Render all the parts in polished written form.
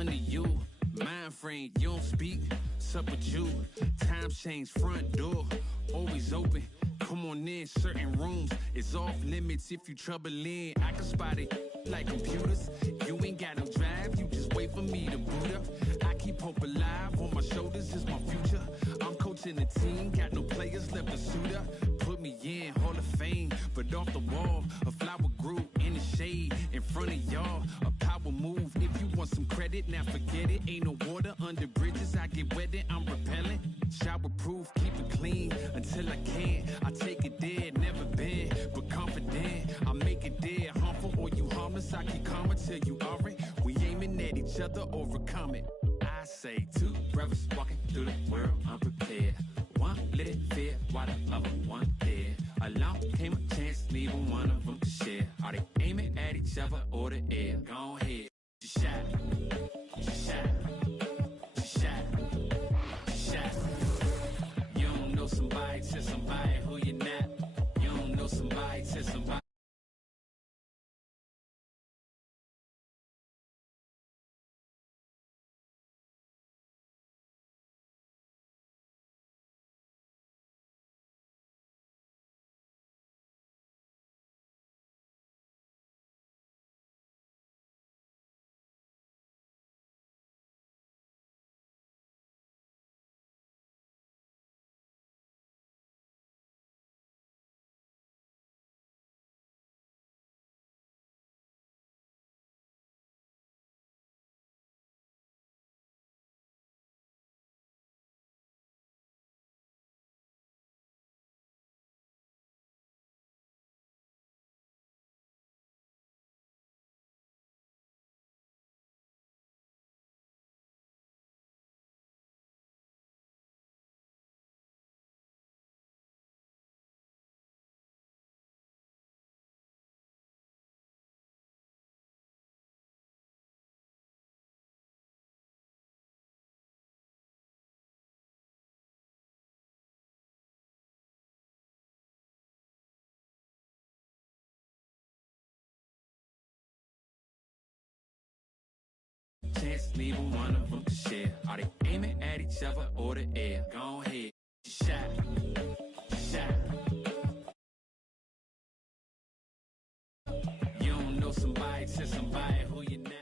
under you. Mind frame, you don't speak. Sup with you. Time change, front door always open. Come on in, certain rooms is off limits. If you trouble in, I can spot it like computers. You ain't got no drive, you just wait for me to boot up. I keep hope alive, on my shoulders is my future. I'm coaching the team, got no players left to suit up. Put me in, Hall of Fame, but off the wall, a flower grew in the shade in front of y'all. A power move, if you want some credit, now forget it. Ain't no water under bridges, I get wetted, I'm repellent. Shower proof, keep it clean until I can. I take it there, never been, but confident. I make it there, harmful or you harmless. I keep calm until you aren't. We aiming at each other, overcome it. I say two brothers walking through the world unprepared. One little fear, while the other one dead. Along came a chance, leaving one of them to share. Are they aiming at each other or the air? Go ahead, just shot, just shot, just shot, just shot. You don't know somebody, tell somebody who you're not. You don't know somebody, tell somebody. Chance, leaving one of them to share. Are they aiming at each other or the air? Go ahead, just shot, just shot. You don't know somebody, tell somebody who you're not.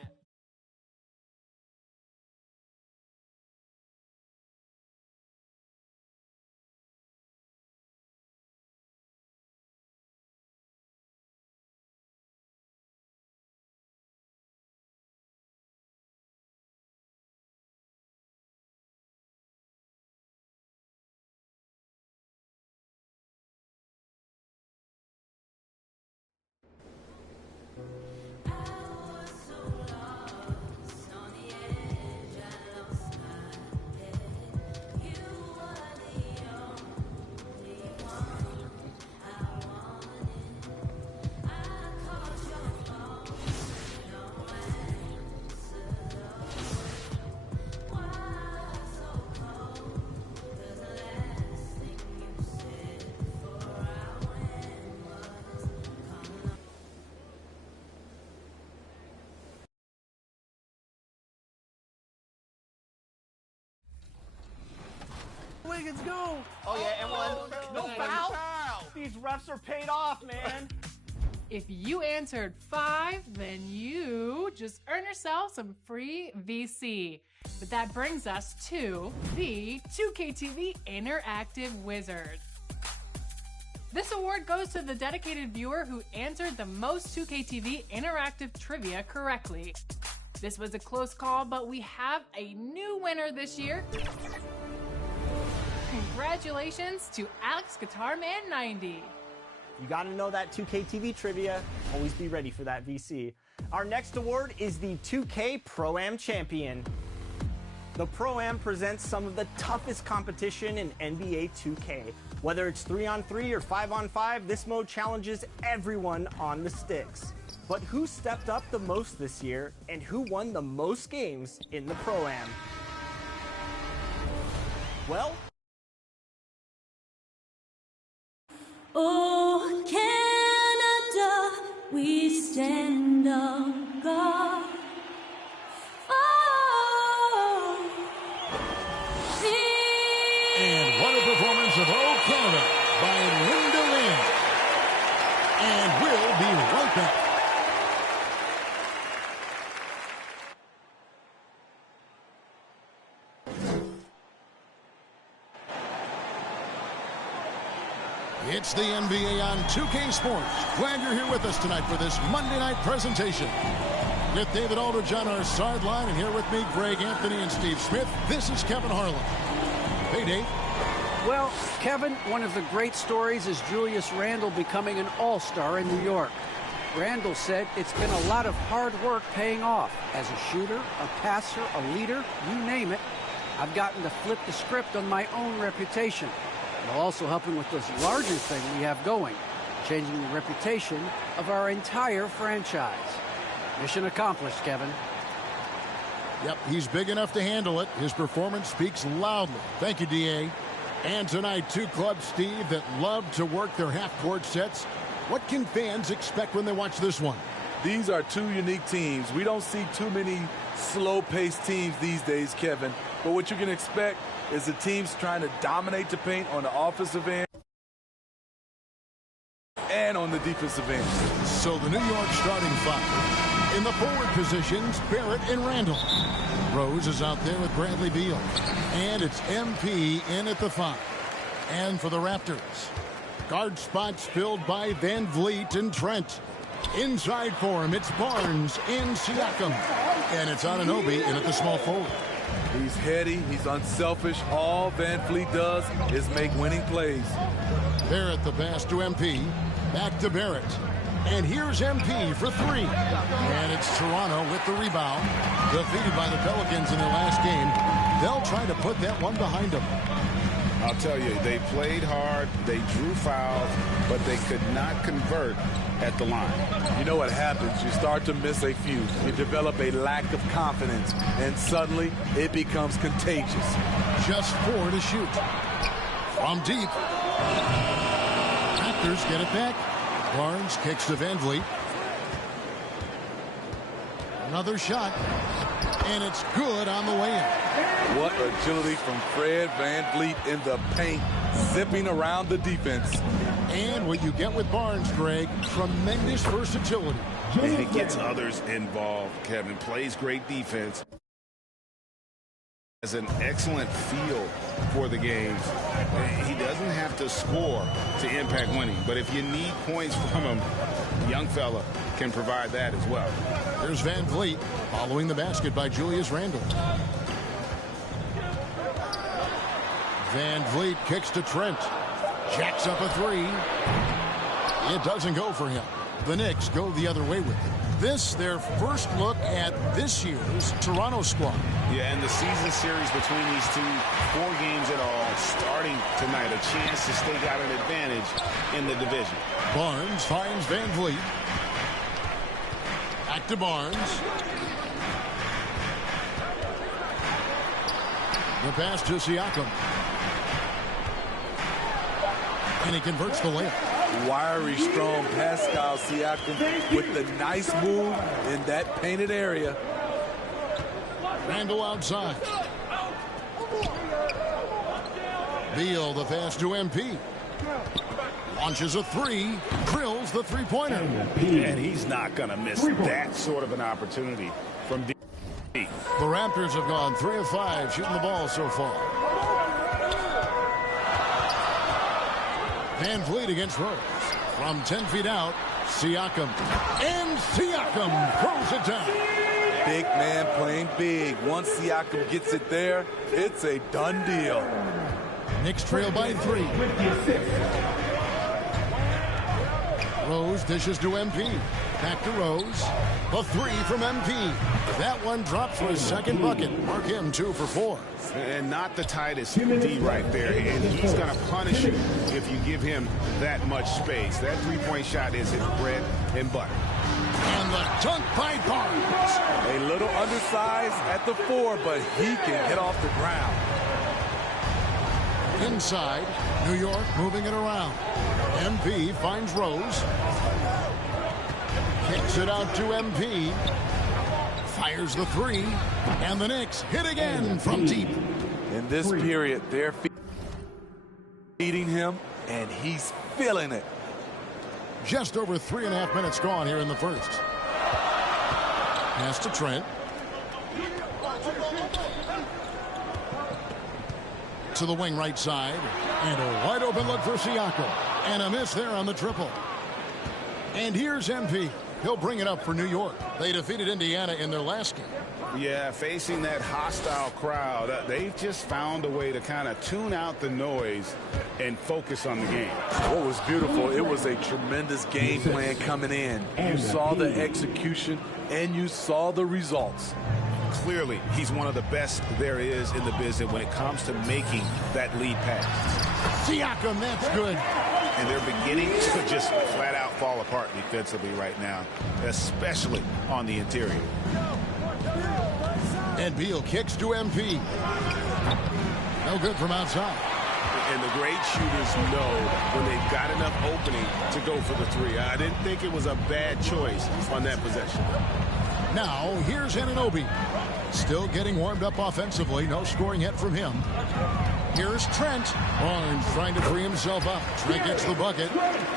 Wiggins, go! Oh yeah, and one. No foul! These refs are paid off, man. If you answered 5, then you just earned yourself some free VC. But that brings us to the 2KTV Interactive Wizard. This award goes to the dedicated viewer who answered the most 2KTV interactive trivia correctly. This was a close call, but we have a new winner this year. Congratulations to Alex Guitarman 90. You gotta know that 2K TV trivia. Always be ready for that VC. Our next award is the 2K Pro-Am Champion. The Pro-Am presents some of the toughest competition in NBA 2K. Whether it's 3-on-3 or 5-on-5, this mode challenges everyone on the sticks. But who stepped up the most this year, and who won the most games in the Pro-Am? Well, oh, Canada, we stand on guard. Oh, It's the NBA on 2K Sports. Glad you're here with us tonight for this Monday night presentation. With David Aldridge on our sideline, and here with me, Greg Anthony and Steve Smith, this is Kevin Harlan. Hey, Dave. Well, Kevin, one of the great stories is Julius Randle becoming an all-star in New York. Randle said it's been a lot of hard work paying off. As a shooter, a passer, a leader, you name it, I've gotten to flip the script on my own reputation, while also helping with this larger thing we have going, changing the reputation of our entire franchise. Mission accomplished, Kevin. Yep, he's big enough to handle it. His performance speaks loudly. Thank you, D.A. And tonight, two clubs, Steve, that love to work their half-court sets. What can fans expect when they watch this one? These are two unique teams. We don't see too many slow-paced teams these days, Kevin. But what you can expect is the teams trying to dominate the paint on the offensive end and on the defensive end. So the New York starting five. In the forward positions, Barrett and Randle. Rose is out there with Bradley Beal. And it's MP in at the 5. And for the Raptors, guard spots filled by Van Vliet and Trent. Inside for him, it's Barnes and Siakam. And it's Anunoby in at the small forward. He's heady, he's unselfish. All Van Vliet does is make winning plays. Barrett the pass to MP. Back to Barrett. And here's MP for 3. And it's Toronto with the rebound. Defeated by the Pelicans in their last game. They'll try to put that one behind them. I'll tell you, they played hard, they drew fouls, but they could not convert at the line. You know what happens? You start to miss a few. You develop a lack of confidence, and suddenly it becomes contagious. Just 4 to shoot. From deep. Raptors get it back. Barnes kicks to Van Vliet. Another shot. And it's good on the way in. What agility from Fred Van Vliet in the paint, zipping around the defense. And what you get with Barnes, Greg, tremendous versatility. And he gets others involved, Kevin. Plays great defense. Has an excellent feel for the game. He doesn't have to score to impact winning, but if you need points from him, the young fella can provide that as well. There's Van Vliet following the basket by Julius Randle. Van Vliet kicks to Trent. Jacks up a 3. It doesn't go for him. The Knicks go the other way with it. This, their first look at this year's Toronto squad. Yeah, and the season series between these two, 4 games in all, starting tonight, a chance to stake out an advantage in the division. Barnes finds Van Vliet. Back to Barnes. The pass to Siakam. And he converts the layup. Wiry, strong Pascal Siakam with the nice move in that painted area. Randle outside. Beal the pass to MP. Launches a 3. Drills the three-pointer. And he's not going to miss that sort of an opportunity from deep. The Raptors have gone 3 of 5 shooting the ball so far. Van Vliet against Rose. From 10 feet out, Siakam. And Siakam throws it down. Big man playing big. Once Siakam gets it there, it's a done deal. Knicks trail by 3. Rose dishes to MP. Back to Rose. The 3 from MP. That one drops for his second bucket. Mark him 2 for 4. And not the tightest D right there. And he's going to punish you if you give him that much space. That three-point shot is his bread and butter. And the dunk by Barnes. A little undersized at the 4, but he can get off the ground. Inside, New York moving it around. MP finds Rose. Kicks it out to MP. Fires the 3. And the Knicks hit again from deep. In this period, they're feeding him, and he's feeling it. Just over 3.5 minutes gone here in the first. Pass to Trent. To the wing right side. And a wide open look for Siakam. And a miss there on the triple. And here's MP. He'll bring it up for New York. They defeated Indiana in their last game. Yeah, facing that hostile crowd, they've just found a way to kind of tune out the noise and focus on the game. What was beautiful, it was a tremendous game plan coming in. You saw the execution, and you saw the results. Clearly, he's one of the best there is in the business when it comes to making that lead pass. Siakam, that's good. And they're beginning to just flat out fall apart defensively right now, especially on the interior. And Beal kicks to MP. No good from outside. And the great shooters know when they've got enough opening to go for the three. I didn't think it was a bad choice on that possession. Now, here's Anunoby. Still getting warmed up offensively. No scoring yet from him. Here's Trent. Barnes trying to free himself up. Trent gets the bucket.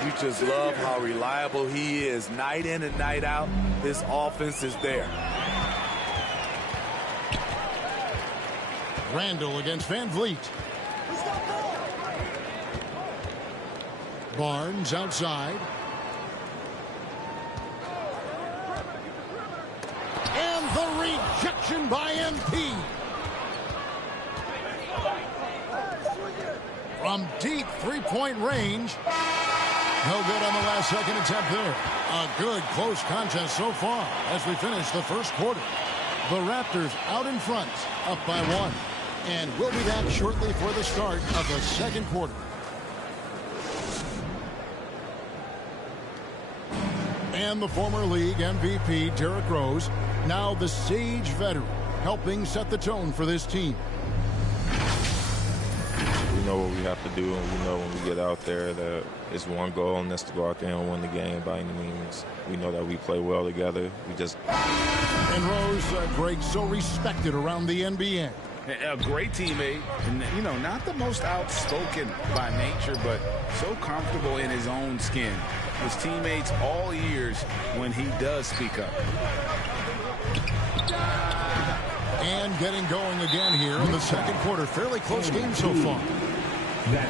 You just love how reliable he is. Night in and night out, this offense is there. Randall against Van Vliet. Barnes outside. And the rejection by MP. From deep three-point range. No good on the last second attempt there. A good close contest so far as we finish the first quarter. The Raptors out in front, up by 1. And we'll be back shortly for the start of the second quarter. And the former league MVP, Derrick Rose, now the Sage veteran, helping set the tone for this team. We know what we have to do, and we know when we get out there that it's one goal, and that's to go out there and win the game by any means. We know that we play well together. We just... And Rose, Greg, so respected around the NBA. A great teammate, and you know, not the most outspoken by nature, but so comfortable in his own skin. His teammates all ears when he does speak up. And getting going again here in the second quarter. Fairly close game so far.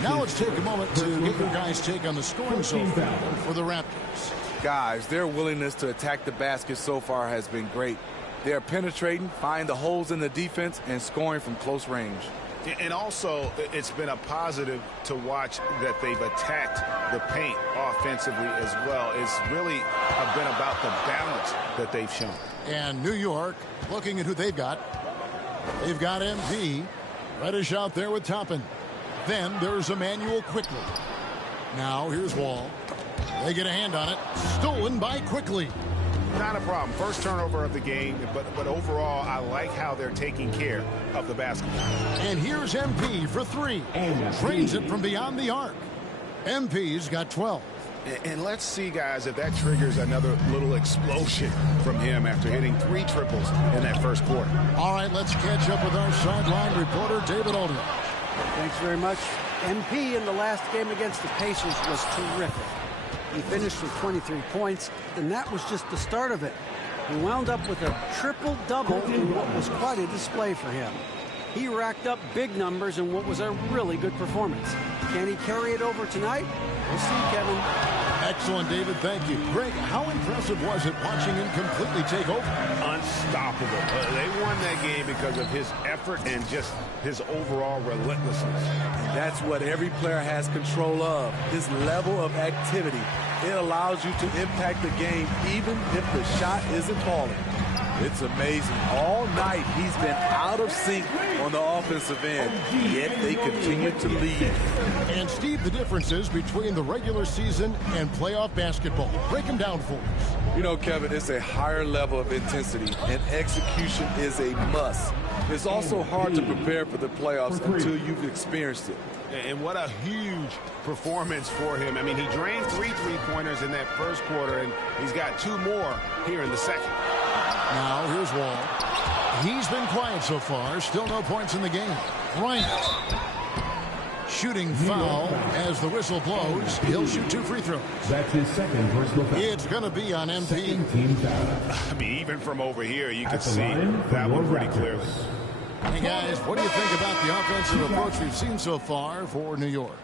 Now let's take a moment to get your guys' take on the scoring so far for the Raptors. Guys, their willingness to attack the basket so far has been great. They're penetrating, finding the holes in the defense, and scoring from close range. And also, it's been a positive to watch that they've attacked the paint offensively as well. It's really been about the balance that they've shown. And New York, looking at who they've got. They've got MP. Reddish out there with Toppin. Then there's Emmanuel Quickly. Now here's Wall. They get a hand on it. Stolen by Quickly. Not a problem. First turnover of the game, but overall, I like how they're taking care of the basketball. And here's MP for 3. Drains it from beyond the arc. MP's got 12. And let's see, guys, if that triggers another little explosion from him after hitting 3 triples in that first quarter. All right, let's catch up with our sideline reporter, David Aldridge. Thanks very much. MP in the last game against the Pacers was terrific. He finished with 23 points, and that was just the start of it. He wound up with a triple-double in what was quite a display for him. He racked up big numbers in what was a really good performance. Can he carry it over tonight? We'll see, Kevin. Excellent, David. Thank you. Greg, how impressive was it watching him completely take over? Unstoppable. They won that game because of his effort and just his overall relentlessness. And that's what every player has control of, his level of activity. It allows you to impact the game even if the shot isn't falling. It's amazing. All night he's been out of sync on the offensive end, yet they continue to lead. And Steve, the differences between the regular season and playoff basketball. Break them down for us. You know, Kevin, it's a higher level of intensity, and execution is a must. It's also hard to prepare for the playoffs until you've experienced it. And what a huge performance for him. I mean, he drained 3 three-pointers in that first quarter, and he's got 2 more here in the second. Now, here's Wall. He's been quiet so far. Still no points in the game. Bryant. Shooting foul as the whistle blows. He'll shoot 2 free throws. That's his second personal foul. It's going to be on MP. I mean, even from over here, you can see that one pretty clearly. Hey, guys, what do you think about the offensive approach we've seen so far for New York?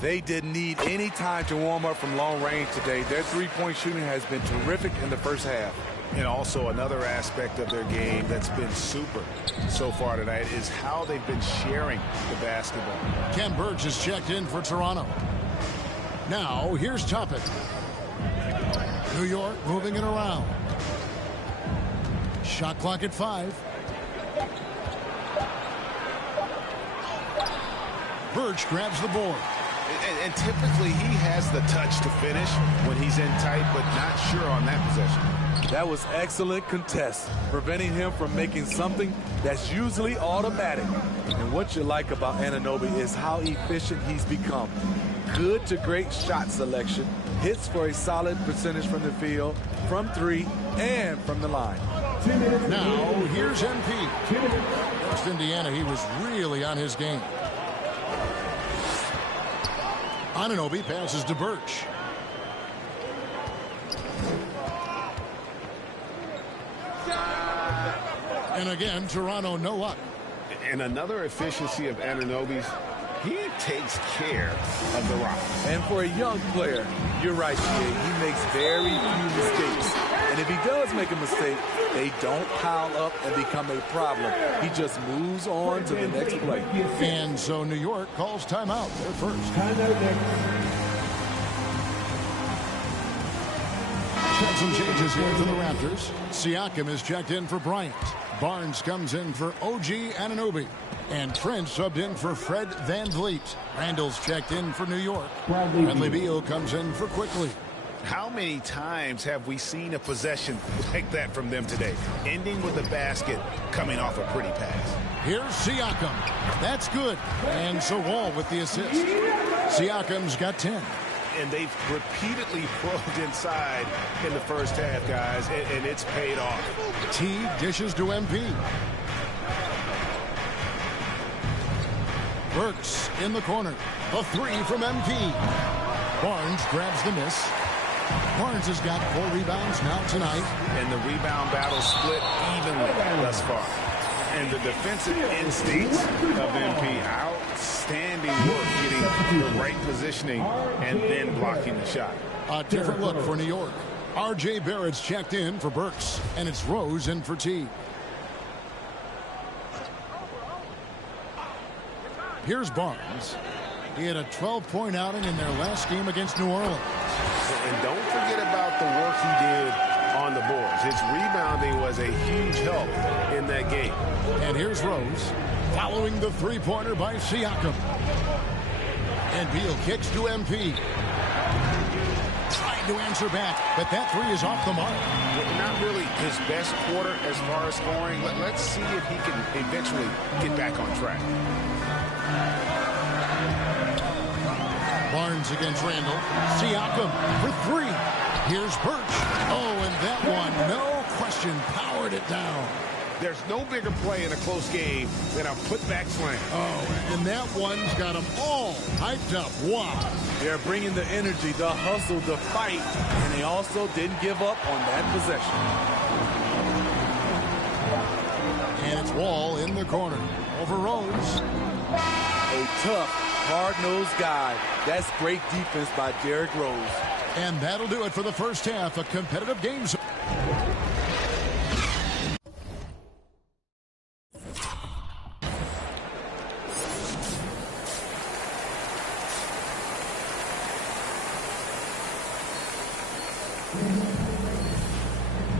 They didn't need any time to warm up from long range today. Their three-point shooting has been terrific in the first half. And also another aspect of their game that's been super so far tonight is how they've been sharing the basketball. Ken Burge is checked in for Toronto. Now, here's Toppin. New York moving it around. Shot clock at 5. Burge grabs the board. And typically he has the touch to finish when he's in tight, but not sure on that possession. That was excellent contest, preventing him from making something that's usually automatic. And what you like about Anunoby is how efficient he's become. Good to great shot selection, hits for a solid percentage from the field, from 3, and from the line. Now, here's MP. Against Indiana, he was really on his game. Anunoby passes to Birch. And again, Toronto no luck. And another efficiency of Anunoby's, he takes care of the rock. And for a young player, you're right, GA, he makes very few mistakes. And if he does make a mistake, they don't pile up and become a problem. He just moves on to the next play. And so New York calls timeout. Their first. Some changes here for the Raptors. Siakam is checked in for Bryant. Barnes comes in for OG Anunoby. And Trent subbed in for Fred VanVleet. Randall's checked in for New York. Bradley Beal comes in for Quickly. How many times have we seen a possession like that from them today? Ending with a basket, coming off a pretty pass. Here's Siakam. That's good. And so Wall with the assist. Siakam's got 10. And they've repeatedly probed inside in the first half, guys, and it's paid off. T dishes to MP. Burks in the corner. A 3 from MP. Barnes grabs the miss. Barnes has got 4 rebounds now tonight. And the rebound battle split evenly thus far. And the defensive instincts of MP, outstanding work getting the right positioning and then blocking the shot. A different look for New York. R.J. Barrett's checked in for Burks, and it's Rose in for T. Here's Barnes. He had a 12-point outing in their last game against New Orleans. And don't forget about the work he did on the boards. His rebounding was a huge help in that game. And here's Rose, following the three-pointer by Siakam. And Beal kicks to MP. Trying to answer back, but that 3 is off the mark. Not really his best quarter as far as scoring. Let's see if he can eventually get back on track. Barnes against Randall. Siakam for 3. Here's Birch. Oh, and that one, no question, powered it down. There's no bigger play in a close game than a putback slam. Oh, and that one's got them all hyped up. Wow. They're bringing the energy, the hustle, the fight, and they also didn't give up on that possession. And it's Wall in the corner over Rose. A tough, hard-nosed guy. That's great defense by Derrick Rose. And that'll do it for the first half. A competitive game.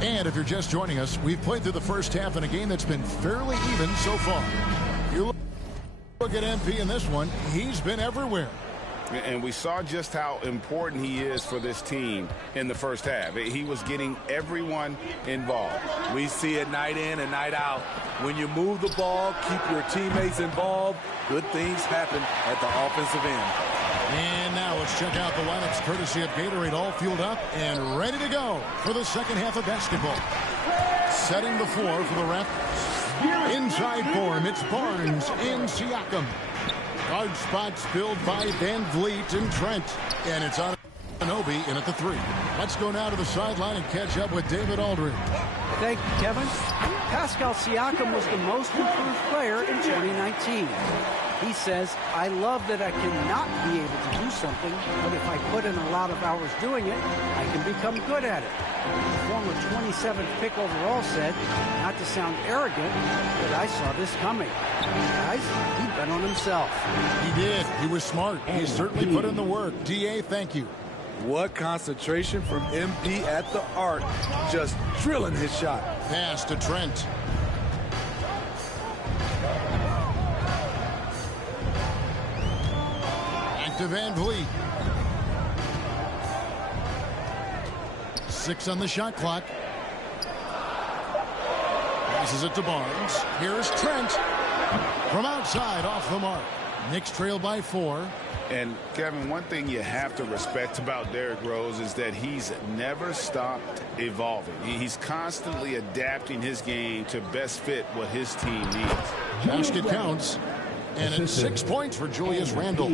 And if you're just joining us, we've played through the first half in a game that's been fairly even so far. You look at MP in this one, he's been everywhere. And we saw just how important he is for this team in the first half. He was getting everyone involved. We see it night in and night out. When you move the ball, keep your teammates involved, good things happen at the offensive end. And now let's check out the lineups courtesy of Gatorade, all fueled up and ready to go for the second half of basketball. Setting the floor for the Raptors. Inside form, it's Barnes in Siakam. Guard spots filled by VanVleet and Trent. And it's Anunoby in at the 3. Let's go now to the sideline and catch up with David Aldridge. Thank you, Kevin. Pascal Siakam was the most improved player in 2019. He says, I love that I cannot be able to do something, but if I put in a lot of hours doing it, I can become good at it. The former 27th pick overall said, not to sound arrogant, but I saw this coming. Guys, he bet on himself. He did. He was smart. He certainly put in the work. D.A., thank you. What concentration from MP at the arc. Just drilling his shot. Pass to Trent. Back to Van Vliet. 6 on the shot clock. Passes it to Barnes. Here's Trent. From outside, off the mark. Knicks trail by 4. And, Kevin, one thing you have to respect about Derrick Rose is that he's never stopped evolving. He's constantly adapting his game to best fit what his team needs. Basket counts. And it's 6 points for Julius Randle.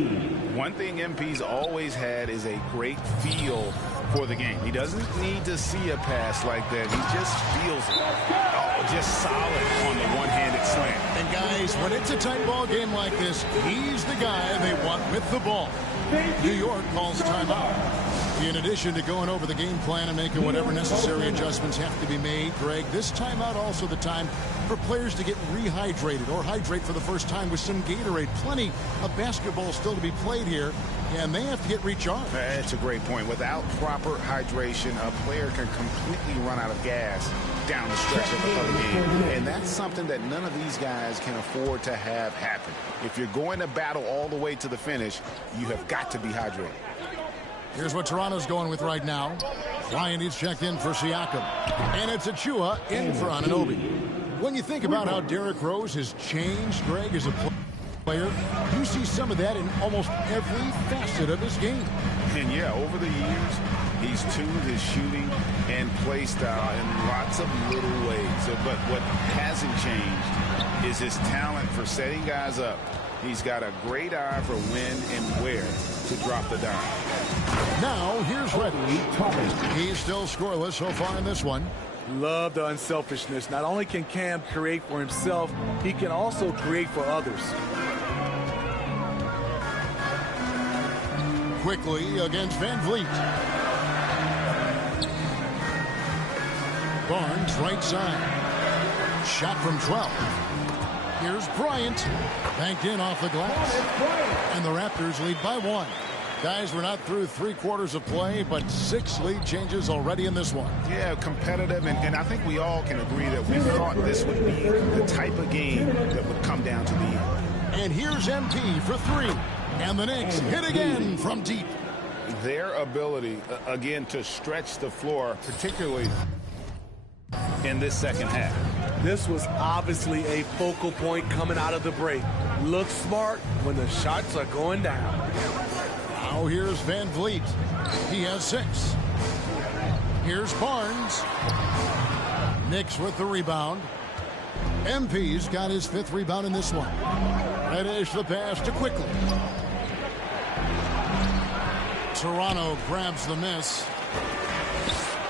One thing MP's always had is a great feel for the game. He doesn't need to see a pass like that. He just feels it. Oh, just solid on the one-handed slam. And guys, when it's a tight ball game like this, he's the guy they want with the ball. New York calls timeout. In addition to going over the game plan and making whatever necessary adjustments have to be made, Greg, this timeout also the time for players to get rehydrated or hydrate for the first time with some Gatorade. Plenty of basketball still to be played here, and they have to get recharged. That's a great point. Without proper hydration, a player can completely run out of gas down the stretch of the game. And that's something that none of these guys can afford to have happen. If you're going to battle all the way to the finish, you have got to be hydrated. Here's what Toronto's going with right now. Bryant is checked in for Siakam. And it's Achua in for Anunoby. When you think about how Derrick Rose has changed, Greg, as a player, you see some of that in almost every facet of his game. And yeah, over the years, he's tuned his shooting and play style in lots of little ways. But what hasn't changed is his talent for setting guys up. He's got a great eye for when and where to drop the dime. Now, here's Reddish. He's still scoreless so far in this one. Love the unselfishness. Not only can Cam create for himself, he can also create for others. Quickly against Van Vliet. Barnes, right side. Shot from 12. Here's Bryant. Banked in off the glass. And the Raptors lead by 1. Guys, we're not through 3 quarters of play, but 6 lead changes already in this one. Yeah, competitive, and I think we all can agree that we thought this would be the type of game that would come down to the end. And here's MP for 3. And the Knicks hit again from deep. Their ability, again, to stretch the floor, particularly in this second half. This was obviously a focal point coming out of the break. Look smart when the shots are going down. Now here's Van Vliet. He has 6. Here's Barnes. Knicks with the rebound. MP's got his 5th rebound in this one. Reddish the pass to Quickly. Toronto grabs the miss.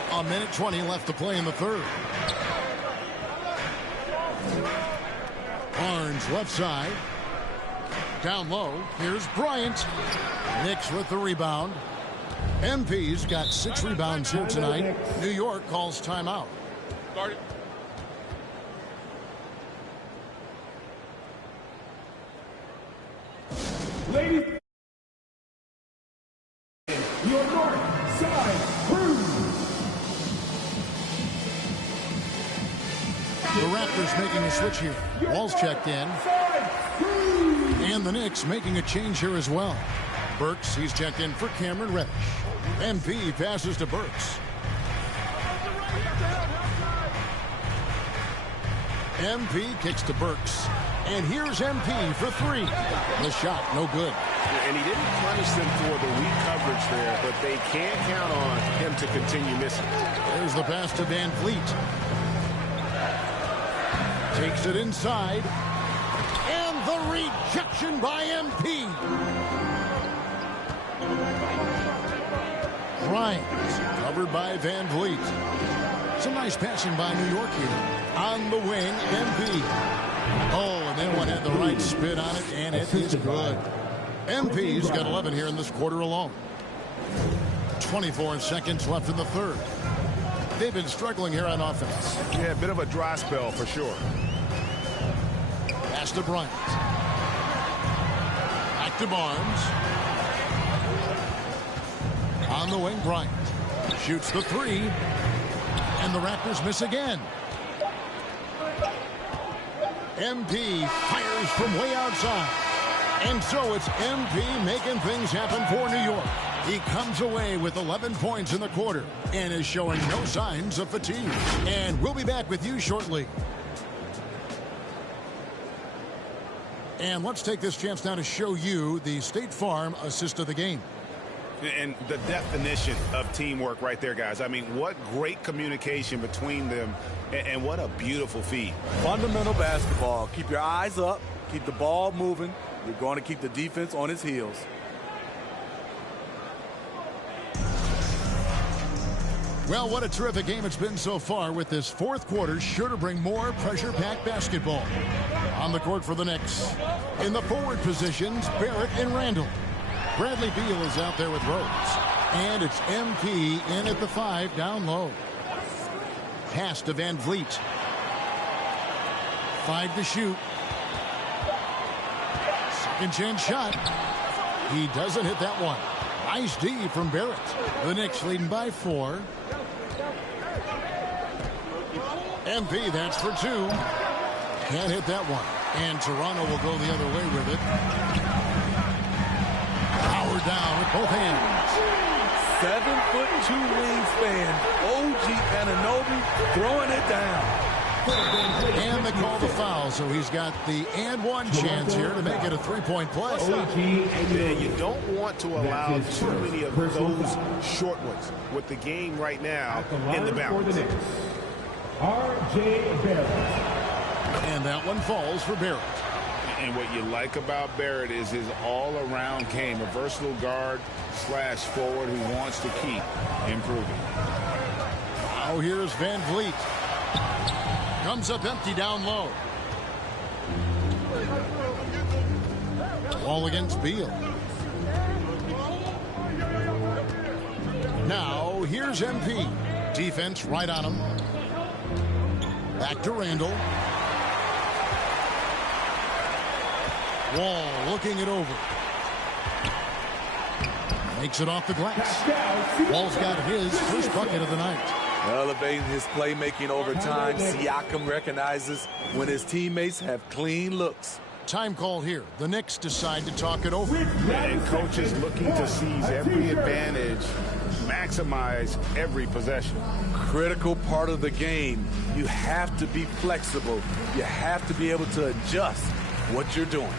1:20 left to play in the 3rd. Barnes left side. Down low. Here's Bryant. Knicks with the rebound. MP's got 6 rebounds here tonight. New York calls timeout. Guarded. Ladies, your north side crew. The Raptors making a switch here. Wall's checked in. And the Knicks making a change here as well. Burks, he's checked in for Cameron Reddish. MP passes to Burks. MP kicks to Burks. And here's MP for 3. The shot, no good. And he didn't punish them for the weak coverage there, but they can't count on him to continue missing. There's the pass to Van Vliet. Takes it inside. And the rejection by MP. Bryant covered by Van Vliet. Some nice passing by New York here. On the wing, MP. Oh, and that one had the right spin on it, and it is good. MP's got 11 here in this quarter alone. 24 seconds left in the third. They've been struggling here on offense. Yeah, a bit of a dry spell for sure. Pass to Bryant. Back to Barnes. On the wing, Bryant. Shoots the three. And the Raptors miss again. MP fires from way outside. And so it's MP making things happen for New York. He comes away with 11 points in the quarter and is showing no signs of fatigue. And we'll be back with you shortly. And let's take this chance now to show you the State Farm assist of the game. And the definition of teamwork right there, guys. I mean, what great communication between them, and what a beautiful feed. Fundamental basketball. Keep your eyes up. Keep the ball moving. You're going to keep the defense on its heels. Well, what a terrific game it's been so far, with this fourth quarter sure to bring more pressure-packed basketball. On the court for the Knicks. In the forward positions, Barrett and Randall. Bradley Beal is out there with Rose. And it's MP in at the 5 down low. Pass to Van Vliet. 5 to shoot. Second chance shot. He doesn't hit that one. Nice D from Barrett. The Knicks leading by 4. MP, that's for 2. Can't hit that one. And Toronto will go the other way with it. Power down with both hands. 7'2" wingspan. OG Anunoby throwing it down. And they call the foul, so he's got the and one chance here to make it a three-point play. And you don't want to allow too many of those short ones with the game right now in the balance. R.J. Barrett. And that one falls for Barrett. And what you like about Barrett is his all-around game, a versatile guard / forward who wants to keep improving. Now here's Van Vliet. Comes up empty down low. Ball against Beal. Now here's MP. Defense right on him. Back to Randall. Wall looking it over. Makes it off the glass. Wall's got his first bucket of the night. Elevating his playmaking over time. Siakam recognizes when his teammates have clean looks. Time call here. The Knicks decide to talk it over. And coach is looking to seize every advantage, maximize every possession. Critical part of the game. You have to be flexible. You have to be able to adjust what you're doing.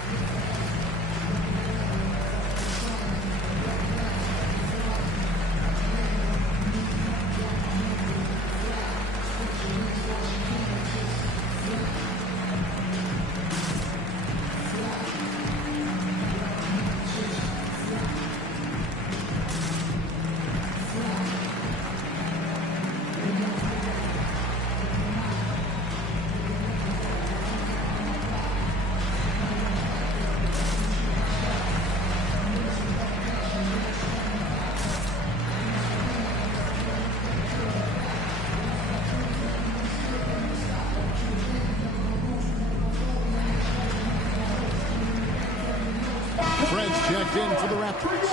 Checked in for the Raptors.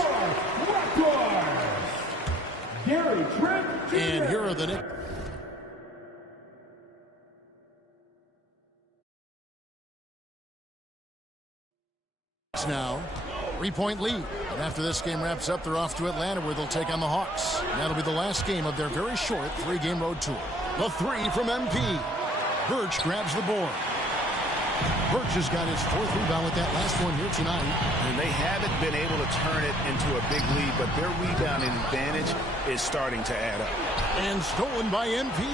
Gary Trent Jr. And here are the Knicks. Now, 3-point lead. And after this game wraps up, they're off to Atlanta, where they'll take on the Hawks. That'll be the last game of their very short 3-game road tour. The 3 from MP. Birch grabs the board. Birch has got his 4th rebound with that last one here tonight. And they haven't been able to turn it into a big lead, but their rebounding advantage is starting to add up. And stolen by MP.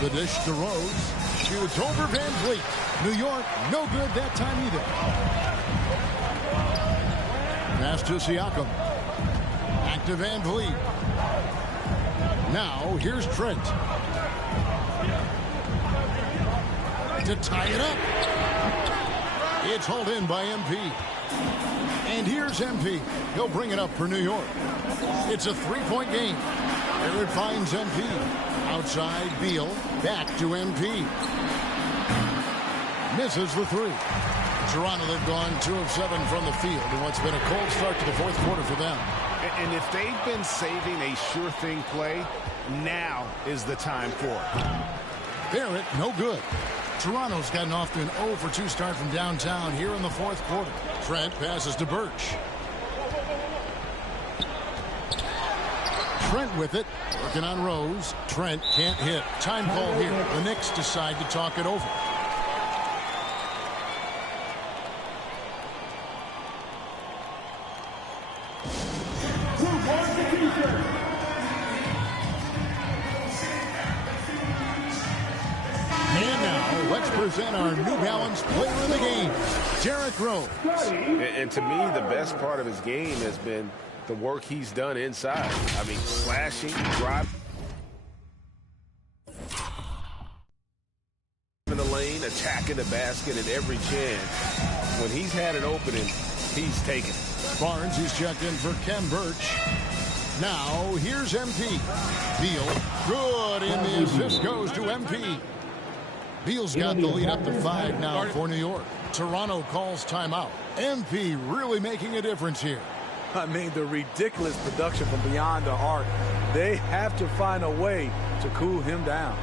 The dish to Rose. Shoots over Van Vliet. New York, no good that time either. Pass to Siakam. Back Back to Van Vliet. Now, here's Trent. To tie it up. It's hauled in by MP. And here's MP. He'll bring it up for New York. It's a three-point game. There it finds MP. Outside, Beal. Back to MP. Misses the three. Toronto, they've gone 2 of 7 from the field in what's been a cold start to the fourth quarter for them. And if they've been saving a sure thing play, now is the time for it. Barrett, no good. Toronto's gotten off to an 0 for 2 start from downtown here in the fourth quarter. Trent passes to Birch. Trent with it. Working on Rose. Trent can't hit. Time call here. The Knicks decide to talk it over. Let's present our New Balance player of the game, Derrick Rose. And to me, the best part of his game has been the work he's done inside. I mean, slashing, driving in the lane, attacking the basket at every chance. When he's had an opening, he's taken it. Barnes, he's checked in for Ken Birch. Now, here's MP. Beal, good in the assist goes to MP. Beal's got the lead up to 5 now for New York. Toronto calls timeout. MP really making a difference here. I mean, the ridiculous production from beyond the arc. They have to find a way to cool him down.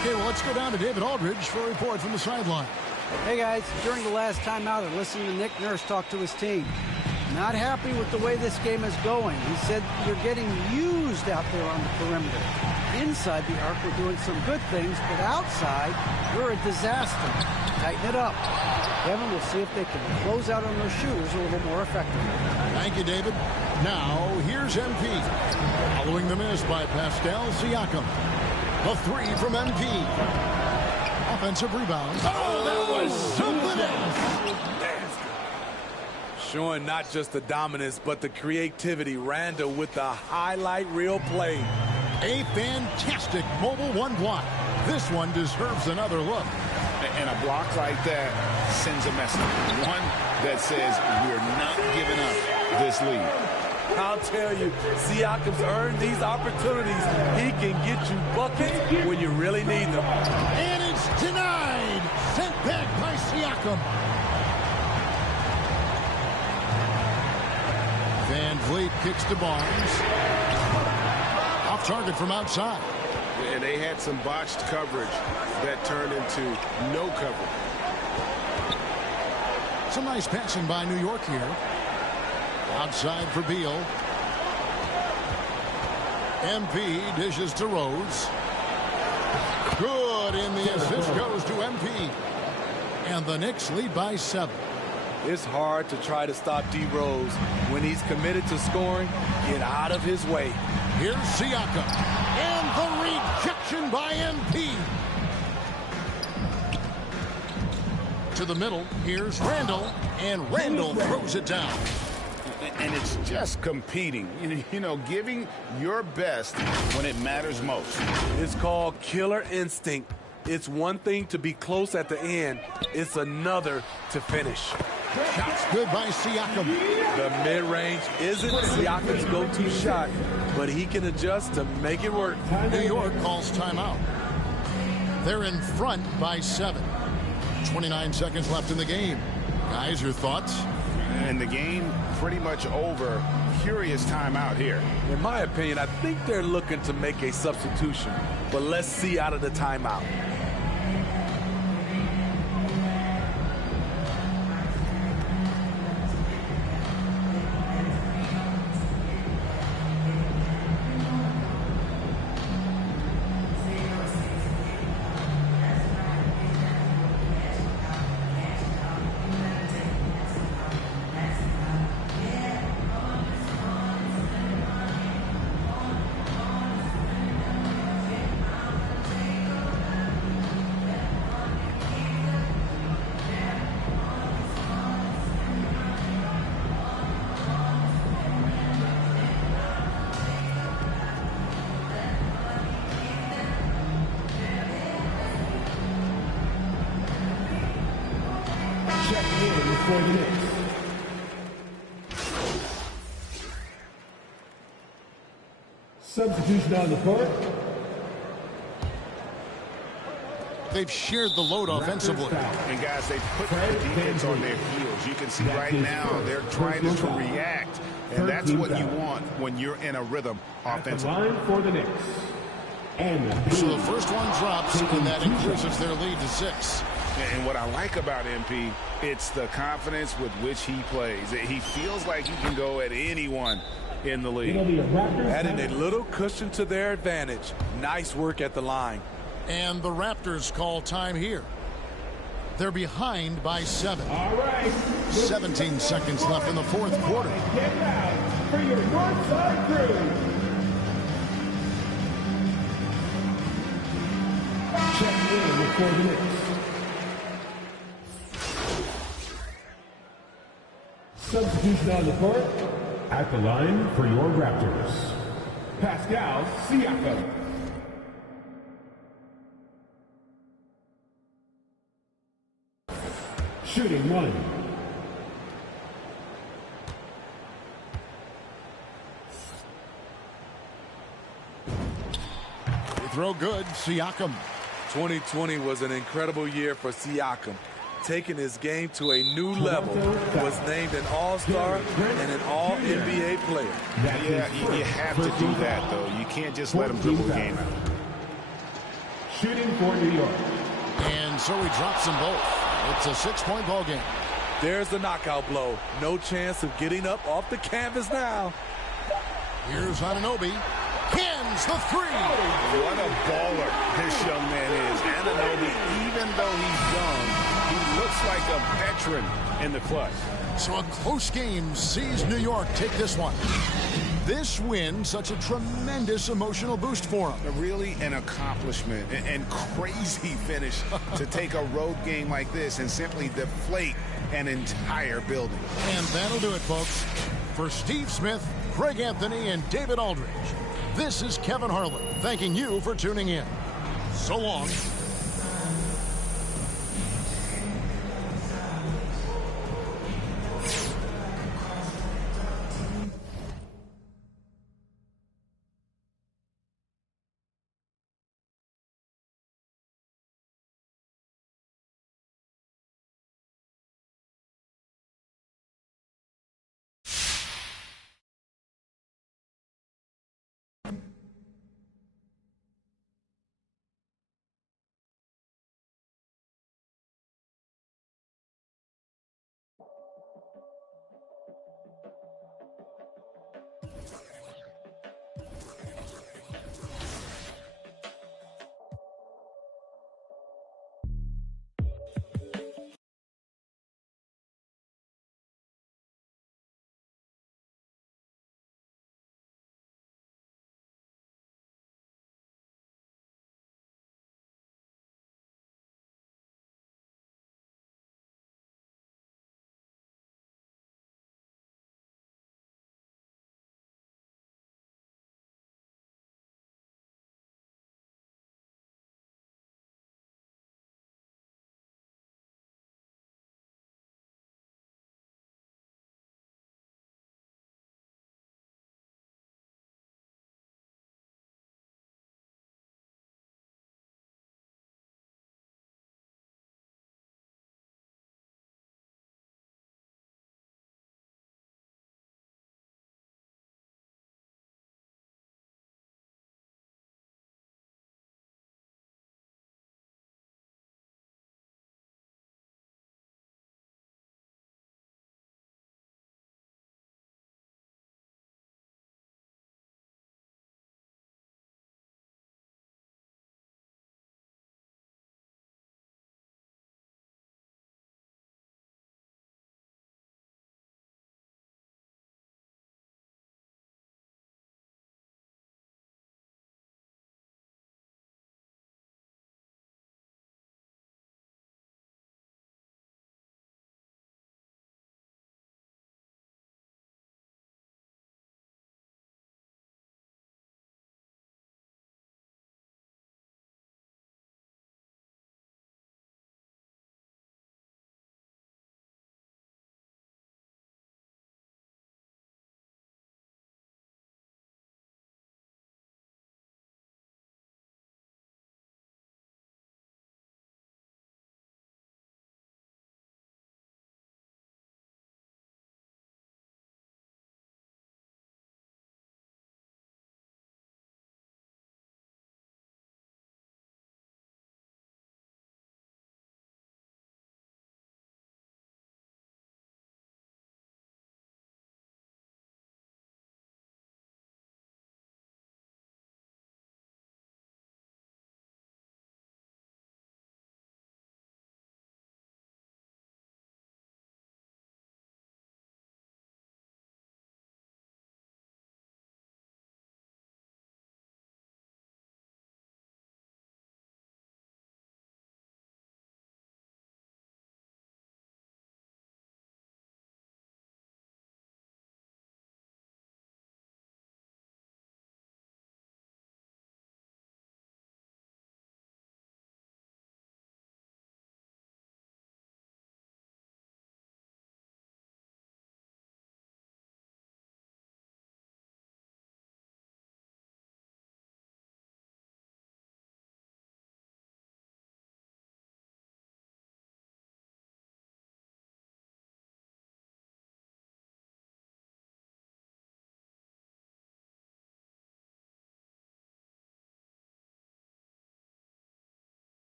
Okay, well, let's go down to David Aldridge for a report from the sideline. Hey, guys. During the last timeout, I listened to Nick Nurse talk to his team. Not happy with the way this game is going. He said you're getting used out there on the perimeter. Inside the arc, we're doing some good things, but outside, we're a disaster. Tighten it up. Kevin, we'll see if they can close out on those shooters a little more effectively. Thank you, David. Now, here's MP. Following the miss by Pascal Siakam. A three from MP. Offensive rebound. Oh, that was something else. Showing not just the dominance, but the creativity. Randall with the highlight reel play. A fantastic mobile one block. This one deserves another look. And a block like that sends a message. One that says we're not giving up this lead. I'll tell you, Siakam's earned these opportunities. He can get you buckets when you really need them. And it's denied. Sent back by Siakam. Van Vliet kicks to Barnes. Off target from outside. And they had some botched coverage that turned into no coverage. Some nice passing by New York here. Outside for Beal. MP dishes to Rose. Good, and the assist goes to MP. And the Knicks lead by 7. It's hard to try to stop D. Rose. When he's committed to scoring, get out of his way. Here's Siakam. And the rejection by MP. To the middle, here's Randall. And Randall throws it down. And it's just competing, you know, giving your best when it matters most. It's called killer instinct. It's one thing to be close at the end. It's another to finish. Shots good by Siakam. The mid-range isn't Siakam's go-to shot, but he can adjust to make it work. New York calls timeout. They're in front by 7. 29 seconds left in the game. Guys, your thoughts? And the game pretty much over. Curious timeout here. In my opinion, I think they're looking to make a substitution, but let's see out of the timeout. For the Knicks. Substitution on the court. They've shared the load offensively. And guys, they put the defense on their heels. You can see right now they're trying to react, and that's what you want when you're in a rhythm offensively. Line for the Knicks. And So the first one drops, and that increases their lead to 6. And what I like about MP, it's the confidence with which he plays. He feels like he can go at anyone in the league. Adding a little cushion to their advantage. Nice work at the line. And the Raptors call time here. They're behind by 7. all right. 17 seconds left in the fourth quarter. Get out for your north side crew. Check in for the Knicks. Substitution on the court. At the line for your Raptors, Pascal Siakam. Shooting 1. Throw good, Siakam. 2020 was an incredible year for Siakam. Taking his game to a new level, was named an All-Star and an All-NBA player. Yeah, you have to do that, though. You can't just let him dribble the game out. Shooting for New York. And so he drops them both. It's a 6-point ball game. There's the knockout blow. No chance of getting up off the canvas now. Here's Anunoby. Cans the 3. What a baller this young man is. Anunoby, even though he's young, he looks like a veteran in the clutch. So a close game sees New York take this one. This win, such a tremendous emotional boost for them. Really an accomplishment and crazy finish to take a road game like this and simply deflate an entire building. And that'll do it, folks. For Steve Smith, Craig Anthony, and David Aldridge, this is Kevin Harlan thanking you for tuning in. So long.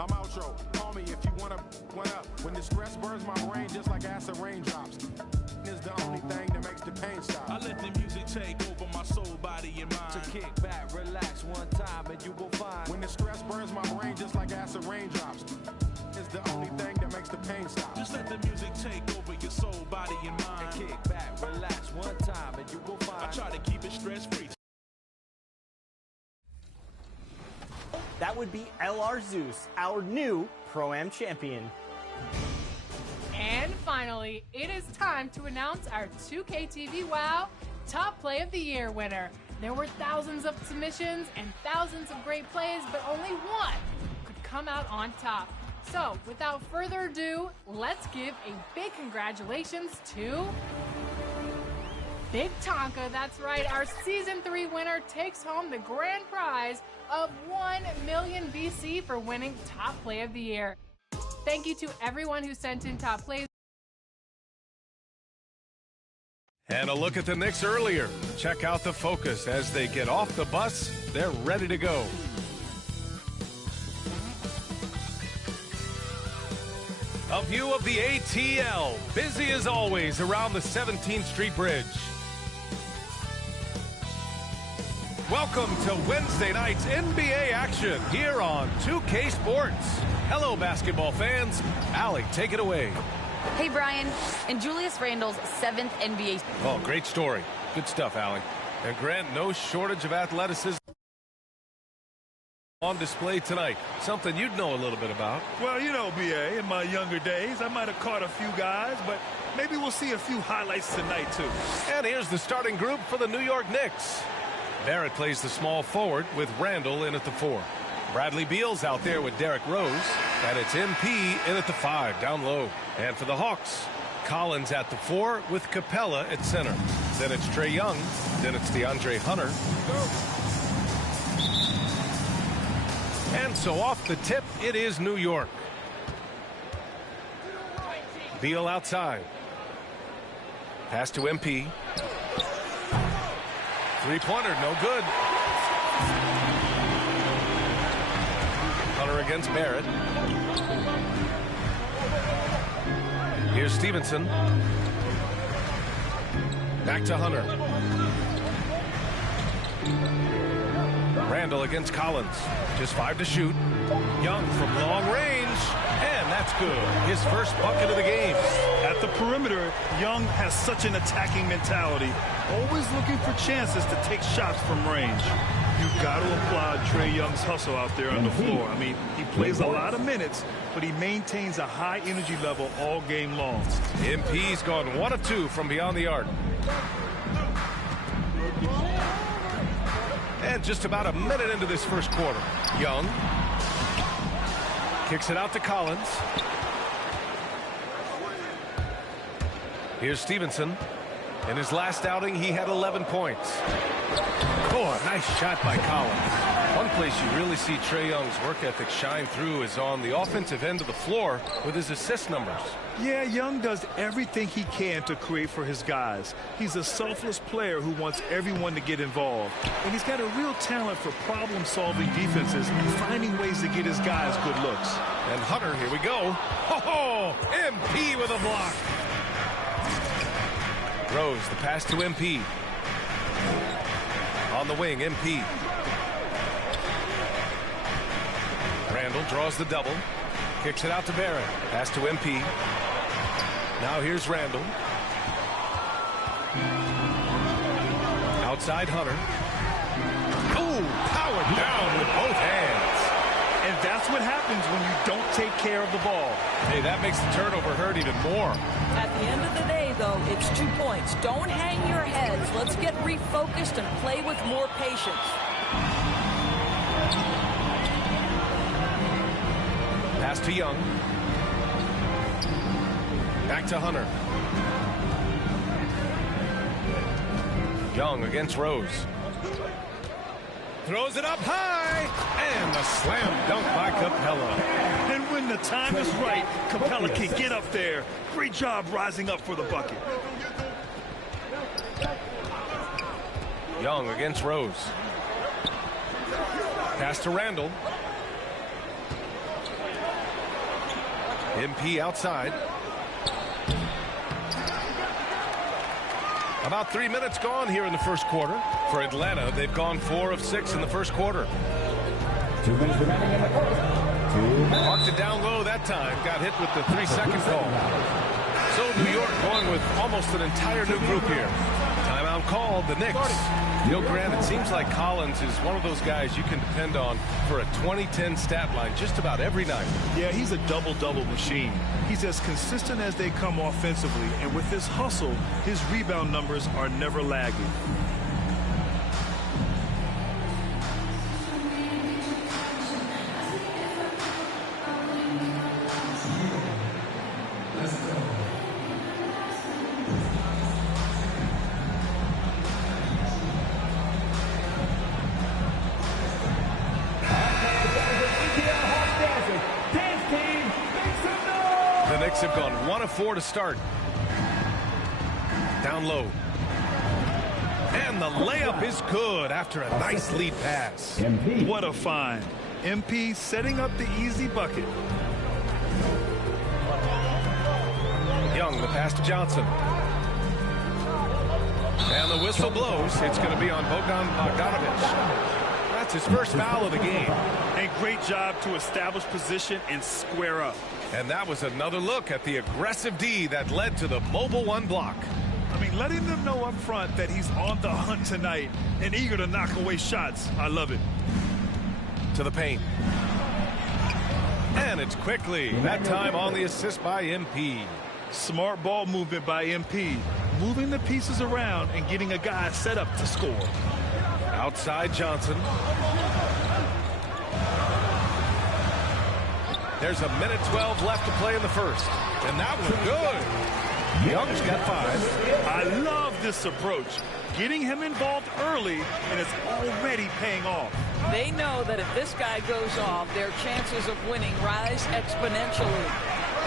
I'm outro. Call me if you wanna one up. When the stress burns my brain just like acid raindrops. Is the only thing that makes the pain stop. I let the music take over my soul, body, and mind. To kick back, relax one time, and you will find. When the stress burns my brain just like acid raindrops. Is the only thing that makes the pain stop. Just let the music take over your soul, body, and mind. And kick back, relax one time, and you will find. I try to keep it stress-free. That would be LR Zeus, our new Pro-Am champion. And finally, it is time to announce our 2K TV WoW Top Play of the Year winner. There were thousands of submissions and thousands of great plays, but only one could come out on top. So, without further ado, let's give a big congratulations to Big Tonka. That's right, our Season 3 winner takes home the grand prize of 1 million VC for winning Top Play of the Year. Thank you to everyone who sent in top plays. And a look at the Knicks earlier. Check out the focus as they get off the bus. They're ready to go. A view of the ATL, busy as always around the 17th Street Bridge. Welcome to Wednesday night's NBA action here on 2K Sports. Hello, basketball fans. Allie, take it away. Hey, Brian. In Julius Randle's 7th NBA... Oh, great story. Good stuff, Allie. And Grant, no shortage of athleticism on display tonight. Something you'd know a little bit about. Well, you know, B.A., in my younger days, I might have caught a few guys, but maybe we'll see a few highlights tonight, too. And here's the starting group for the New York Knicks. Barrett plays the small forward with Randle in at the 4. Bradley Beal's out there with Derrick Rose, and it's MP in at the 5, down low. And for the Hawks, Collins at the 4 with Capella at center. Then it's Trae Young, then it's DeAndre Hunter. And so off the tip, it is New York. Beal outside. Pass to MP. Three-pointer, no good. Hunter against Barrett. Here's Stevenson. Back to Hunter. Randle against Collins. Just 5 to shoot. Young from long range. And that's good. His first bucket of the game. At the perimeter, Young has such an attacking mentality. Always looking for chances to take shots from range. You've got to applaud Trae Young's hustle out there on the floor. I mean, he plays a lot of minutes, but he maintains a high energy level all game long. MP's gone 1 of 2 from beyond the arc. And just about a minute into this first quarter, Young kicks it out to Collins. Here's Stevenson. In his last outing, he had 11 points. Oh, a nice shot by Collins. One place you really see Trae Young's work ethic shine through is on the offensive end of the floor with his assist numbers. Yeah, Young does everything he can to create for his guys. He's a selfless player who wants everyone to get involved. And he's got a real talent for problem-solving defenses and finding ways to get his guys good looks. And Hunter, here we go. Oh, MP with a block. Rose, the pass to MP. On the wing, MP. Randle draws the double. Kicks it out to Barrett. Pass to MP. Now here's Randle. Outside Hunter. Oh, powered down with both hands. And that's what happens when you don't take care of the ball. Hey, that makes the turnover hurt even more. At the end of the day, though, it's 2 points. Don't hang your heads. Let's get refocused and play with more patience. Pass to Young. Back to Hunter. Young against Rose. Throws it up high. And a slam dunk by Capella. And when the time is right, Capella can get up there. Great job rising up for the bucket. Young against Rose. Pass to Randle. MP outside. About 3 minutes gone here in the first quarter. For Atlanta, they've gone 4 of 6 in the first quarter. 2 minutes remaining in the quarter. Marked it down low that time. Got hit with the 3-second call. So New York going with almost an entire new group here. Timeout called, the Knicks. You know, Grant, it seems like Collins is one of those guys you can depend on for a 2010 stat line just about every night. Yeah, he's a double-double machine. He's as consistent as they come offensively, and with his hustle, his rebound numbers are never lagging. Have gone 1 of 4 to start. Down low. And the layup is good after a nice lead pass. MP. What a find. MP setting up the easy bucket. Young, the pass to Johnson. And the whistle blows. It's going to be on Bogdanovich. That's his first foul of the game. A great job to establish position and square up. And that was another look at the aggressive D that led to the mobile 1 block. I mean, letting them know up front that he's on the hunt tonight and eager to knock away shots. I love it. To the paint. And it's quickly. That time on the assist by MP. Smart ball movement by MP. Moving the pieces around and getting a guy set up to score. Outside Johnson. There's 1:12 left to play in the first. And that was good. Young's got 5. I love this approach. Getting him involved early, and it's already paying off. They know that if this guy goes off, their chances of winning rise exponentially.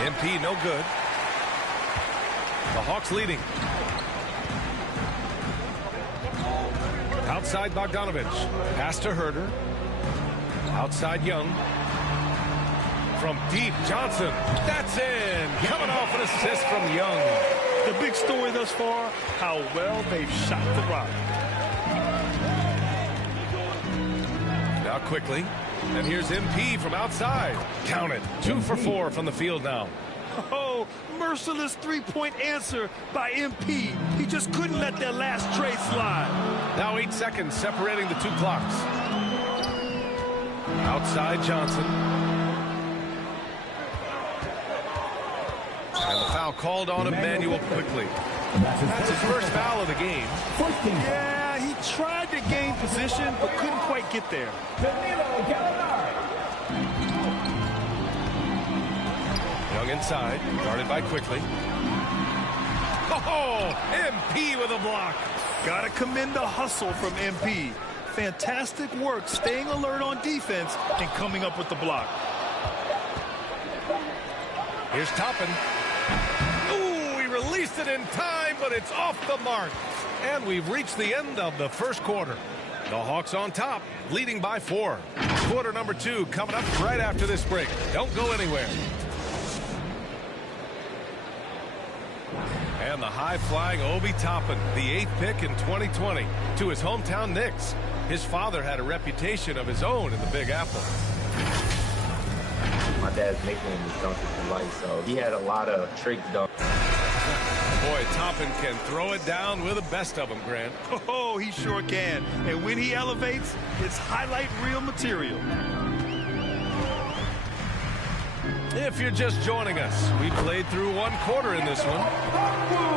MP no good. The Hawks leading. Outside Bogdanovich. Pass to Herter. Outside Young. From deep, Johnson. That's in. Coming off an assist from Young. The big story thus far, how well they've shot the rock. Now quickly. And here's MP from outside. Count it. 2 for 4 from the field now. Oh, merciless three-point answer by MP. He just couldn't let that last trade slide. Now 8 seconds separating the 2 clocks. Outside Johnson. And the foul called on Emmanuel quickly. That's his first foul of the game. Yeah, he tried to gain position, but couldn't quite get there. Young inside, guarded by Quickly. Oh, MP with a block. Gotta commend the hustle from MP. Fantastic work staying alert on defense and coming up with the block. Here's Toppin. Ooh, he released it in time, but it's off the mark. And we've reached the end of the first quarter. The Hawks on top, leading by 4. Quarter number 2 coming up right after this break. Don't go anywhere. And the high-flying Obi Toppin, the 8th pick in 2020, to his hometown Knicks. His father had a reputation of his own in the Big Apple. My dad's nickname is Dunker for Life, so he had a lot of trick dunks. Boy, Toppin can throw it down with the best of them, Grant. Oh, he sure can. And when he elevates, it's highlight reel material. If you're just joining us, we played through 1 quarter in this one.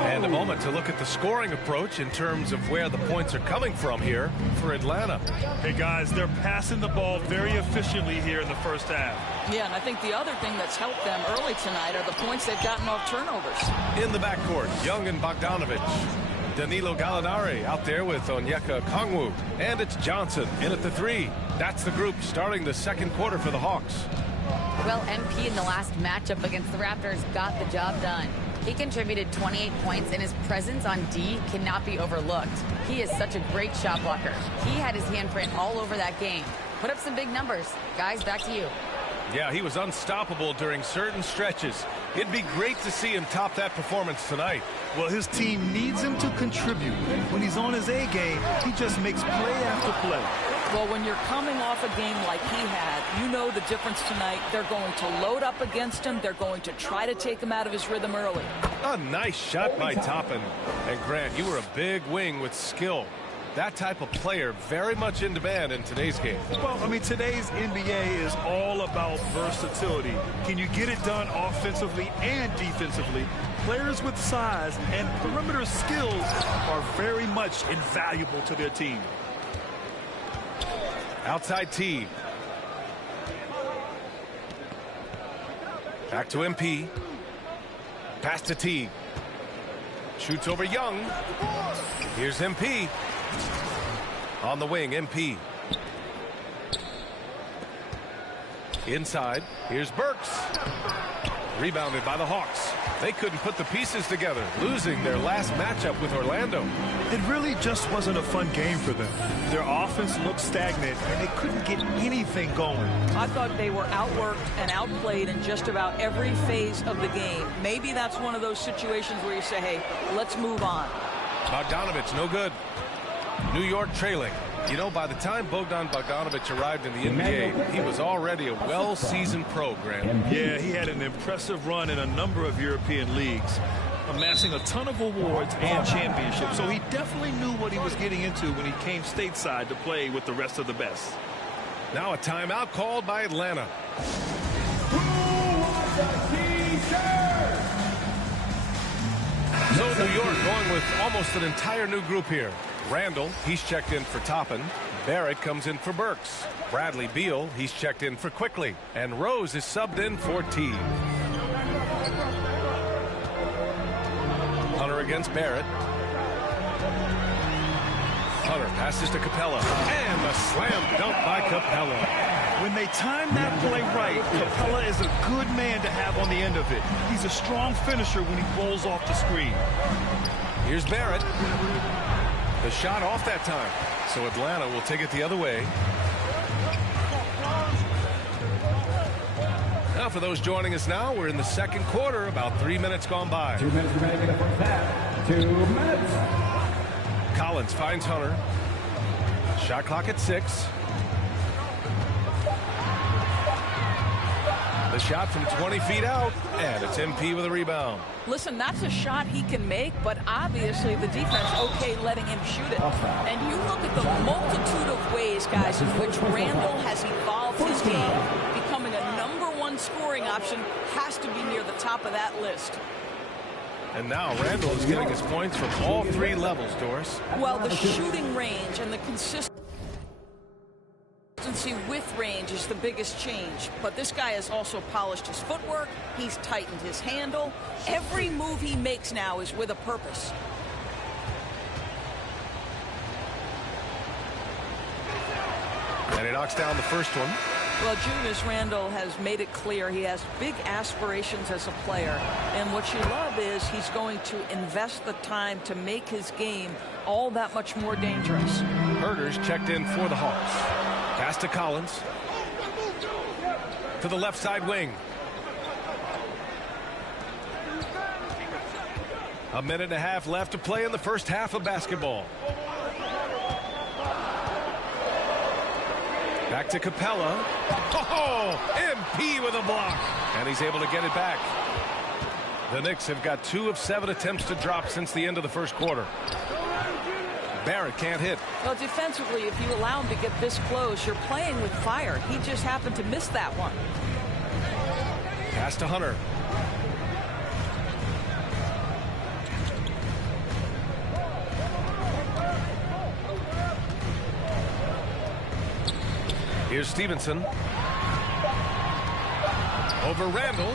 And a moment to look at the scoring approach in terms of where the points are coming from here for Atlanta. Hey, guys, they're passing the ball very efficiently here in the first half. Yeah, and I think the other thing that's helped them early tonight are the points they've gotten off turnovers. In the backcourt, Young and Bogdanovich. Danilo Gallinari out there with Onyeka Okongwu. And it's Johnson in at the 3. That's the group starting the second quarter for the Hawks. Well, MP in the last matchup against the Raptors got the job done. He contributed 28 points, and his presence on D cannot be overlooked. He is such a great shot blocker. He had his handprint all over that game. Put up some big numbers. Guys, back to you. Yeah, he was unstoppable during certain stretches. It'd be great to see him top that performance tonight. Well, his team needs him to contribute. When he's on his A game, he just makes play after play. Well, when you're coming off a game like he had, you know the difference tonight. They're going to load up against him. They're going to try to take him out of his rhythm early. A nice shot by Toppin. And Grant, you were a big wing with skill. That type of player very much in demand in today's game. Well, I mean, today's NBA is all about versatility. Can you get it done offensively and defensively? Players with size and perimeter skills are very much invaluable to their team. Outside T. Back to MP. Pass to T. Shoots over Young. Here's MP. On the wing, MP. Inside. Here's Burks. Rebounded by the Hawks. They couldn't put the pieces together, losing their last matchup with Orlando. It really just wasn't a fun game for them. Their offense looked stagnant, and they couldn't get anything going. I thought they were outworked and outplayed in just about every phase of the game. Maybe that's one of those situations where you say, hey, let's move on. Bogdanovich, no good. New York trailing. You know, by the time Bogdan Bogdanovich arrived in the NBA, he was already a well-seasoned pro, Grant. Yeah, he had an impressive run in a number of European leagues, amassing a ton of awards and championships. So he definitely knew what he was getting into when he came stateside to play with the rest of the best. Now a timeout called by Atlanta. So New York going with almost an entire new group here. Randall, he's checked in for Toppin. Barrett comes in for Burks. Bradley Beal, he's checked in for Quickly. And Rose is subbed in for T. Hunter against Barrett. Hunter passes to Capella. And a slam dunk by Capella. When they time that play right, Capella is a good man to have on the end of it. He's a strong finisher when he rolls off the screen. Here's Barrett. The shot off that time. So Atlanta will take it the other way. Now for those joining us now, we're in the second quarter, about 3 minutes gone by. 2 minutes remaining in the first half. 2 minutes. Collins finds Hunter. Shot clock at 6. The shot from 20 feet out, and it's MP with a rebound. Listen, that's a shot he can make, but obviously the defense okay letting him shoot it. And you look at the multitude of ways, guys, in which Randall has evolved his game. Becoming a #1 scoring option has to be near the top of that list. And now Randall is getting his points from all 3 levels, Doris. Well, the shooting range and the consistency with range is the biggest change, but this guy has also polished his footwork. He's tightened his handle. Every move he makes now is with a purpose. And he knocks down the first one. Well, Julius Randle has made it clear he has big aspirations as a player, and what you love is he's going to invest the time to make his game all that much more dangerous. Herter's checked in for the Hawks. Pass to Collins. To the left side wing. A minute and a half left to play in the first half of basketball. Back to Capella. Oh, MP with a block. And he's able to get it back. The Knicks have got 2 of 7 attempts to drop since the end of the first quarter. Barrett can't hit. Well, defensively, if you allow him to get this close, you're playing with fire. He just happened to miss that one. Pass to Hunter. Here's Stevenson. Over Randall.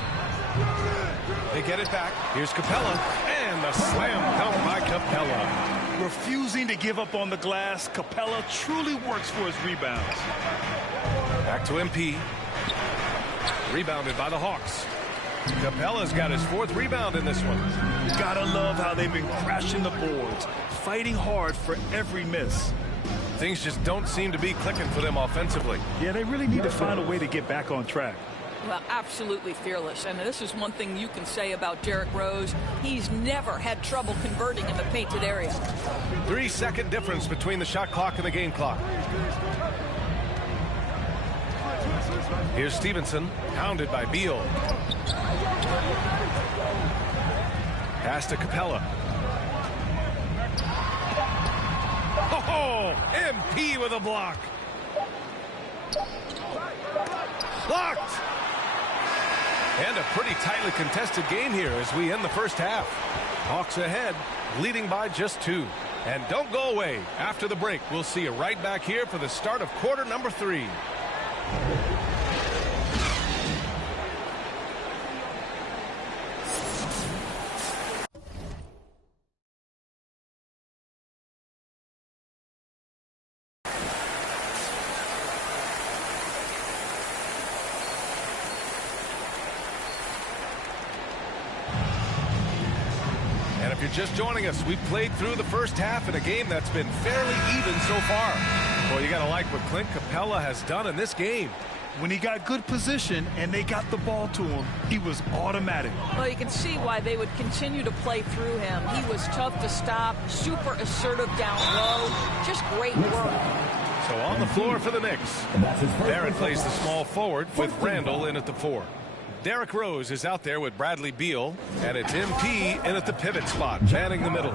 They get it back. Here's Capella. And the slam dunk by Capella. Refusing to give up on the glass, Capella truly works for his rebounds. Back to MP. Rebounded by the Hawks. Capella's got his 4th rebound in this one. Gotta love how they've been crashing the boards, fighting hard for every miss. Things just don't seem to be clicking for them offensively. Yeah, they really need to find a way to get back on track. Well, absolutely fearless. And this is one thing you can say about Derrick Rose. He's never had trouble converting in the painted area. 3-second difference between the shot clock and the game clock. Here's Stevenson, hounded by Beal. Pass to Capella. Oh, MP with a block. Blocked. And a pretty tightly contested game here as we end the first half. Hawks ahead, leading by just 2. And don't go away. After the break, we'll see you right back here for the start of quarter number 3. Just joining us, we've played through the first half in a game that's been fairly even so far. Well, you got to like what Clint Capella has done in this game. When he got good position and they got the ball to him, he was automatic. Well, you can see why they would continue to play through him. He was tough to stop, super assertive down low, just great work. So on the floor for the Knicks, Barrett plays the small forward with Randall in at the 4. Derrick Rose is out there with Bradley Beal, and it's MP in at the pivot spot, manning the middle.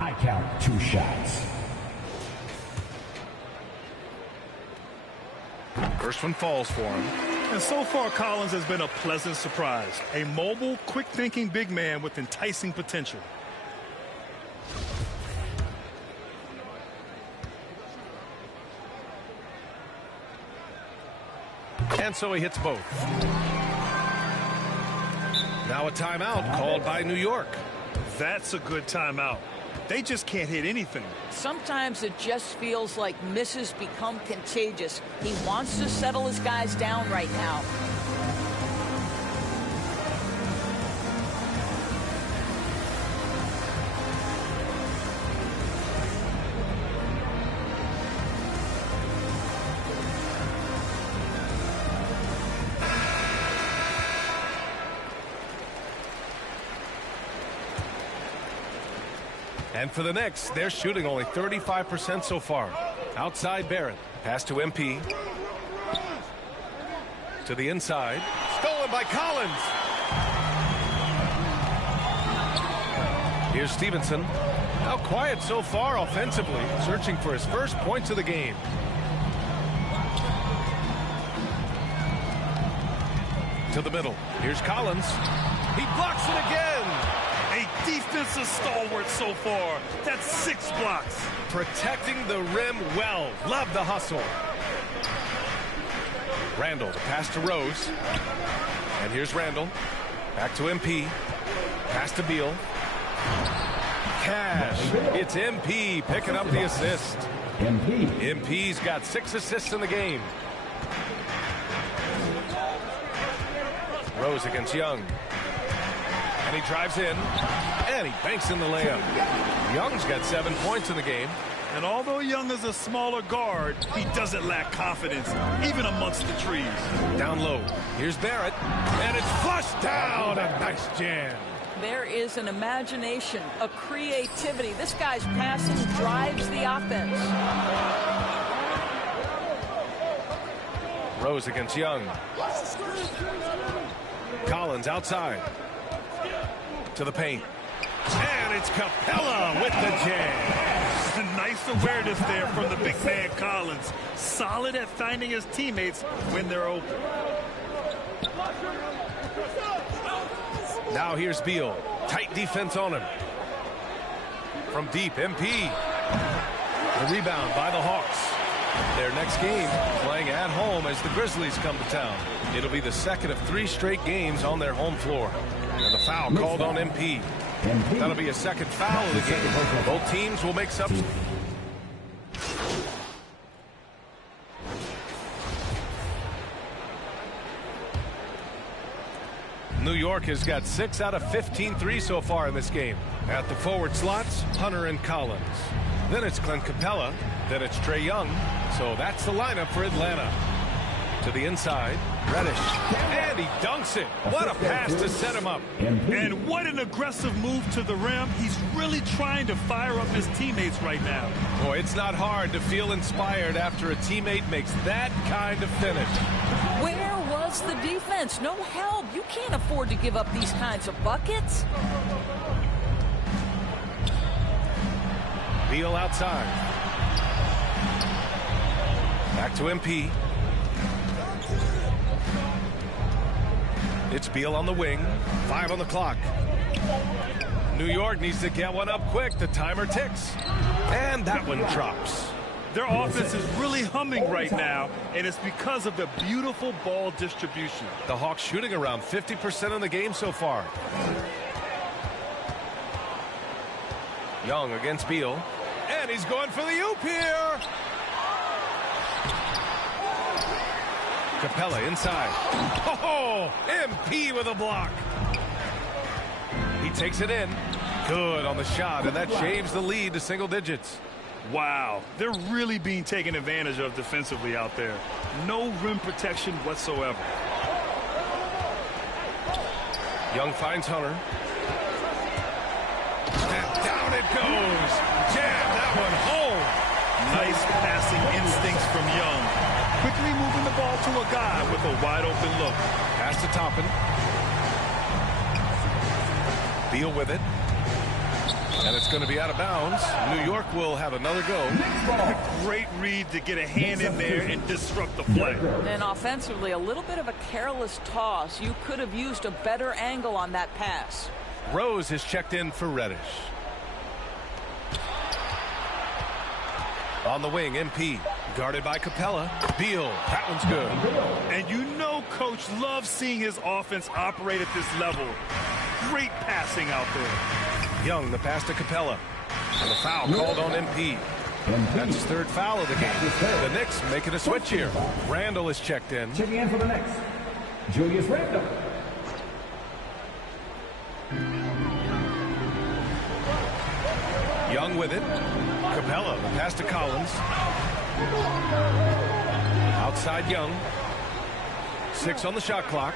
I count 2 shots. First one falls for him. And so far, Collins has been a pleasant surprise. A mobile, quick-thinking big man with enticing potential. And so he hits both. Now a timeout called by New York. That's a good timeout. They just can't hit anything. Sometimes it just feels like misses become contagious. He wants to settle his guys down right now. And for the Knicks, they're shooting only 35% so far. Outside Barrett. Pass to MP. To the inside. Stolen by Collins. Here's Stevenson. Now quiet so far offensively. Searching for his first points of the game. To the middle. Here's Collins. He blocks it again. A defensive stalwart so far. That's 6 blocks. Protecting the rim well. Love the hustle. Randall, the pass to Rose. And here's Randall. Back to MP. Pass to Beal. Cash. It's MP picking up the assist. MP's got 6 assists in the game. Rose against Young. And he drives in, and he banks in the layup. Young's got 7 points in the game. And although Young is a smaller guard, he doesn't lack confidence, even amongst the trees. Down low. Here's Barrett, and it's flushed down. A nice jam. There is an imagination, a creativity. This guy's passing drives the offense. Rose against Young. Collins outside. To the paint. And it's Capella with the jam. Nice awareness there from the big man Collins. Solid at finding his teammates when they're open. Now here's Beal. Tight defense on him. From deep, MP. The rebound by the Hawks. Their next game playing at home as the Grizzlies come to town. It'll be the second of 3 straight games on their home floor. And the foul called on MP. That'll be a second foul of the game. Both teams will make subs. New York has got 6 out of 15 threes so far in this game. At the forward slots, Hunter and Collins. Then it's Clint Capella. Then it's Trae Young. So that's the lineup for Atlanta. To the inside, Reddish, and he dunks it. What a pass to set him up. And what an aggressive move to the rim. He's really trying to fire up his teammates right now. Boy, it's not hard to feel inspired after a teammate makes that kind of finish. Where was the defense? No help. You can't afford to give up these kinds of buckets. Beal outside. Back to MP. It's Beal on the wing. 5 on the clock. New York needs to get one up quick. The timer ticks. And that one drops. Their offense is really humming right now, and it's because of the beautiful ball distribution. The Hawks shooting around 50% in the game so far. Young against Beal. And he's going for the oop here. Capella inside. Oh, MP with a block. He takes it in. Good on the shot, and that shaves the lead to single digits. Wow, they're really being taken advantage of defensively out there. No rim protection whatsoever. Young finds Hunter. And down it goes. Jam that one home. Nice passing instincts from Young. Quickly moving the ball to a guy with a wide open look. Pass to Toppin. Beal with it. And it's going to be out of bounds. New York will have another go. Great read to get a hand in there and disrupt the play. And offensively, a little bit of a careless toss. You could have used a better angle on that pass. Rose is checked in for Reddish. On the wing, MP. Guarded by Capella. Beal. That one's good. And you know Coach loves seeing his offense operate at this level. Great passing out there. Young, the pass to Capella. And the foul called on MP. That's his third foul of the game. The Knicks making a switch here. Randall is checked in. Checking in for the Knicks, Julius Randle. Young with it. Capella, the pass to Collins. Outside Young. 6 on the shot clock.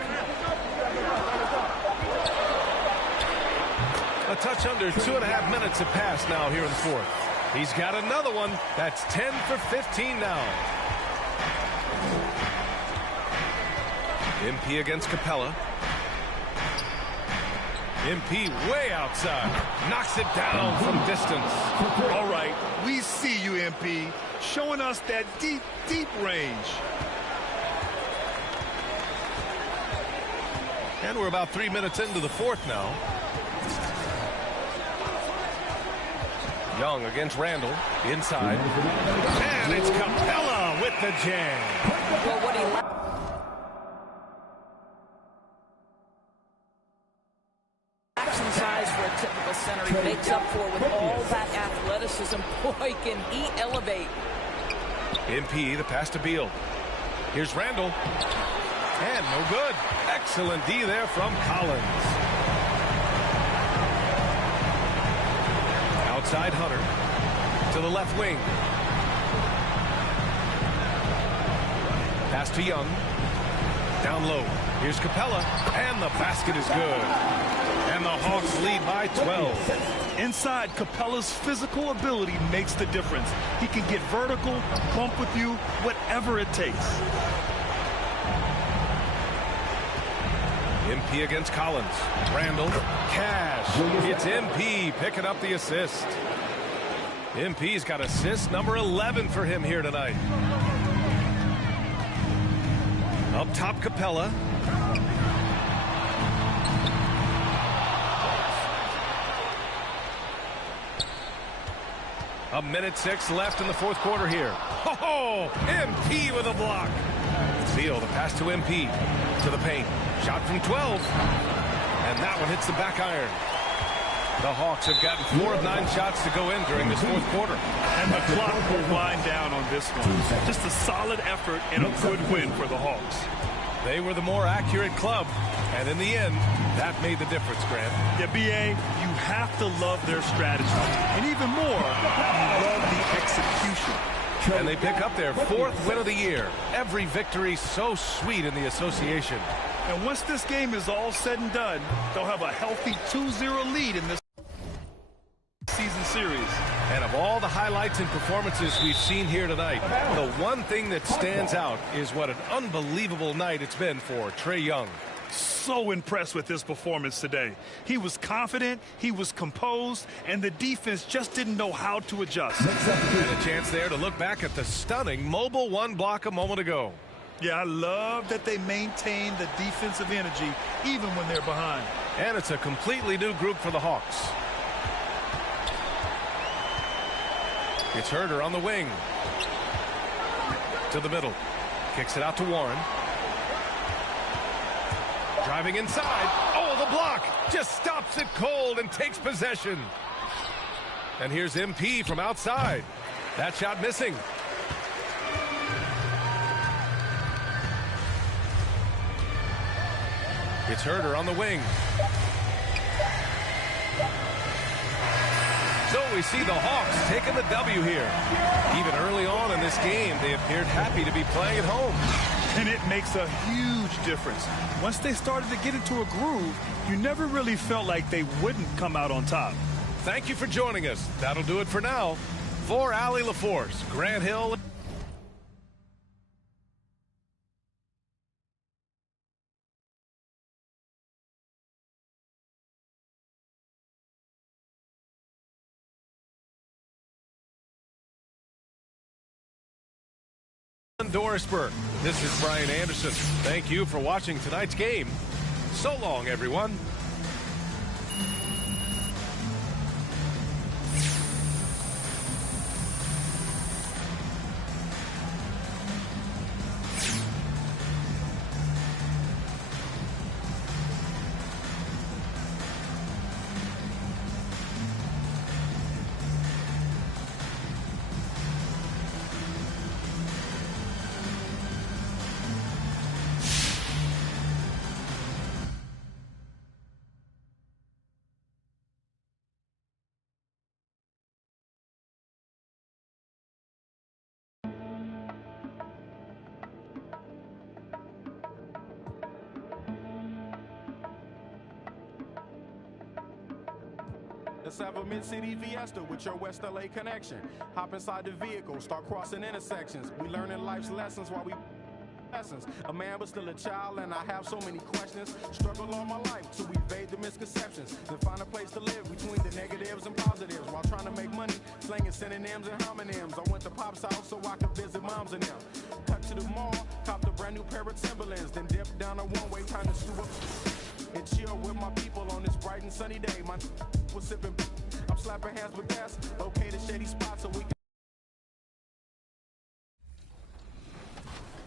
A touch under 2.5 minutes have passed now here in the fourth. He's got another one. That's 10 for 15 now. MP against Capella. MP way outside. Knocks it down from distance. All right, we see you, MP, showing us that deep, deep range. And we're about 3 minutes into the fourth now. Young against Randall. Inside. And it's Capella with the jam. Well, what he lacks in size for a typical center, he makes up for with all that athleticism. Boy, can he elevate. MP, the pass to Beal. Here's Randall. And no good. Excellent D there from Collins. Outside Hunter. To the left wing. Pass to Young. Down low. Here's Capella. And the basket is good. And the Hawks lead by 12. Inside, Capella's physical ability makes the difference. He can get vertical, bump with you, whatever it takes. MP against Collins. Randall. Cash. It's MP picking up the assist. MP's got assist number 11 for him here tonight. Up top, Capella. A minute 6 left in the fourth quarter here. Oh, MP with a block. Beal, the pass to MP. To the paint. Shot from 12. And that one hits the back iron. The Hawks have gotten 4 of 9 shots to go in during this fourth quarter. And the clock will wind down on this one. Just a solid effort and a good win for the Hawks. They were the more accurate club. And in the end, that made the difference, Grant. Yeah, B.A., you have to love their strategy. And even more, you love the execution. And they pick up their 4th win of the year. Every victory so sweet in the association. And once this game is all said and done, they'll have a healthy 2-0 lead in this season series. And of all the highlights and performances we've seen here tonight, the one thing that stands out is what an unbelievable night it's been for Trae Young. So impressed with his performance today. He was confident, he was composed, and the defense just didn't know how to adjust. And a chance there to look back at the stunning mobile one block a moment ago. Yeah, I love that they maintain the defensive energy even when they're behind. And it's a completely new group for the Hawks. It's Herder on the wing. To the middle. Kicks it out to Warren. Driving inside. Oh, the block just stops it cold and takes possession. And here's MP from outside. That shot missing. It's Herder on the wing. So we see the Hawks taking the W here. Even early on in this game, they appeared happy to be playing at home. And it makes a huge difference. Once they started to get into a groove, you never really felt like they wouldn't come out on top. Thank you for joining us. That'll do it for now. For Allie LaForce, Grant Hill. Dorisburg. This is Brian Anderson. Thank you for watching tonight's game. So long, everyone. Let's have a mid-city fiesta with your West LA connection. Hop inside the vehicle, start crossing intersections. We learning life's lessons while we lessons. A man but still a child, and I have so many questions. Struggle all my life to evade the misconceptions. Then find a place to live between the negatives and positives while trying to make money, slinging synonyms and homonyms. I went to Pop's house so I could visit moms and them. Cut to the mall, copped a brand new pair of Timberlands, then dipped down a one-way, time to scoop up and chill with my people on this bright and sunny day. My was sipping, I'm slapping hands with that's okay to shady spots so we can.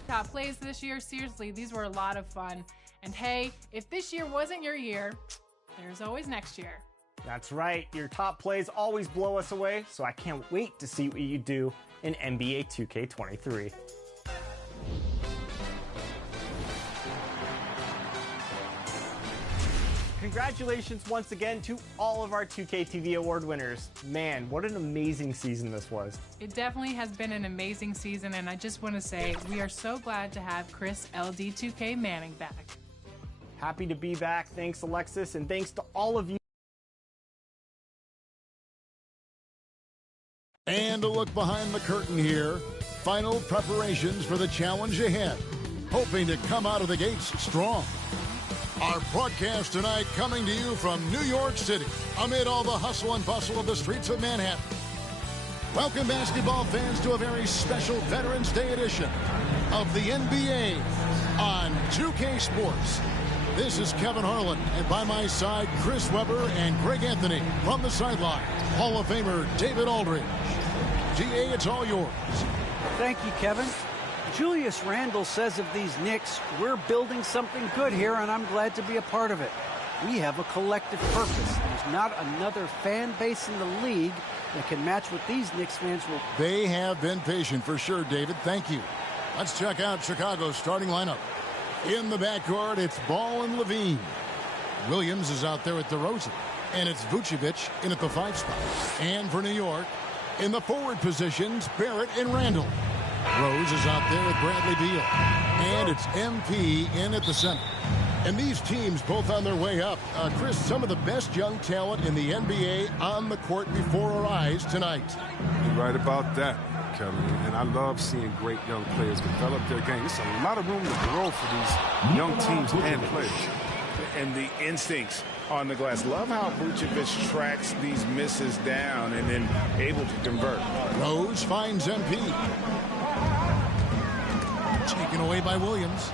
Top plays this year, seriously, these were a lot of fun. And hey, if this year wasn't your year, there's always next year. That's right, your top plays always blow us away, so I can't wait to see what you do in NBA 2K23. Congratulations once again to all of our 2K TV award winners. Man, what an amazing season this was. It definitely has been an amazing season, and I just want to say we are so glad to have Chris LD2K Manning back. Happy to be back. Thanks, Alexis, and thanks to all of you. And a look behind the curtain here. Final preparations for the challenge ahead. Hoping to come out of the gates strong. Our broadcast tonight coming to you from New York City, amid all the hustle and bustle of the streets of Manhattan. Welcome, basketball fans, to a very special Veterans Day edition of the NBA on 2K Sports. This is Kevin Harlan, and by my side, Chris Webber and Greg Anthony from the sideline. Hall of Famer David Aldridge. GA, it's all yours. Thank you, Kevin. Julius Randle says of these Knicks, we're building something good here, and I'm glad to be a part of it. We have a collective purpose. There's not another fan base in the league that can match what these Knicks fans will. They have been patient for sure, David. Thank you. Let's check out Chicago's starting lineup. In the backcourt, it's Ball and Levine. Williams is out there at DeRozan. And it's Vucevic in at the 5 spot. And for New York, In the forward positions, Barrett and Randall. Rose is out there with Bradley Beal. And it's MP in at the center. And these teams both on their way up. Chris, some of the best young talent in the NBA on the court before our eyes tonight. You're right about that, Kelly. And I love seeing great young players develop their game. There's a lot of room to grow for these young teams and players. And the instincts on the glass. Love how Vucevic tracks these misses down and then able to convert. Rose finds MP. Taken away by Williams.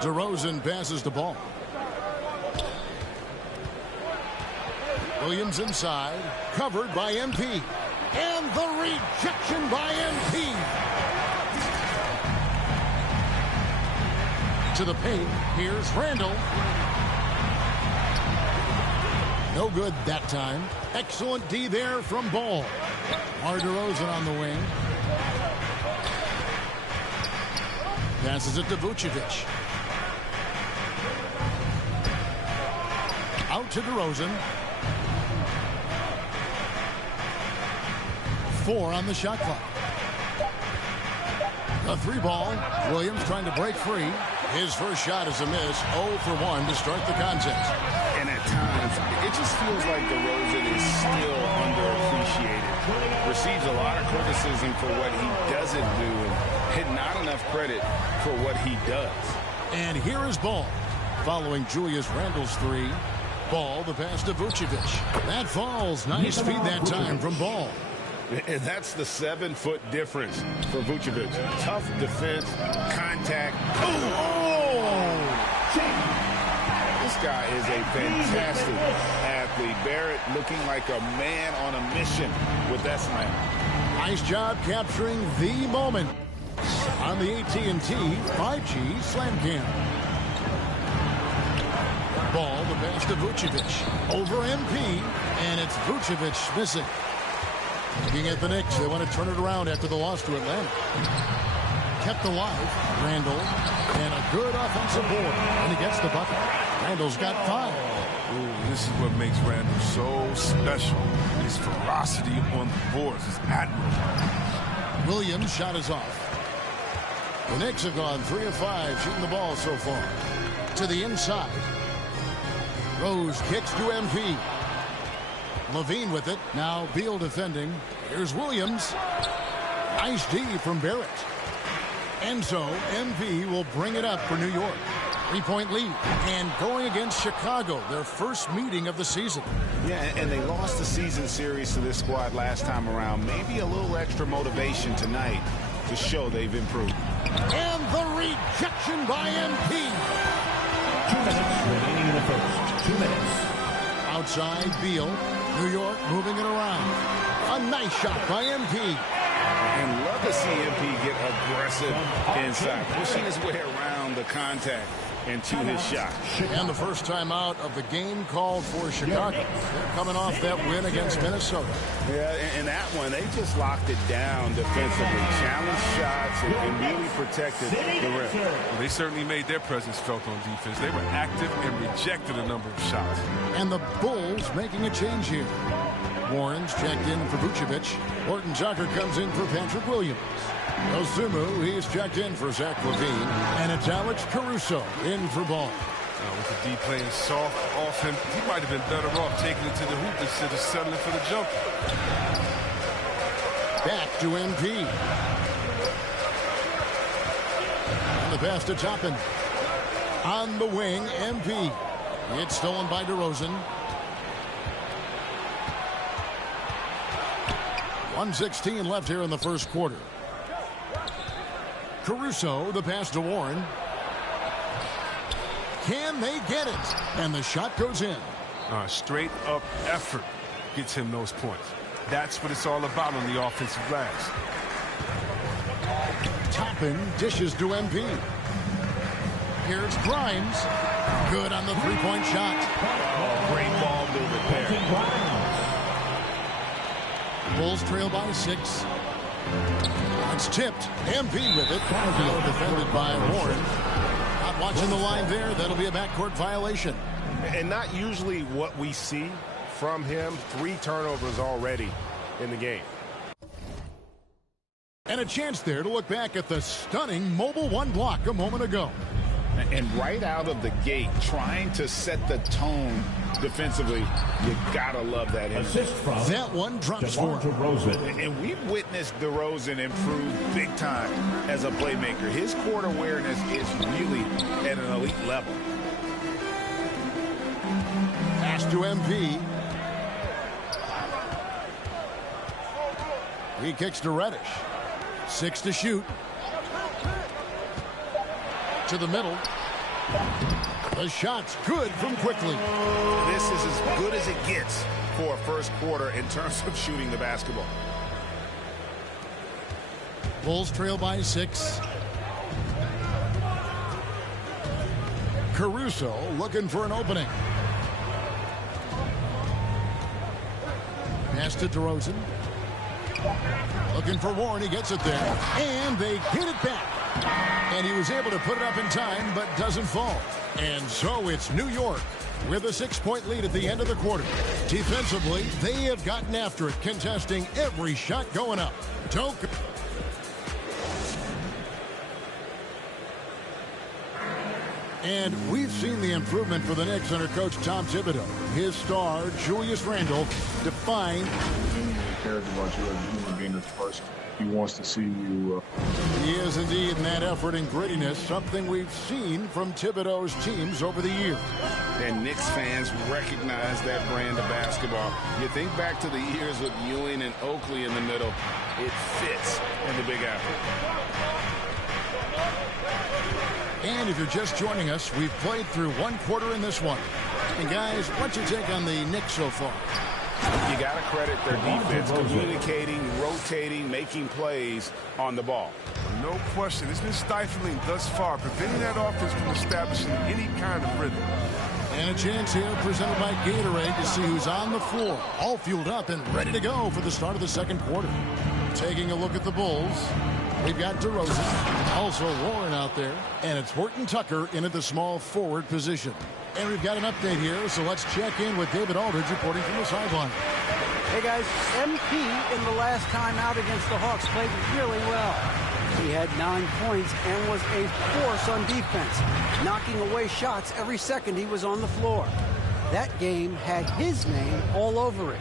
DeRozan passes the ball. Williams inside, covered by MP. And the rejection by MP. To the paint, here's Randall. No good that time. Excellent D there from Ball. DeRozan on the wing. Passes it to Vucevic. Out to DeRozan. 4 on the shot clock. A 3-ball. Williams trying to break free. His first shot is a miss. 0 for 1 to start the contest. And at times, it just feels like DeRozan is still underappreciated. Receives a lot of criticism for what he doesn't do and not enough credit for what he does. And here is Ball. Following Julius Randle's 3. Ball, the pass to Vucevic. That falls. Nice feed that time from Ball. And that's the 7-foot difference for Vucevic. Tough defense, contact. This guy is a fantastic athlete. Barrett looking like a man on a mission with that slam. Nice job capturing the moment on the AT&T 5G Slam Cam. Ball, the pass to Vucevic. Over MP, and it's Vucevic missing. Looking at the Knicks, they want to turn it around after the loss to Atlanta. Kept alive, Randall, and a good offensive board, and he gets the bucket. Randall's got 5. Ooh, this is what makes Randall so special. His ferocity on the boards is admirable. Williams' shot is off. The Knicks have gone 3 of 5 shooting the ball so far. To the inside. Rose kicks to MP. Levine with it. Now Beal defending. Here's Williams. Nice D from Barrett. And so MP will bring it up for New York. 3-point lead. And going against Chicago, their first meeting of the season. Yeah, and they lost the season series to this squad last time around. Maybe a little extra motivation tonight to show they've improved. And the rejection by MP. 2 minutes remaining in the first. 2 minutes. Outside, Beal. New York moving it around. A nice shot by MP. And love to see MP get aggressive inside, pushing his way around the contact and to his shot. And the first time out of the game called for Chicago. They're coming off that win against Minnesota. Yeah, and that one, they just locked it down defensively. Challenged shots and really protected the rim. Well, they certainly made their presence felt on defense. They were active and rejected a number of shots. And the Bulls making a change here. Warren's checked in for Vucevic. Horton Tucker comes in for Patrick Williams. Osumu, he's checked in for Zach LaVine. And it's Alex Caruso in for Ball. With the D playing soft off him, he might have been better off taking it to the hoop instead of settling for the jump. Back to MP. And the pass to Toppin. On the wing, MP. It's stolen by DeRozan. 1:16 left here in the first quarter. Caruso, the pass to Warren. Can they get it? And the shot goes in. Straight up effort gets him those points. That's what it's all about on the offensive glass. Toppin dishes to MP. Here's Grimes. Good on the three-point shot. Great ball movement there. Bulls trail by 6. It's tipped. MP with it. Now defended by Warren. Not watching the line there. That'll be a backcourt violation. And not usually what we see from him. 3 turnovers already in the game. And a chance there to look back at the stunning Mobile One block a moment ago. And right out of the gate, trying to set the tone defensively, you gotta love that energy. That one drops for him. And we've witnessed DeRozan improve big time as a playmaker. His court awareness is really at an elite level. Pass to MP. He kicks to Reddish. 6 to shoot. To the middle. The shot's good from quickly. This is as good as it gets for a first quarter in terms of shooting the basketball. Bulls trail by 6. Caruso looking for an opening. Pass to DeRozan. Looking for Warren. He gets it there. And they get it back. And he was able to put it up in time, but doesn't fall. And so it's New York with a 6-point lead at the end of the quarter. Defensively, they have gotten after it, contesting every shot going up. And we've seen the improvement for the Knicks under coach Tom Thibodeau. His star, Julius Randle, defined. He cares about you as a human being as first. He wants to see you. He is indeed in that effort and grittiness, something we've seen from Thibodeau's teams over the years. And Knicks fans recognize that brand of basketball. You think back to the years with Ewing and Oakley in the middle. It fits in the Big Apple. And if you're just joining us, we've played through 1 quarter in this one. And guys, what's your take on the Knicks so far? You got to credit their defense, communicating, rotating, making plays on the ball. No question. It's been stifling thus far, preventing that offense from establishing any kind of rhythm. And a chance here presented by Gatorade to see who's on the floor, all fueled up and ready to go for the start of the second quarter. Taking a look at the Bulls, we've got DeRozan, also Warren out there, and it's Horton Tucker in at the small forward position. And we've got an update here, so let's check in with David Aldridge reporting from the sideline. Hey guys, MP in the last time out against the Hawks played really well. He had 9 points and was a force on defense, knocking away shots every second he was on the floor. That game had his name all over it.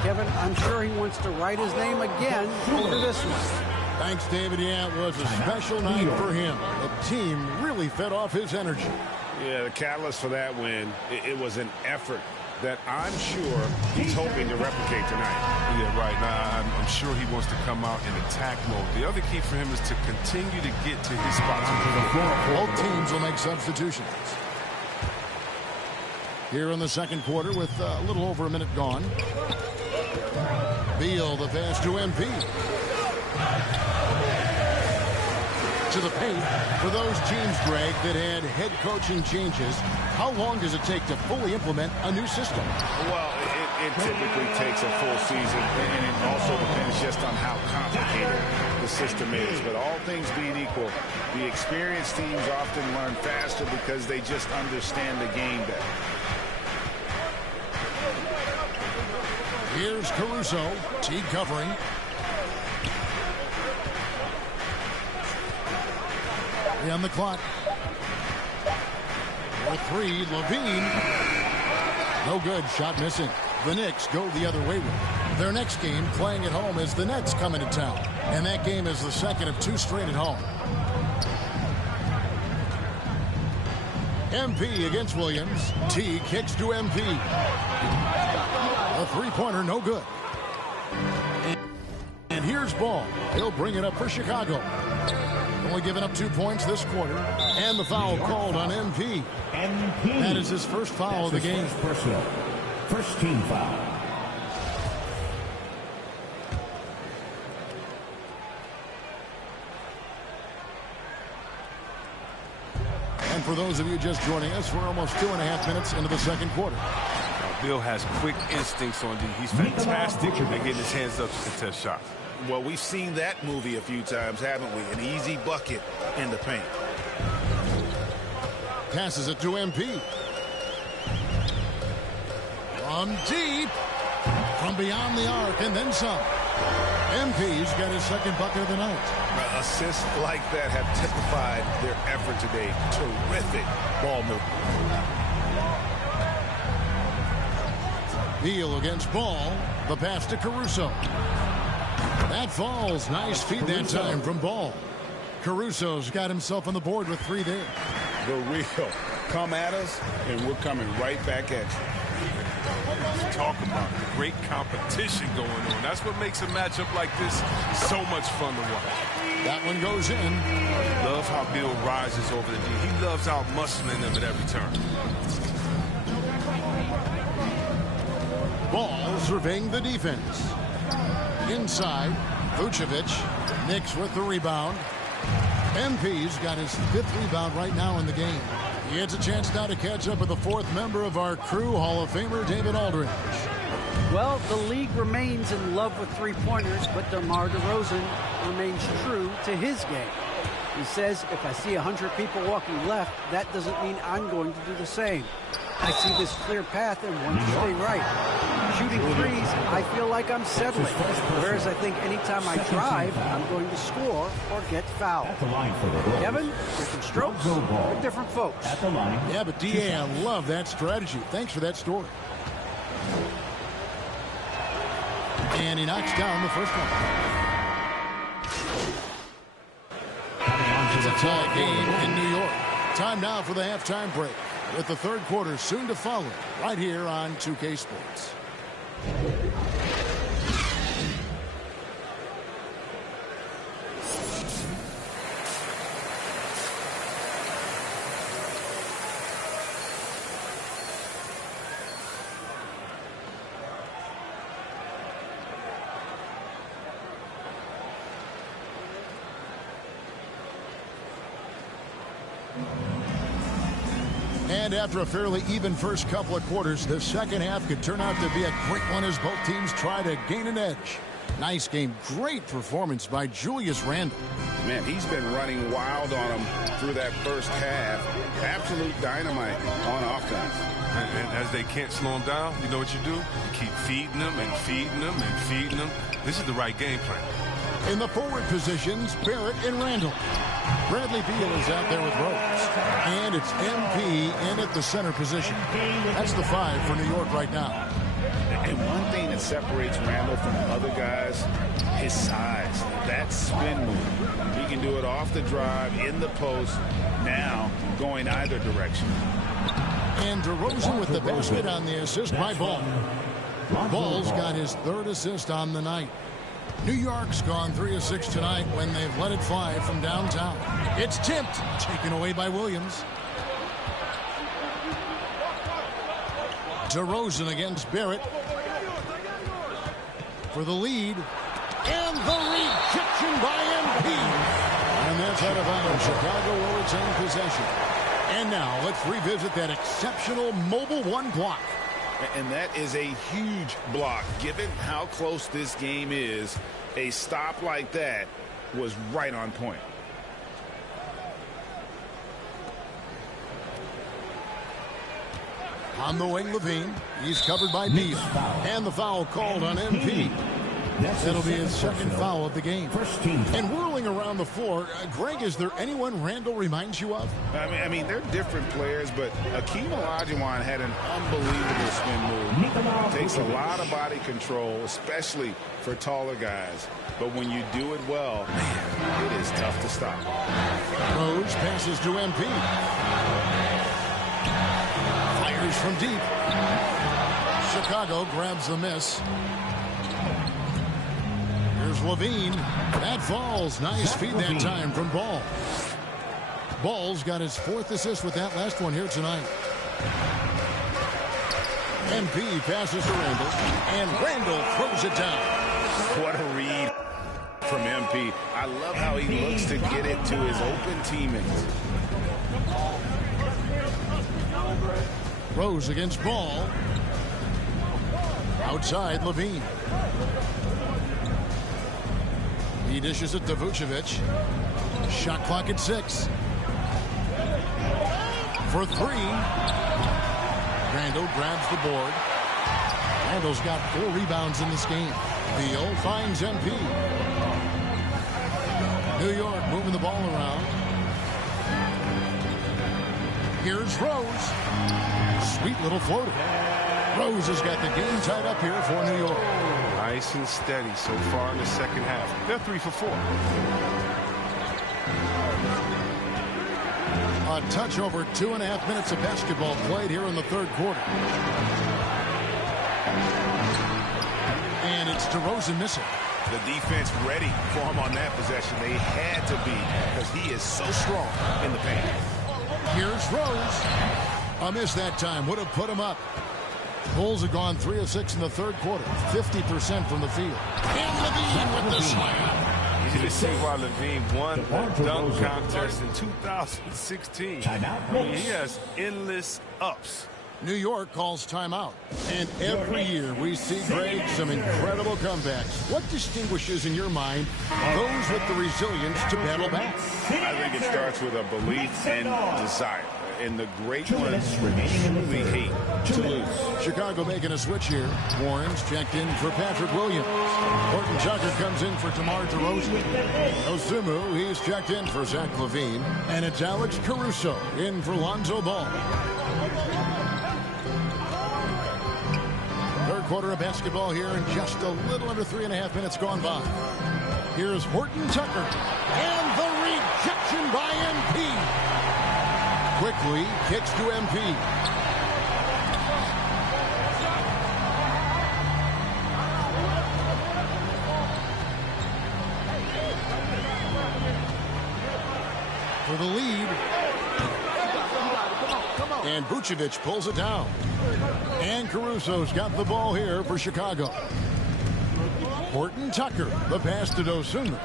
Kevin, I'm sure he wants to write his name again over this one. Thanks, David. Yeah, it was a special night for him. The team really fed off his energy. Yeah, the catalyst for that win, it was an effort that I'm sure he's hoping to replicate tonight. Yeah, right. Now, I'm sure he wants to come out in attack mode. The other key for him is to continue to get to his spots. Both teams will make substitutions. Here in the second quarter with a little over a minute gone. Beal, the pass to MP. To the paint. For those teams, Greg, that had head coaching changes, how long does it take to fully implement a new system? Well, it typically takes a full season, and it also depends just on how complicated the system is. But all things being equal, the experienced teams often learn faster because they just understand the game better. Here's Caruso, T covering. On the clock. For 3, Levine. No good, shot missing. The Knicks go the other way with it. Their next game playing at home as the Nets come into town. And that game is the second of 2 straight at home. MP against Williams. T kicks to MP. A 3-pointer, no good. And here's Ball. He'll bring it up for Chicago. Only giving up 2 points this quarter. And the foul called on MP. That is his first foul of the game. Personal. First team foul. And for those of you just joining us, we're almost 2.5 minutes into the second quarter. Bill has quick instincts on D. He's fantastic at getting his hands up to contest shots. Well, we've seen that movie a few times, haven't we? An easy bucket in the paint. Passes it to MP. From deep. From beyond the arc and then some. MP's got his second bucket of the night. Assists like that have typified their effort today. Terrific ball movement. Beal against Ball. The pass to Caruso. That falls. Nice feed that time from Ball. Caruso's got himself on the board with 3 there. The real. Come at us, and we're coming right back at you. Talk about great competition going on. That's what makes a matchup like this so much fun to watch. That one goes in. Love how Bill rises over the D. He loves out-muscling them at every turn. Ball surveying the defense. Inside, Vucevic. Knicks with the rebound. MP's got his 5th rebound right now in the game. He gets a chance now to catch up with the 4th member of our crew, Hall of Famer David Aldridge. Well, the league remains in love with three-pointers, but DeMar DeRozan remains true to his game. He says, if I see 100 people walking left, that doesn't mean I'm going to do the same. I see this clear path and want to stay right. Shooting threes, I feel like I'm settling. Whereas I think anytime I drive, I'm going to score or get fouled. Kevin, different strokes for different folks. Yeah, but D.A., I love that strategy. Thanks for that story. And he knocks down the first one. It's a tie game in New York. Time now for the halftime break, with the third quarter soon to follow right here on 2K Sports. And after a fairly even first couple of quarters, the second half could turn out to be a great one as both teams try to gain an edge. Nice game. Great performance by Julius Randle. Man, he's been running wild on him through that first half. Absolute dynamite on offense. And as they can't slow him down, you know what you do? You keep feeding them and feeding them and feeding them. This is the right game plan. In the forward positions, Barrett and Randall. Bradley Beal is out there with Rose. And it's MP in at the center position. That's the 5 for New York right now. And one thing that separates Randall from other guys, his size. That spin move. He can do it off the drive, in the post, now going either direction. And DeRozan with the basket on the assist by Ball. Ball's got his 3rd assist on the night. New York's gone 3 of 6 tonight when they've let it fly from downtown. It's tipped, taken away by Williams. DeRozan against Barrett for the lead. And the rejection by MP. And that's out of bounds. Chicago will retain possession. And now let's revisit that exceptional mobile 1 block. And that is a huge block. Given how close this game is, a stop like that was right on point. On the wing, Levine. He's covered by Beal. And the foul called on MP. That'll be his 2nd foul of the game. And whirling around the floor, Greg, is there anyone Randall reminds you of? I mean, they're different players, but Akeem Olajuwon had an unbelievable spin move. Takes a lot of body control, especially for taller guys. But when you do it well, man, it is tough to stop. Rose passes to MP. Fires from deep. Chicago grabs the miss. Here's Levine. That falls. Nice feed that time from Ball. Ball's got his 4th assist with that last one here tonight. MP passes to Randall. And Randall throws it down. What a read from MP. I love how he looks to get it to his open teammates. Rose against Ball. Outside, Levine. He dishes it to Vucevic. Shot clock at 6. For 3. Randall grabs the board. Randall's got 4 rebounds in this game. Beal finds MP. New York moving the ball around. Here's Rose. Sweet little floater. Rose has got the game tied up here for New York. Nice and steady so far in the second half. They're 3 for 4. A touch over 2.5 minutes of basketball played here in the third quarter. And it's DeRozan missing. The defense ready for him on that possession. They had to be because he is so strong in the paint. Here's Rose. A miss that time. Would have put him up. Bulls have gone 3 of 6 in the third quarter. 50% from the field. And Levine with the slam. You can see why Levine won the dunk contest in 2016. I mean, he has endless ups. New York calls timeout. And every year we see, Greg, some incredible comebacks. What distinguishes, in your mind, those with the resilience to battle back? I think it starts with a belief and desire. And the great ones truly hate to lose. Chicago making a switch here. Warren's checked in for Patrick Williams. Horton Tucker comes in for DeMar DeRozan. Osumu, he's checked in for Zach LaVine. And it's Alex Caruso in for Lonzo Ball. Third quarter of basketball here, and just a little under 3.5 minutes gone by. Here's Horton Tucker. And the rejection by MP. Quickly kicks to MP. For the lead. And Vucevic pulls it down. And Caruso's got the ball here for Chicago. Horton Tucker, the pass to Dosunmu.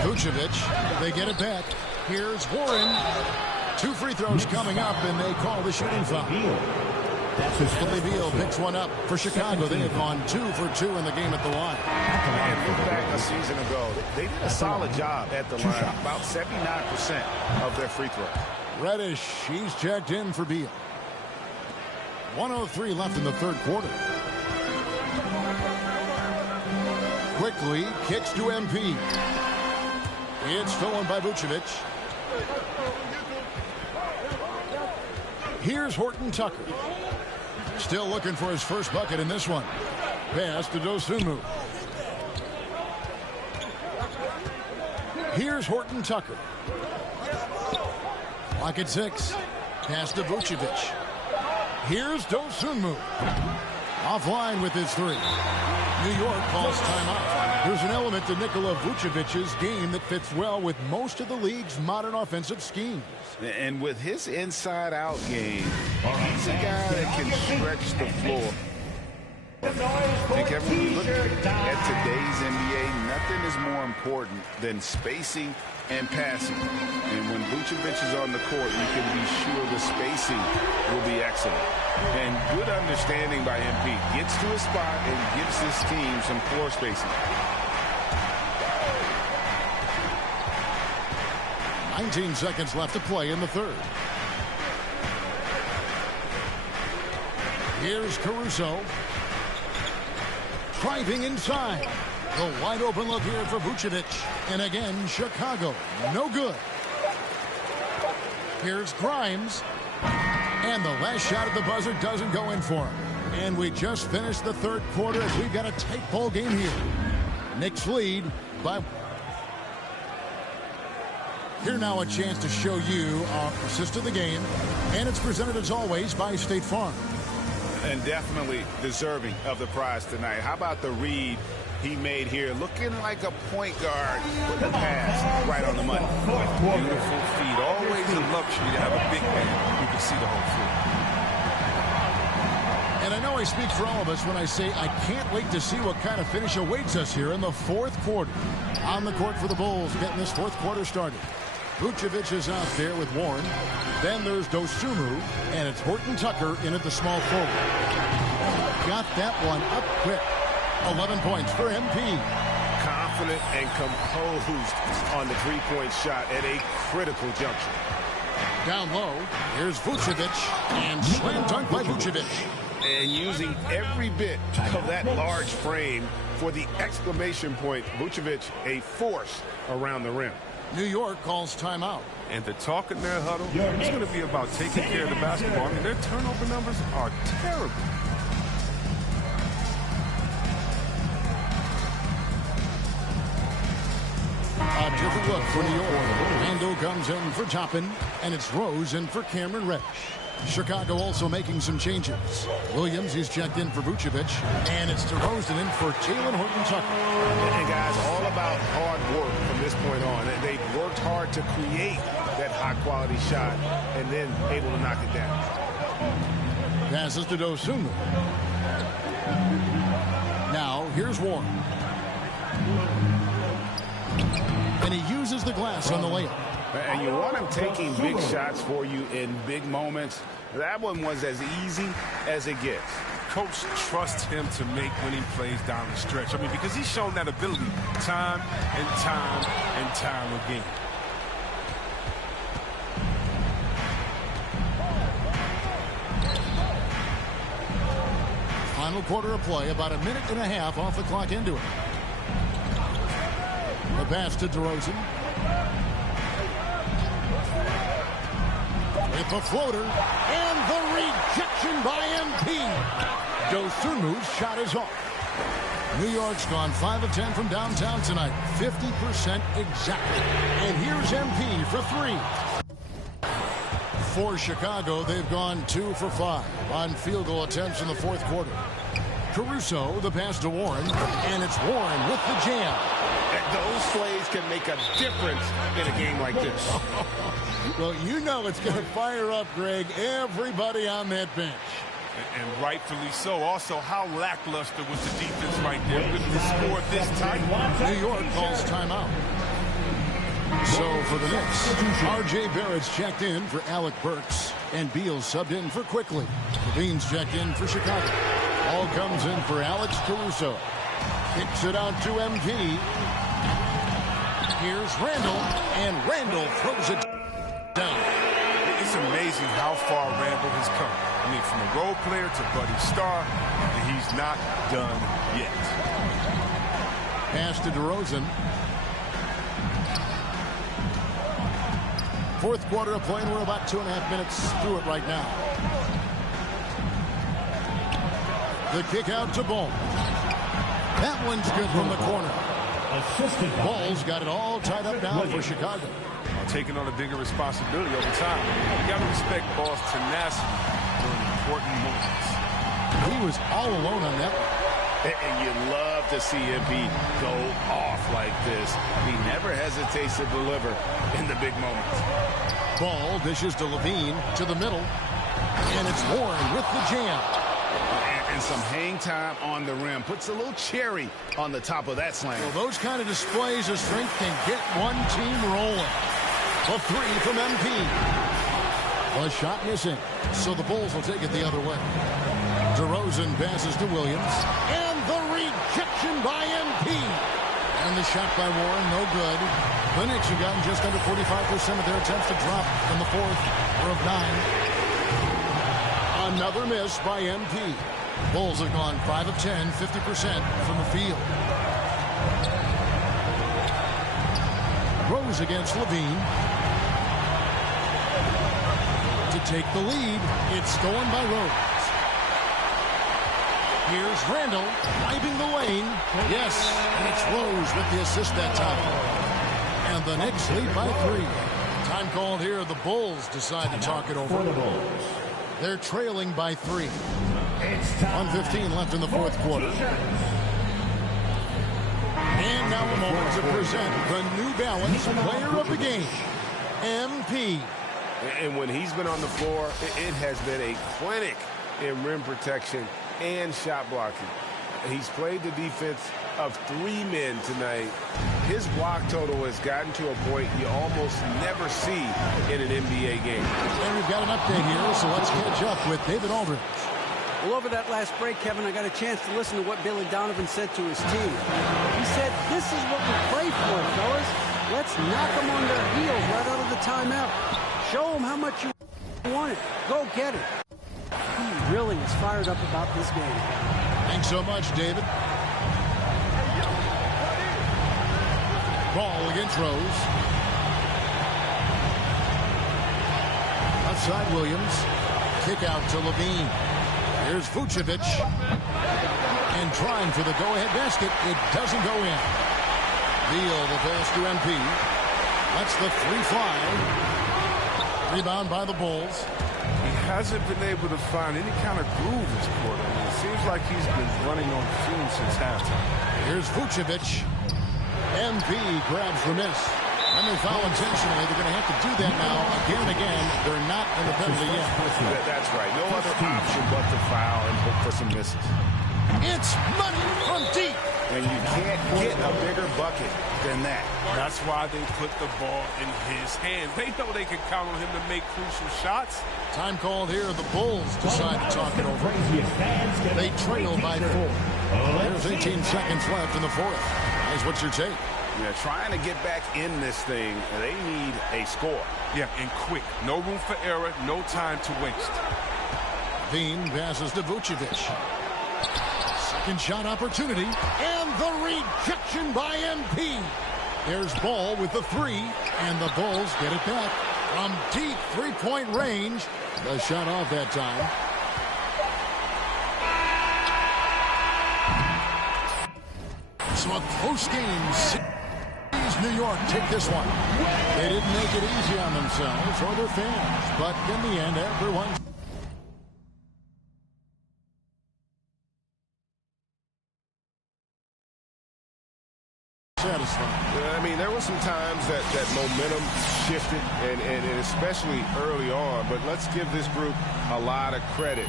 Vucevic, they get it back. Here's Warren. 2 free throws coming up, and they call the shooting foul. Bradley Beal picks one up for Chicago. They have gone 2 for 2 in the game at the line. And look back a season ago, they did a solid job at the line. About 79% of their free throws. Reddish, he's checked in for Beal. 1:03 left in the third quarter. Quickly kicks to MP. It's stolen by Vucevic. Here's Horton Tucker. Still looking for his first bucket in this one. Pass to Dosunmu. Here's Horton Tucker. Clock at 6. Pass to Vucevic. Here's Dosunmu. Offline with his 3. New York calls timeout. There's an element to Nikola Vucevic's game that fits well with most of the league's modern offensive schemes. And with his inside-out game, he's a guy that can stretch the floor. I think when you look at today's NBA, nothing is more important than spacing and passing. And when Vucevic is on the court, you can be sure the spacing will be excellent. And good understanding by MP. Gets to a spot and gives his team some floor spacing. 19 seconds left to play in the third. Here's Caruso. Driving inside. The wide open look here for Vucevic. And again, Chicago. No good. Here's Grimes. And the last shot at the buzzer doesn't go in for him. And we just finished the third quarter as we've got a tight ball game here. Knicks lead by... Here now a chance to show you our assist of the game. And it's presented as always by State Farm. And definitely deserving of the prize tonight. How about the read he made here? Looking like a point guard with the pass right on the money. Beautiful feet. Always a luxury to have a big man who can see the whole floor. And I know I speak for all of us when I say I can't wait to see what kind of finish awaits us here in the fourth quarter. On the court for the Bulls, getting this fourth quarter started. Vucevic is out there with Warren. Then there's Dosunmu, and it's Horton Tucker in at the small forward. Got that one up quick. 11 points for MP. Confident and composed on the three-point shot at a critical juncture. Down low, here's Vucevic, and slam dunk by Vucevic. and using every bit of that large frame for the exclamation point. Vucevic, a force around the rim. New York calls timeout. And the talk in their huddle is going to be about taking care of the basketball. I mean, their turnover numbers are terrible. A different look for New York. Randle comes in for Toppin, and it's Rose in for Cameron Reddish. Chicago also making some changes. Williams, he's checked in for Vucevic, and it's DeRozan in for Jalen Horton-Tucker. And guys, all about hard work from this point on. They've worked hard to create that high-quality shot and then able to knock it down. Passes to Dosunmu. Now, here's Warren. And he uses the glass on the layup. And you want him taking big shots for you in big moments. That one was as easy as it gets. Coach trusts him to make winning plays down the stretch. I mean, because he's shown that ability time and time and time again. Final quarter of play, about a minute and a half off the clock into it. The pass to DeRozan. With the floater, and the rejection by MP. Dosunmu's shot is off. New York's gone 5 of 10 from downtown tonight, 50% exactly. And here's MP for 3. For Chicago, they've gone 2 for 5 on field goal attempts in the fourth quarter. Caruso, the pass to Warren, and it's Warren with the jam. Those plays can make a difference in a game like this. Well, you know it's going to fire up, Greg, everybody on that bench. And rightfully so. Also, how lackluster was the defense right there with the score this tight. New York calls timeout. So for the Knicks, R.J. Barrett's checked in for Alec Burks, and Beal's subbed in for Quickly. Levine's checked in for Chicago. All comes in for Alex Caruso. Kicks it out to MP. Here's Randle, and Randle throws it down. It's amazing how far Randle has come. I mean, from a role player to Buddy Star, and he's not done yet. Pass to DeRozan. Fourth quarter of play, and we're about 2.5 minutes through it right now. The kick out to Ball. That one's good from the corner. Ball's got it all tied up now for Chicago. Taking on a bigger responsibility over time. You got to respect Ball's tenacity during important moments. He was all alone on that one. And you love to see MP go off like this. He never hesitates to deliver in the big moments. Ball dishes to Levine to the middle. And it's Warren with the jam. And some hang time on the rim. Puts a little cherry on the top of that slam. Well, those kind of displays of strength can get one team rolling. A 3 from MP. A shot missing. So the Bulls will take it the other way. DeRozan passes to Williams. And the rejection by MP. And the shot by Warren, no good. The Knicks have gotten just under 45% of their attempts to drop in the fourth of 9. Another miss by MP. Bulls have gone 5 of 10, 50% from the field. Rose against Levine. To take the lead, it's stolen by Rose. Here's Randle, driving the lane. Yes, and it's Rose with the assist that time. And the Knicks lead by 3. Time called here. The Bulls decide to talk it over. They're trailing by 3. 1:15 left in the fourth quarter. And now a moment to present the New Balance Player of the Game, MP. And when he's been on the floor, it has been a clinic in rim protection and shot blocking. He's played the defense of 3 men tonight. His block total has gotten to a point you almost never see in an NBA game. And we've got an update here, so let's catch up with David Aldridge. Well, over that last break, Kevin, I got a chance to listen to what Billy Donovan said to his team. He said, this is what we play for, fellas. Let's knock them on their heels right out of the timeout. Show them how much you want it. Go get it. MP really is fired up about this game. Thanks so much, David. Ball against Rose. Outside Williams. Kick out to Levine. Here's Vucevic. And trying for the go-ahead basket. It doesn't go in. Beal the pass to MP. That's the three fly. Rebound by the Bulls. He hasn't been able to find any kind of groove this quarter. I mean, it seems like he's been running on fumes since halftime. Here's Vucevic. MP grabs the miss. And they foul intentionally. They're going to have to do that now again and again. They're not in the penalty yet. That's right. No other option but to foul and hope for some misses. It's money from deep. And you can't get a bigger bucket than that. That's why they put the ball in his hands. They know they can count on him to make crucial shots. Time called here. The Bulls decide to talk it over. They trail by 4. There's 18 seconds left in the fourth. Guys, what's your take? Yeah, trying to get back in this thing, they need a score. Yeah, and quick. No room for error, no time to waste. Bean passes to Vucevic. Second shot opportunity, and the rejection by MP. There's Ball with the three, and the Bulls get it back from deep three-point range. The shot off that time. So a close game. New York take this one. They didn't make it easy on themselves or their fans, but in the end, everyone satisfied. I mean, there were some times that momentum shifted, and especially early on, but let's give this group a lot of credit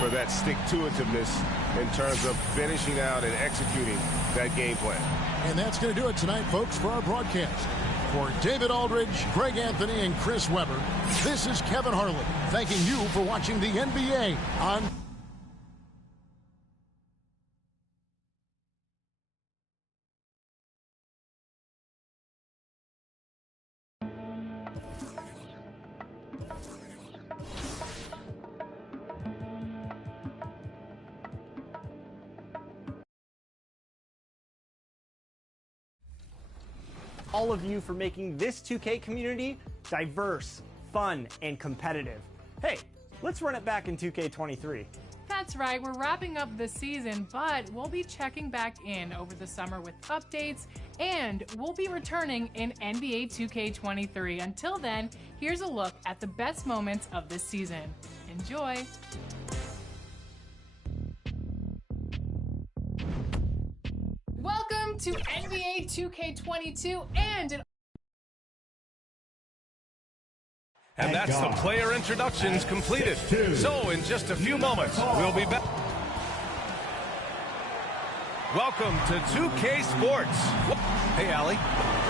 for that stick-to-itiveness in terms of finishing out and executing that game plan. And that's going to do it tonight, folks, for our broadcast. For David Aldridge, Greg Anthony, and Chris Webber, this is Kevin Harlan thanking you for watching the NBA on all of you for making this 2K community diverse, fun, and competitive. Hey, let's run it back in 2K23. That's right, we're wrapping up the season, but we'll be checking back in over the summer with updates, and we'll be returning in NBA 2K23. Until then, here's a look at the best moments of this season. Enjoy! Welcome to NBA 2K22 And that's the player introductions completed. So in just a few moments, we'll be back. Welcome to 2K Sports. Hey, Allie.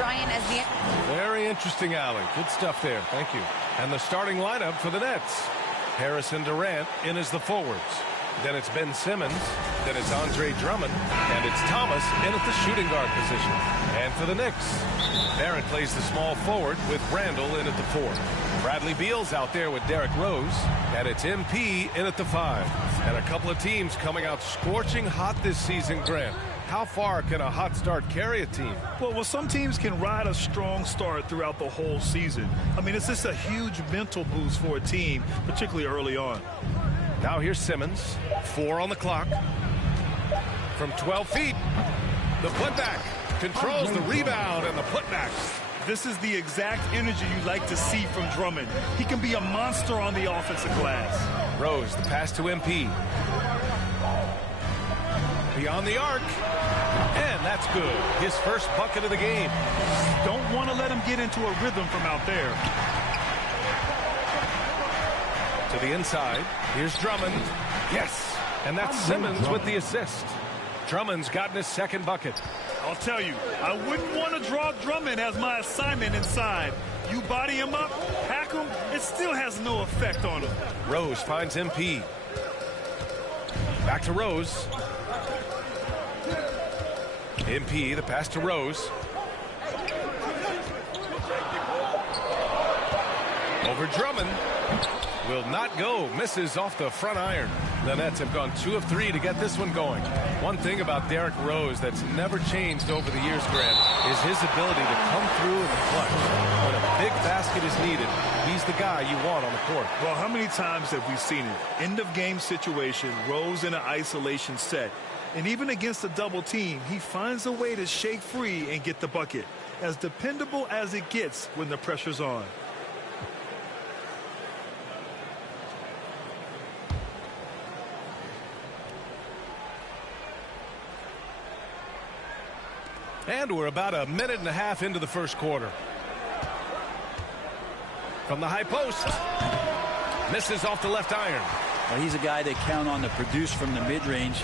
Ryan as the... Very interesting, Allie. Good stuff there. Thank you. And the starting lineup for the Nets. Harrison Durant in as the forwards. Then it's Ben Simmons. Then it's Andre Drummond. And it's Thomas in at the shooting guard position. And for the Knicks, Barrett plays the small forward with Randall in at the 4. Bradley Beal's out there with Derrick Rose. And it's MP in at the 5. And a couple of teams coming out scorching hot this season, Grant. How far can a hot start carry a team? Well, some teams can ride a strong start throughout the whole season. I mean, it's just a huge mental boost for a team, particularly early on. Now here's Simmons. 4 on the clock. From 12 feet. The putback. Controls the rebound and the putback. This is the exact energy you like to see from Drummond. He can be a monster on the offensive glass. Rose, the pass to MP. Beyond the arc. And that's good. His first bucket of the game. Don't want to let him get into a rhythm from out there. To the inside. Here's Drummond. Yes. And that's Simmons with the assist. Drummond's gotten his second bucket. I'll tell you, I wouldn't want to draw Drummond as my assignment inside. You body him up, hack him, it still has no effect on him. Rose finds MP. Back to Rose. MP, the pass to Rose. Over Drummond. Will not go. Misses off the front iron. The Nets have gone 2 of 3 to get this one going. One thing about Derrick Rose that's never changed over the years, Grant, is his ability to come through in the clutch. When a big basket is needed, he's the guy you want on the court. Well, how many times have we seen it? End of game situation, Rose in an isolation set. And even against a double team, he finds a way to shake free and get the bucket. As dependable as it gets when the pressure's on. And we're about a minute and a half into the first quarter. From the high post. Misses off the left iron. Well, he's a guy they count on to produce from the mid-range.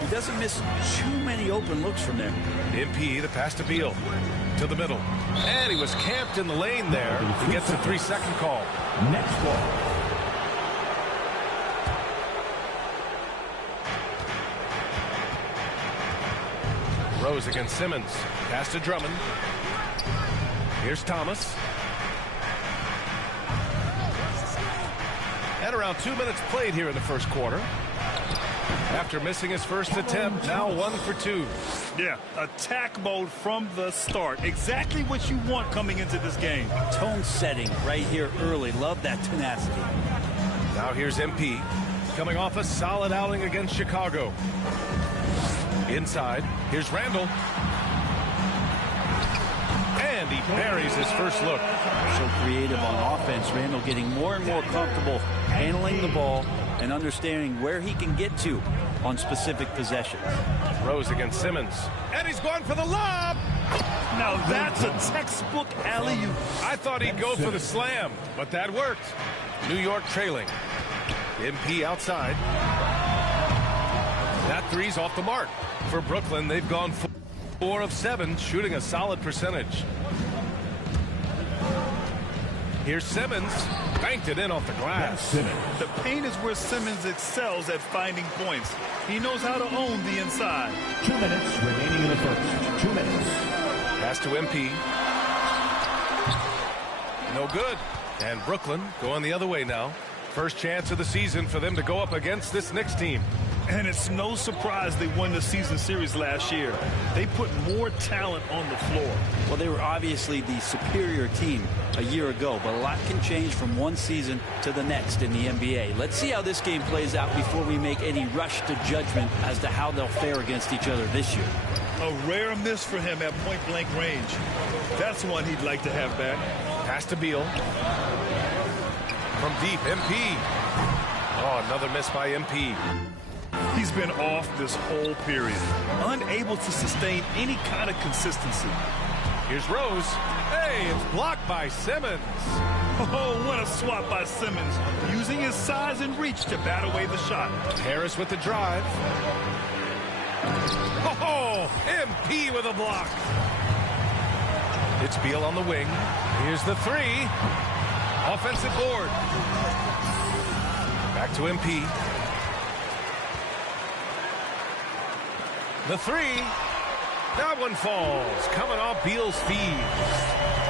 He doesn't miss too many open looks from there. MP, the pass to Beal. To the middle. And he was camped in the lane there. He gets a 3-second call. Next ball. Rose against Simmons. Pass to Drummond. Here's Thomas. And around 2 minutes played here in the first quarter. After missing his first attempt, now 1 for 2. Yeah, attack mode from the start. Exactly what you want coming into this game. Tone setting right here early. Love that tenacity. Now here's MP. Coming off a solid outing against Chicago. Inside, here's Randall. And he buries his first look. So creative on offense. Randall getting more and more comfortable handling the ball and understanding where he can get to on specific possessions. Rose against Simmons. And he's going for the lob. Now that's a textbook alley-oop. I thought he'd go for the slam, but that worked. New York trailing. MP outside. That three's off the mark. For Brooklyn, they've gone 4 of 7, shooting a solid percentage. Here's Simmons. Banked it in off the glass. The paint is where Simmons excels at finding points. He knows how to own the inside. 2 minutes remaining in the first. 2 minutes. Pass to MP. No good. And Brooklyn going the other way now. First chance of the season for them to go up against this Knicks team. And it's no surprise they won the season series last year. They put more talent on the floor. Well, they were obviously the superior team a year ago, but a lot can change from one season to the next in the NBA. Let's see how this game plays out before we make any rush to judgment as to how they'll fare against each other this year. A rare miss for him at point-blank range. That's one he'd like to have back. Pass to Beal. From deep, MP. Oh, another miss by MP. He's been off this whole period, unable to sustain any kind of consistency. Here's Rose. Hey, it's blocked by Simmons. Oh, what a swat by Simmons, using his size and reach to bat away the shot. Harris with the drive. Oh, MP with a block. It's Beal on the wing. Here's the three. Offensive board. Back to MP. The three. That one falls. Coming off Beal's feed.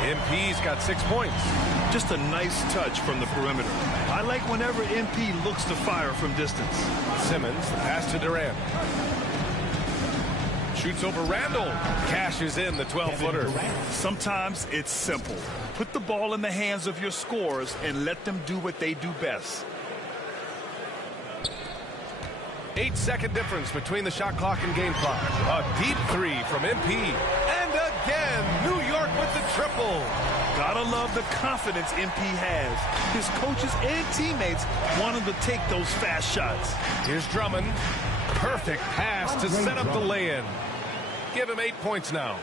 MP's got 6 points. Just a nice touch from the perimeter. I like whenever MP looks to fire from distance. Simmons, the pass to Durant. Shoots over Randall. Cashes in the 12-footer. Sometimes it's simple. Put the ball in the hands of your scorers and let them do what they do best. 8-second difference between the shot clock and game clock. A deep three from MP. And again, New York with the triple. Gotta love the confidence MP has. His coaches and teammates want him to take those fast shots. Here's Drummond. Perfect pass to set up the lay-in. Give him 8 points now.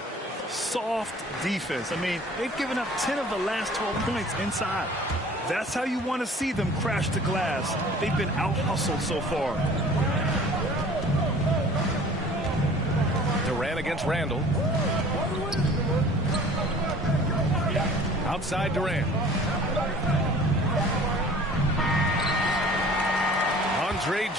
Soft defense. I mean, they've given up 10 of the last 12 points inside. That's how you want to see them crash the glass. They've been out-hustled so far. Durant against Randall. Outside Durant.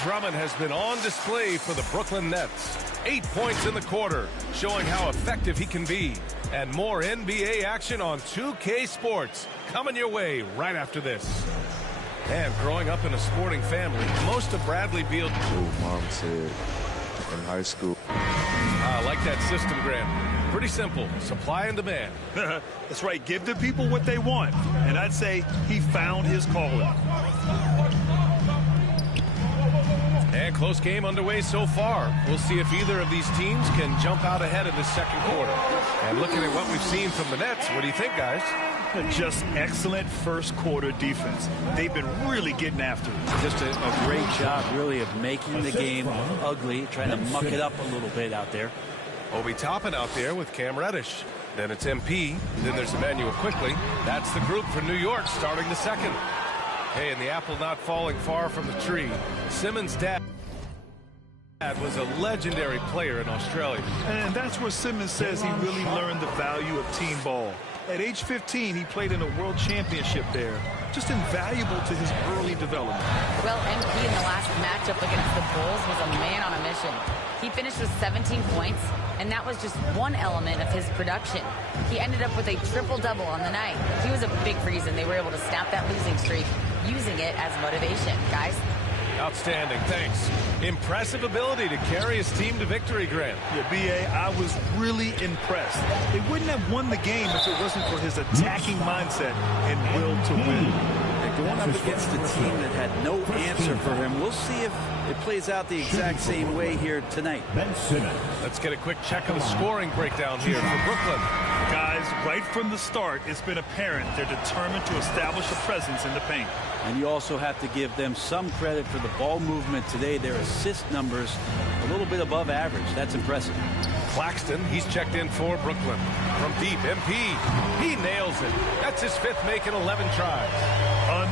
Drummond has been on display for the Brooklyn Nets. 8 points in the quarter, showing how effective he can be. And more NBA action on 2K Sports coming your way right after this. And growing up in a sporting family, most of Bradley Beal... Mom said in high school. I like that system, Graham. Pretty simple. Supply and demand. That's right. Give the people what they want. And I'd say he found his calling. And close game underway so far. We'll see if either of these teams can jump out ahead in the second quarter. And looking at what we've seen from the Nets, what do you think, guys? Just excellent first quarter defense. They've been really getting after it. Just a great job, really, of making the game ugly, trying to muck it up a little bit out there. Obi Toppin out there with Cam Reddish. Then it's MP. Then there's Emmanuel Quickly. That's the group for New York starting the second. Hey, and the apple not falling far from the tree. Simmons' dad was a legendary player in Australia. And that's where Simmons says he really learned the value of team ball. At age 15, he played in a world championship there. Just invaluable to his early development. Well, MP in the last matchup against the Bulls was a man on a mission. He finished with 17 points, and that was just one element of his production. He ended up with a triple-double on the night. He was a big reason they were able to snap that losing streak, using it as motivation. Guys? Outstanding, thanks. Impressive ability to carry his team to victory, Grant. Yeah, B.A., I was really impressed. They wouldn't have won the game if it wasn't for his attacking mindset and will to win. And going up against a team that had no answer for him, we'll see if it plays out the exact same way here tonight. Let's get a quick check of the scoring breakdown here for Brooklyn. Guys, right from the start, it's been apparent they're determined to establish a presence in the paint. And you also have to give them some credit for the ball movement today. Their assist numbers a little bit above average. That's impressive. Claxton, he's checked in for Brooklyn. From deep, MP, he nails it. That's his fifth make in 11 tries.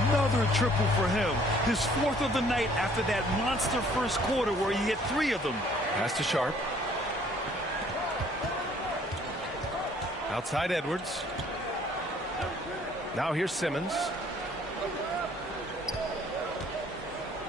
Another triple for him. His fourth of the night after that monster first quarter where he hit 3 of them. Pass to Sharp. Outside Edwards. Now here's Simmons.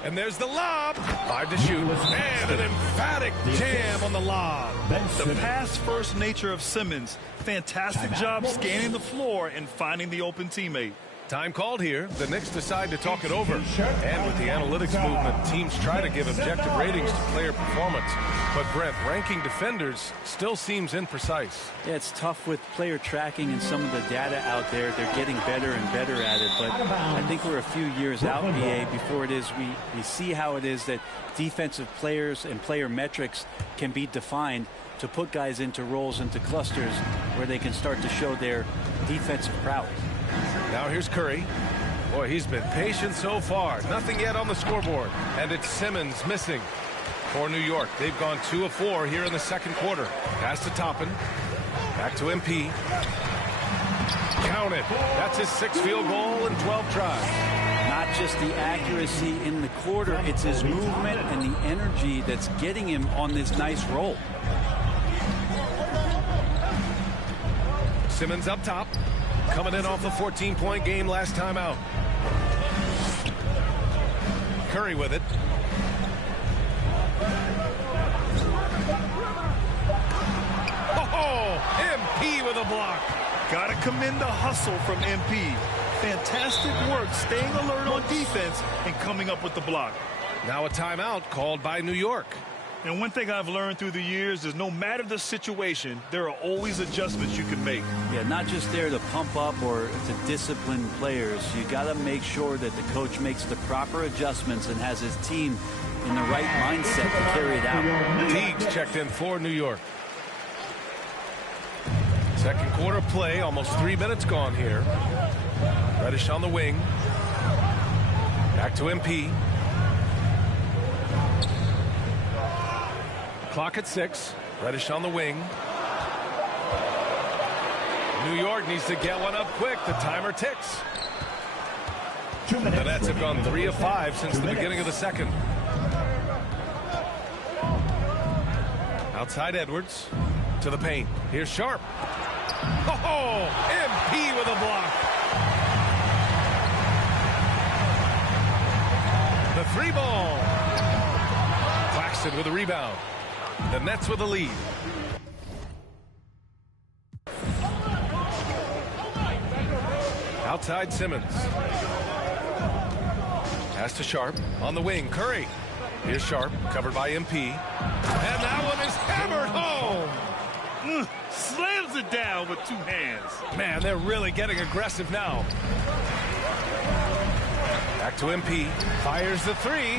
And there's the lob. 5 to shoot. And an emphatic jam on the lob. The pass-first nature of Simmons. Fantastic job scanning the floor and finding the open teammate. Time called here. The Knicks decide to talk it over. And with the analytics movement, teams try to give objective ratings to player performance. But Brent, ranking defenders still seems imprecise. Yeah, it's tough with player tracking and some of the data out there. They're getting better and better at it. But I think we're a few years out, BA, before it is we see how it is that defensive players and player metrics can be defined to put guys into roles, into clusters where they can start to show their defensive prowess. Now here's Curry. Boy, he's been patient so far. Nothing yet on the scoreboard. And it's Simmons missing for New York. They've gone 2 of 4 here in the second quarter. Pass to Toppin. Back to MP. Count it. That's his 6th field goal in 12 tries. Not just the accuracy in the quarter, it's his movement and the energy that's getting him on this nice roll. Simmons up top. Coming in off a 14-point game last time out. Curry with it. Oh, MP with a block. Gotta commend the hustle from MP. Fantastic work staying alert on defense and coming up with the block. Now a timeout called by New York. And one thing I've learned through the years is no matter the situation, there are always adjustments you can make. Yeah, not just there to pump up or to discipline players. You got to make sure that the coach makes the proper adjustments and has his team in the right mindset to carry it out. Teagues checked in for New York. Second quarter play, almost 3 minutes gone here. Reddish on the wing. Back to MP. Clock at 6. Reddish on the wing. New York needs to get one up quick. The timer ticks. The Nets have gone 3 of 5 since the beginning of the second. Outside Edwards to the paint. Here's Sharp. Oh, MP with a block. The 3 ball. Harrison with a rebound. The Nets with a lead. Outside Simmons. Pass to Sharp. On the wing, Curry. Here's Sharp, covered by MP. And that one is hammered home. Slams it down with two hands. Man, they're really getting aggressive now. Back to MP. Fires the three.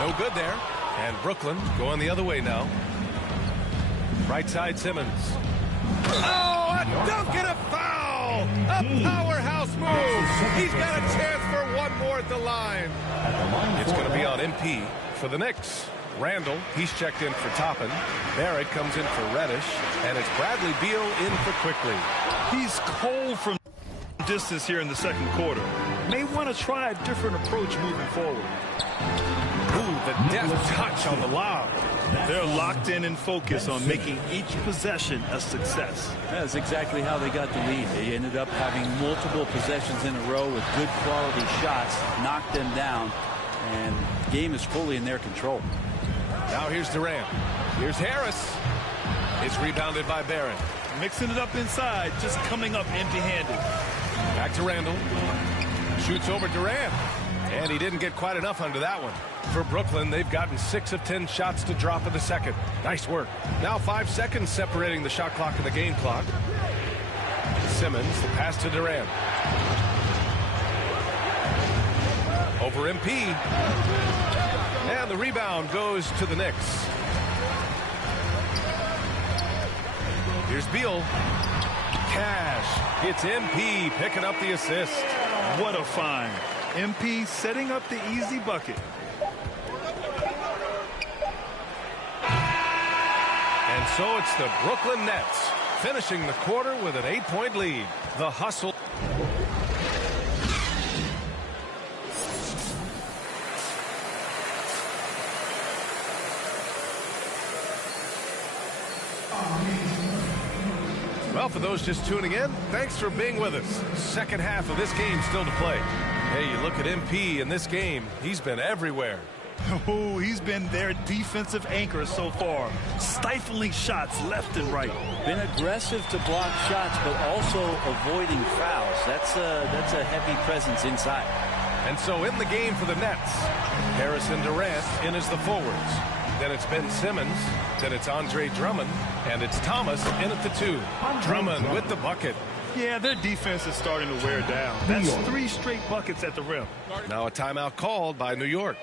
No good there. And Brooklyn going the other way now. Right side Simmons. Oh, a dunk and a foul! A powerhouse move! He's got a chance for one more at the line. It's going to be on MP for the Knicks. Randall, he's checked in for Toppin. Barrett comes in for Reddish. And it's Bradley Beal in for Quickly. He's cold from distance here in the second quarter. May want to try a different approach moving forward. Ooh, the deft touch on the lob. They're locked in and focused on making each possession a success. That's exactly how they got the lead. They ended up having multiple possessions in a row with good quality shots, knocked them down, and the game is fully in their control. Now here's Durant. Here's Harris. It's rebounded by Barrett. Mixing it up inside, just coming up empty-handed. Back to Randall. Shoots over Durant. And he didn't get quite enough under that one. For Brooklyn, they've gotten 6 of 10 shots to drop in the second. Nice work. Now 5 seconds separating the shot clock and the game clock. Simmons, the pass to Durant. Over MP. And the rebound goes to the Knicks. Here's Beal. Cash. It's MP picking up the assist. What a find. MP setting up the easy bucket. And so it's the Brooklyn Nets finishing the quarter with an 8-point lead. The hustle. Well, for those just tuning in, thanks for being with us. Second half of this game still to play. Hey, you look at MP in this game, he's been everywhere. Oh, he's been their defensive anchor so far, stifling shots left and right. Been aggressive to block shots, but also avoiding fouls. That's a heavy presence inside. And so in the game for the Nets, Harrison Durant in as the forwards. Then it's Ben Simmons. Then it's Andre Drummond. And it's Thomas in at the 2. Drummond with the bucket. Yeah, their defense is starting to wear down. That's 3 straight buckets at the rim. Now a timeout called by New York.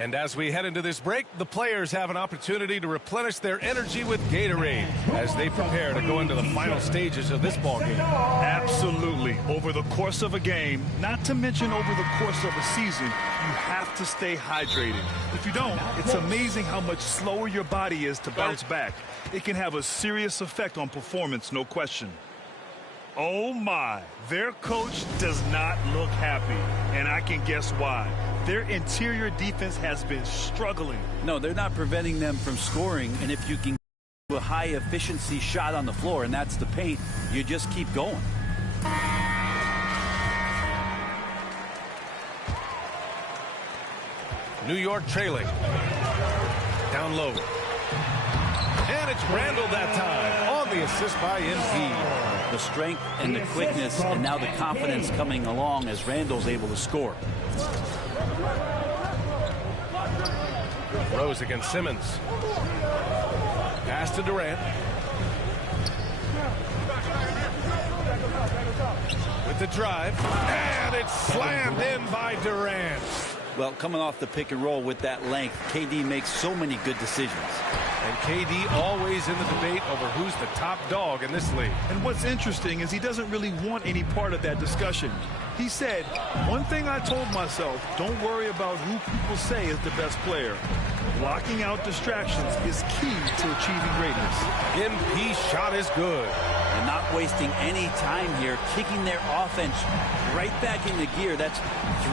And as we head into this break, the players have an opportunity to replenish their energy with Gatorade as they prepare to go into the final stages of this ballgame. Absolutely. Over the course of a game, not to mention over the course of a season, you have to stay hydrated. If you don't, it's amazing how much slower your body is to bounce back. It can have a serious effect on performance, no question. Oh my, their coach does not look happy, and I can guess why. Their interior defense has been struggling. No, they're not preventing them from scoring, and if you can get a high efficiency shot on the floor, and that's the paint, you just keep going. New York trailing. Down low. And it's Randall that time on the assist by MP. The strength and the quickness and now the confidence coming along as Randall's able to score. Rose against Simmons. Pass to Durant. With the drive. And it's slammed in by Durant. Well, coming off the pick and roll with that length, KD makes so many good decisions. And KD always in the debate over who's the top dog in this league. And what's interesting is he doesn't really want any part of that discussion. He said, one thing I told myself, don't worry about who people say is the best player. Blocking out distractions is key to achieving greatness. MP shot is good. And not wasting any time here, kicking their offense right back into gear. That's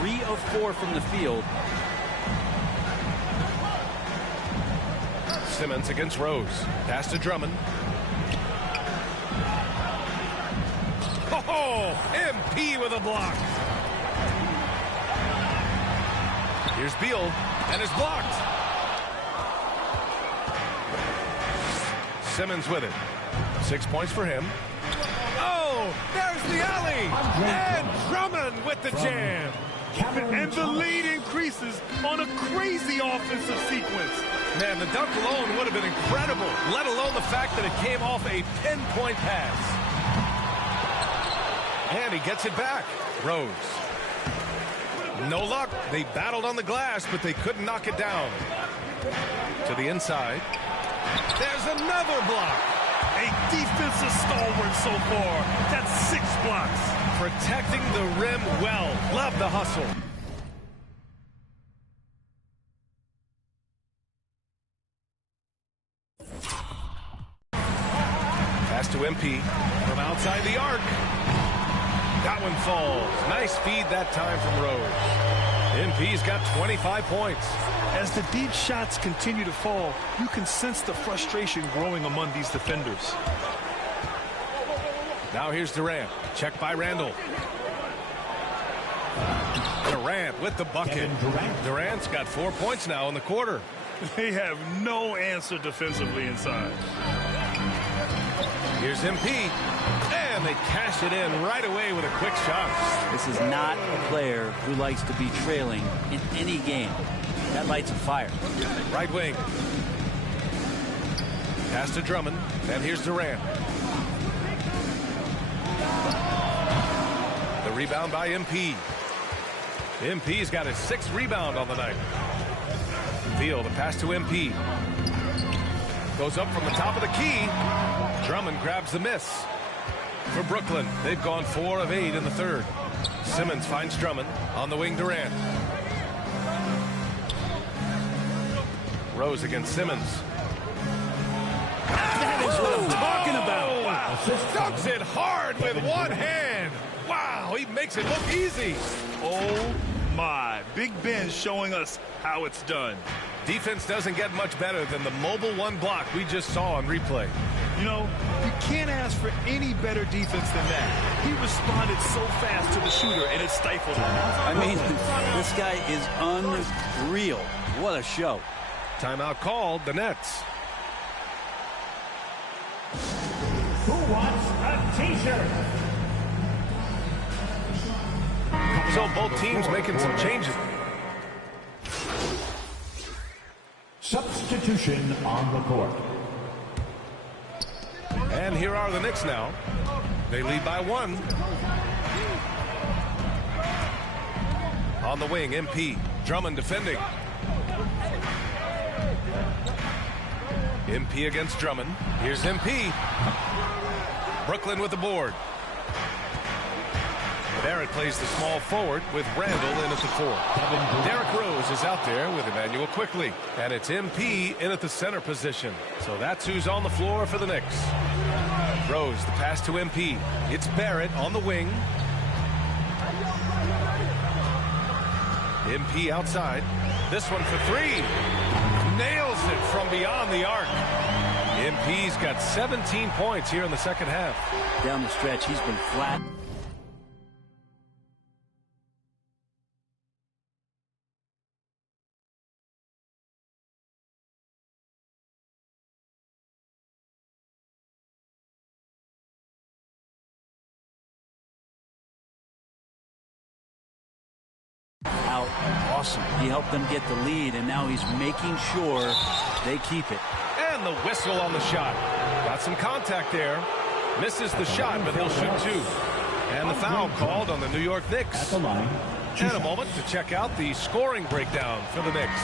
3 of 4 from the field. Simmons against Rose. Pass to Drummond. Oh, MP with a block. Here's Beal, and it's blocked. Simmons with it. 6 points for him. Oh, there's the alley. And Drummond with the jam. And the lead increases on a crazy offensive sequence. Man, the dunk alone would have been incredible, let alone the fact that it came off a pinpoint pass. And he gets it back. Rose. No luck. They battled on the glass, but they couldn't knock it down. To the inside. There's another block. A defensive stalwart so far. That's 6 blocks. Protecting the rim well. Love the hustle. Pass to MP from outside the arc. That one falls. Nice feed that time from Rose. MP's got 25 points. As the deep shots continue to fall, you can sense the frustration growing among these defenders. Now here's Durant. Check by Randall. Durant with the bucket. Durant's got 4 points now in the quarter. They have no answer defensively inside. Here's MP. And they cash it in right away with a quick shot. This is not a player who likes to be trailing in any game. That lights a fire. Right wing. Pass to Drummond. And here's Durant. The rebound by MP. MP's got his 6th rebound on the night. Field, a pass to MP. Goes up from the top of the key. Drummond grabs the miss. For Brooklyn, they've gone 4 of 8 in the third. Simmons finds Drummond. On the wing, Durant. Rose against Simmons. That is what I'm talking about. Wow. Dunks it hard with one hand. Wow, he makes it look easy. Oh, my. Big Ben showing us how it's done. Defense doesn't get much better than the mobile one block we just saw on replay. You know, you can't ask for any better defense than that. He responded so fast to the shooter, and it stifled him. I mean, this guy is unreal. What a show. Timeout called, the Nets. Who wants a t-shirt? So both teams making some changes. Substitution on the court. And here are the Knicks now. They lead by 1. On the wing, MP. Drummond defending. MP against Drummond. Here's MP. Brooklyn with the board. Barrett plays the small forward with Randall in at the 4. Derrick Rose is out there with Emmanuel Quickly. And it's MP in at the center position. So that's who's on the floor for the Knicks. Rose, the pass to MP. It's Barrett on the wing. MP outside. This one for 3. Nails it from beyond the arc. MP's got 17 points here in the second half. Down the stretch, he's been flat. Awesome. He helped them get the lead, and now he's making sure they keep it. And the whistle on the shot. Got some contact there. Misses the shot, but he'll shoot 2. And the foul called on the New York Knicks. And a moment to check out the scoring breakdown for the Knicks.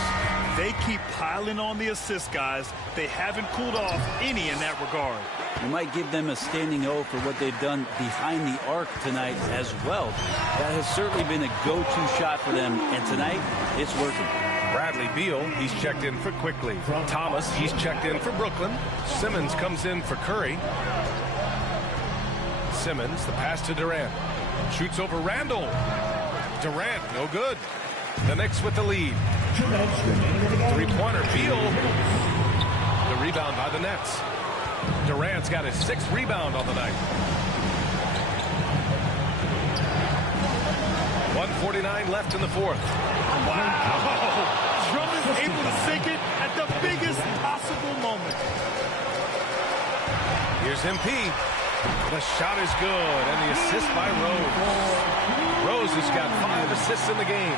They keep piling on the assist, guys. They haven't cooled off any in that regard. You might give them a standing O for what they've done behind the arc tonight as well. That has certainly been a go-to shot for them, and tonight it's working. Bradley Beal, he's checked in for Quickly. Thomas, he's checked in for Brooklyn. Simmons comes in for Curry. Simmons, the pass to Durant. Shoots over Randall. Durant, no good. The Knicks with the lead. Three-pointer, Beal. The rebound by the Nets. Durant's got his 6th rebound on the night. 1:49 left in the 4th. Wow! Drummond able to sink it at the biggest possible moment. Here's MP. The shot is good, and the assist by Rose. Rose has got 5 assists in the game.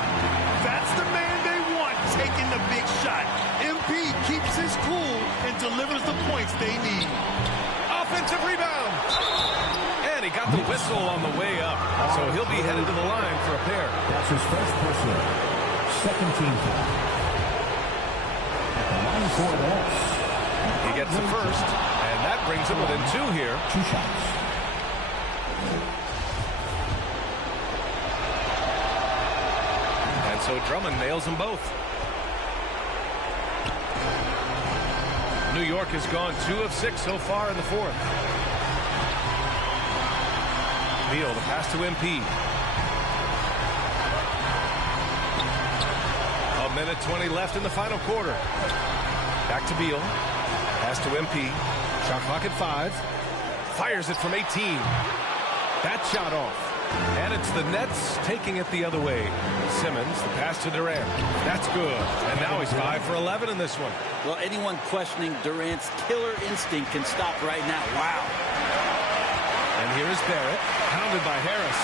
That's the man they want, taking the big shot. MP keeps his cool and delivers the points they need. Offensive rebound. And he got the whistle on the way up, so he'll be headed to the line for a pair. That's his first personal. Second team foul. At the line for the Nets. He gets the first, and that brings him within 2 here. 2 shots. And so Drummond nails them both. New York has gone 2 of 6 so far in the 4th. Beal, the pass to MP. A minute 20 left in the final quarter. Back to Beal. Pass to MP. Shot clock at 5. Fires it from 18. That shot off. And it's the Nets taking it the other way. Simmons, the pass to Durant. That's good. And now he's 5 for 11 in this one. Well, anyone questioning Durant's killer instinct can stop right now. Wow. And here is Barrett, pounded by Harris.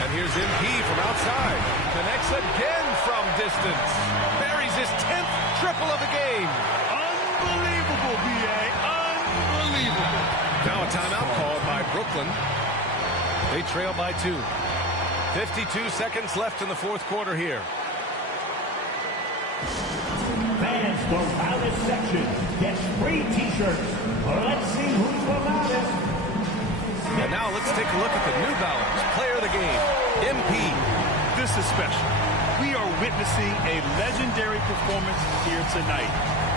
And here's MP from outside. Connects again from distance. Buries his 10th triple of the game. Unbelievable, B.A. Unbelievable. Now a timeout called by Brooklyn. They trail by 2. 52 seconds left in the 4th quarter here. Fans go loudest section. Get free t-shirts. Let's see who's the loudest. And now let's take a look at the New Balance player of the game, MP. This is special. We are witnessing a legendary performance here tonight.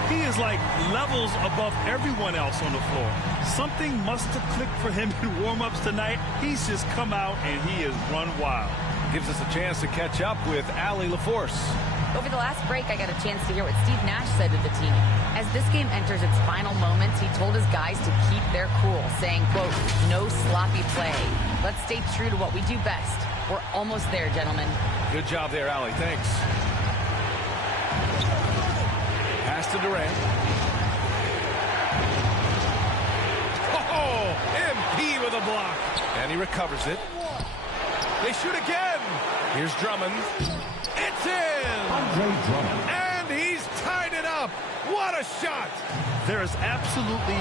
He is like levels above everyone else on the floor. Something must have clicked for him in warm-ups tonight. He's just come out and he has run wild. Gives us a chance to catch up with Allie LaForce. Over the last break, I got a chance to hear what Steve Nash said to the team. As this game enters its final moments, he told his guys to keep their cool, saying, quote, no sloppy play. Let's stay true to what we do best. We're almost there, gentlemen. Good job there, Allie. Thanks. Pass to Durant. Oh, MP with a block. And he recovers it. They shoot again. Here's Drummond. It's in. Andre Drummond. And he's tied it up. What a shot. There is absolutely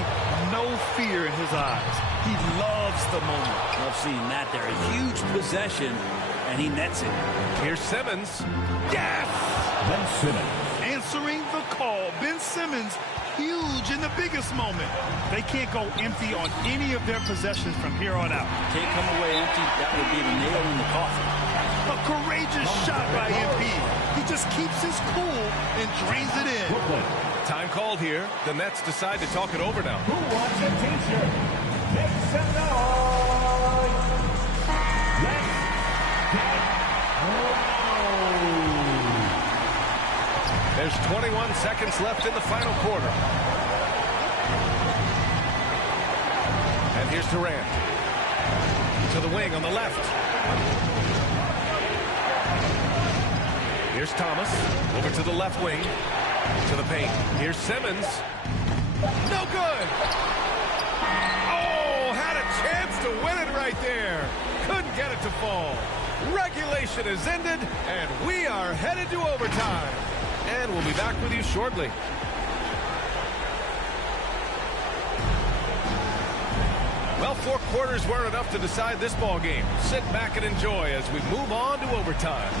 no fear in his eyes. He loves the moment. Love seeing that there. A huge possession, and he nets it. Here's Simmons. Yes! Ben Simmons. Answering the call. Ben Simmons, huge in the biggest moment. They can't go empty on any of their possessions from here on out. Can't come away empty. That would be the nail in the coffin. A courageous shot by MP. He just keeps his cool and drains it in. Brooklyn. Time called here. The Nets decide to talk it over now. Who wants a t-shirt? Make some noise. Let's get There's 21 seconds left in the final quarter. And here's Durant. To the wing on the left. Here's Thomas. Over to the left wing. To the paint. Here's Simmons. No good. Oh, had a chance to win it right there. Couldn't get it to fall. Regulation is ended, and we are headed to overtime. And we'll be back with you shortly. Well, 4 quarters weren't enough to decide this ball game. Sit back and enjoy as we move on to overtime.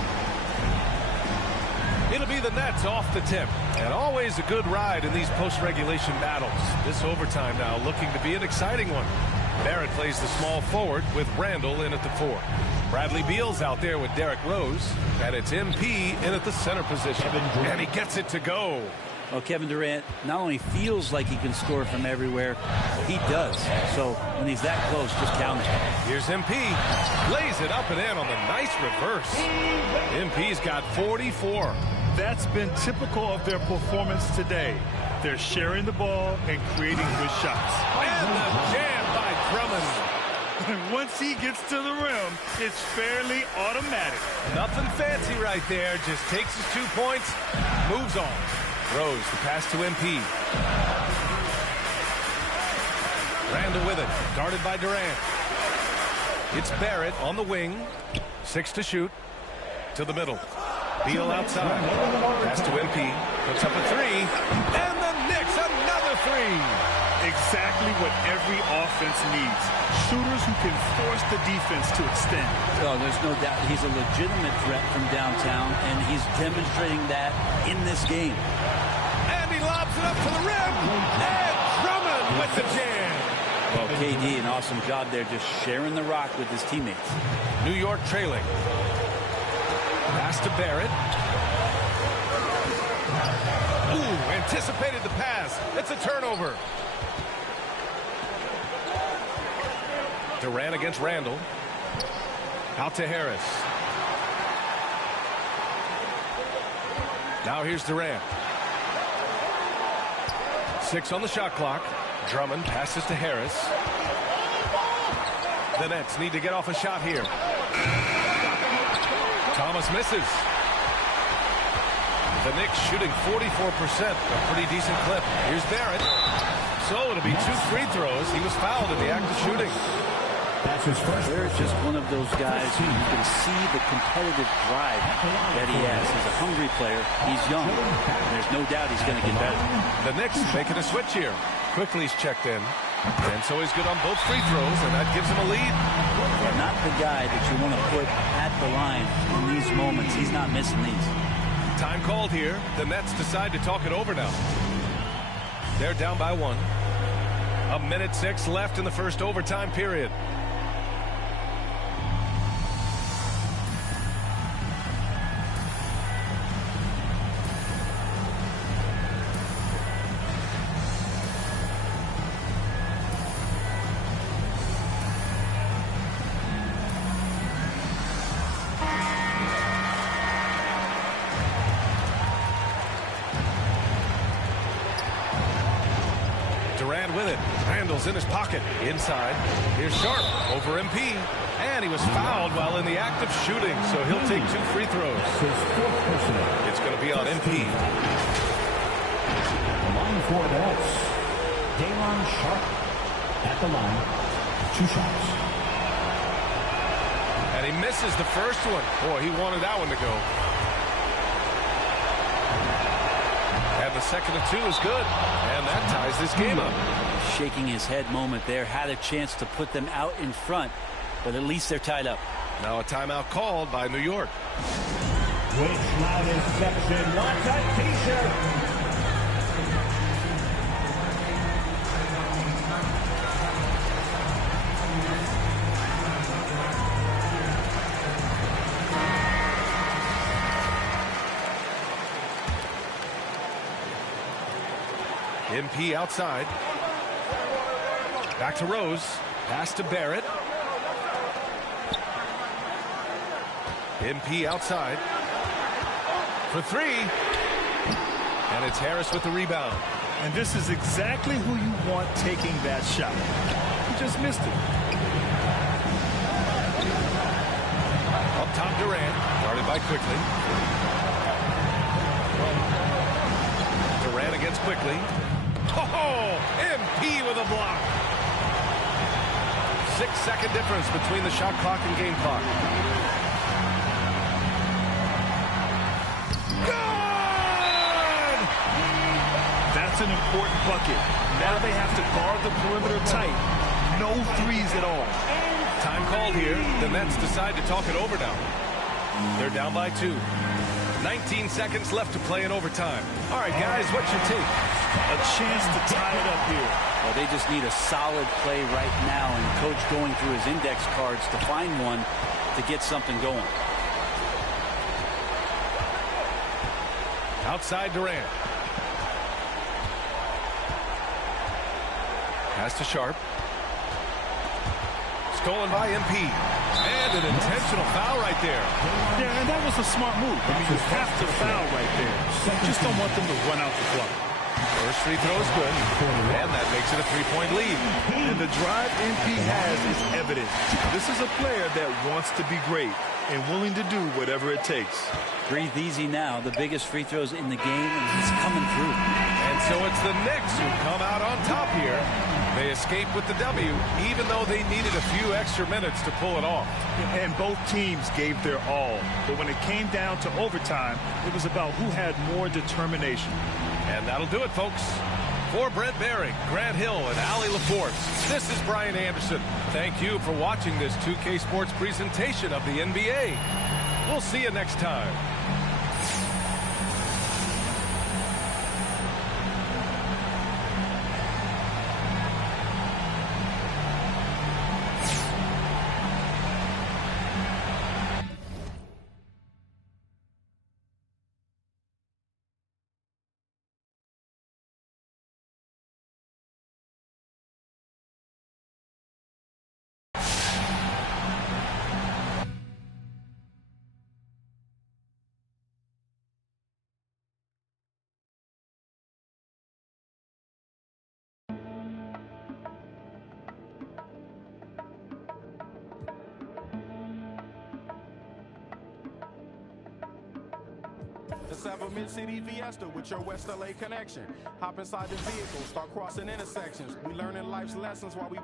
It'll be the Nets off the tip, and always a good ride in these post-regulation battles. This overtime now looking to be an exciting one. Barrett plays the small forward with Randall in at the 4. Bradley Beal's out there with Derrick Rose, and it's MP in at the center position, and he gets it to go. Well, Kevin Durant not only feels like he can score from everywhere, he does. So when he's that close, just count it. Here's MP. Lays it up and in on the nice reverse. MP's got 44. That's been typical of their performance today. They're sharing the ball and creating good shots. And the jam by Drummond. And once he gets to the rim, it's fairly automatic. Nothing fancy right there. Just takes his 2 points, moves on. Rose, the pass to MP. Randall with it, guarded by Durant. It's Barrett on the wing. 6 to shoot. To the middle. Beal outside. Pass to MP. Puts up a 3. And the Knicks, another 3. Exactly what every offense needs. Shooters who can force the defense to extend. Oh, there's no doubt he's a legitimate threat from downtown, and he's demonstrating that in this game. And he lobs it up to the rim. And Drummond with the jam. Well, KD, an awesome job there, just sharing the rock with his teammates. New York trailing. Pass to Barrett. Ooh, anticipated the pass. It's a turnover. Durant against Randall. Out to Harris. Now here's Durant. 6 on the shot clock. Drummond passes to Harris. The Nets need to get off a shot here. Thomas misses. The Knicks shooting 44%, a pretty decent clip. Here's Barrett. So it'll be 2 free throws. He was fouled in the act of shooting. Barrett's just one of those guys who you can see the competitive drive that he has. He's a hungry player. He's young. There's no doubt he's going to get better. The Knicks making a switch here. Quickly's checked in. And so he's good on both free throws, and that gives him a lead. Yeah, not the guy that you want to put at the line in these moments. He's not missing these. Time called here. The Nets decide to talk it over now. They're down by 1. 1:06 left in the first overtime period. Durant with it. Randall's in his pocket. Inside. Here's Sharp over MP. And he was fouled while in the act of shooting, so he'll take 2 free throws. It's going to be on MP. Line for the Nets. Daylon Sharp at the line. 2 shots. And he misses the first one. Boy, he wanted that one to go. And the second of 2 is good. And that ties this game up. Shaking his head moment there. Had a chance to put them out in front, but at least they're tied up. Now a timeout called by New York. Which loudest section wants a t-shirt? MP outside. Back to Rose. Pass to Barrett. MP outside. For 3. And it's Harris with the rebound. And this is exactly who you want taking that shot. He just missed it. Up top Durant. Guarded by Quickly. Durant against Quickly. Oh, MP with a block. 6-second difference between the shot clock and game clock. Good! That's an important bucket. Now they have to guard the perimeter tight. No threes at all. Time called here. The Nets decide to talk it over now. They're down by 2. 19 seconds left to play in overtime. All right, guys, what's your take? A chance to tie it up here. Well, they just need a solid play right now, and Coach going through his index cards to find one to get something going. Outside Durant. Pass to Sharp. Stolen by MP. And an intentional foul right there. Yeah, and that was a smart move. I mean, you have to foul right there. You just don't want them to run out the clock. First free throw is good. And that makes it a 3-point lead. And the drive MP has is evident. This is a player that wants to be great and willing to do whatever it takes. breathe easy now. The biggest free throws in the game, and he's coming through. And so it's the Knicks who come out on top here. They escape with the W, even though they needed a few extra minutes to pull it off. And both teams gave their all. But when it came down to overtime, it was about who had more determination. And that'll do it, folks. For Brent Barry, Grant Hill, and Allie LaForce, this is Brian Anderson. Thank you for watching this 2K Sports presentation of the NBA. We'll see you next time. Let's have a mid-city fiesta with your West LA connection. Hop inside the vehicle, start crossing intersections. We learning life's lessons while we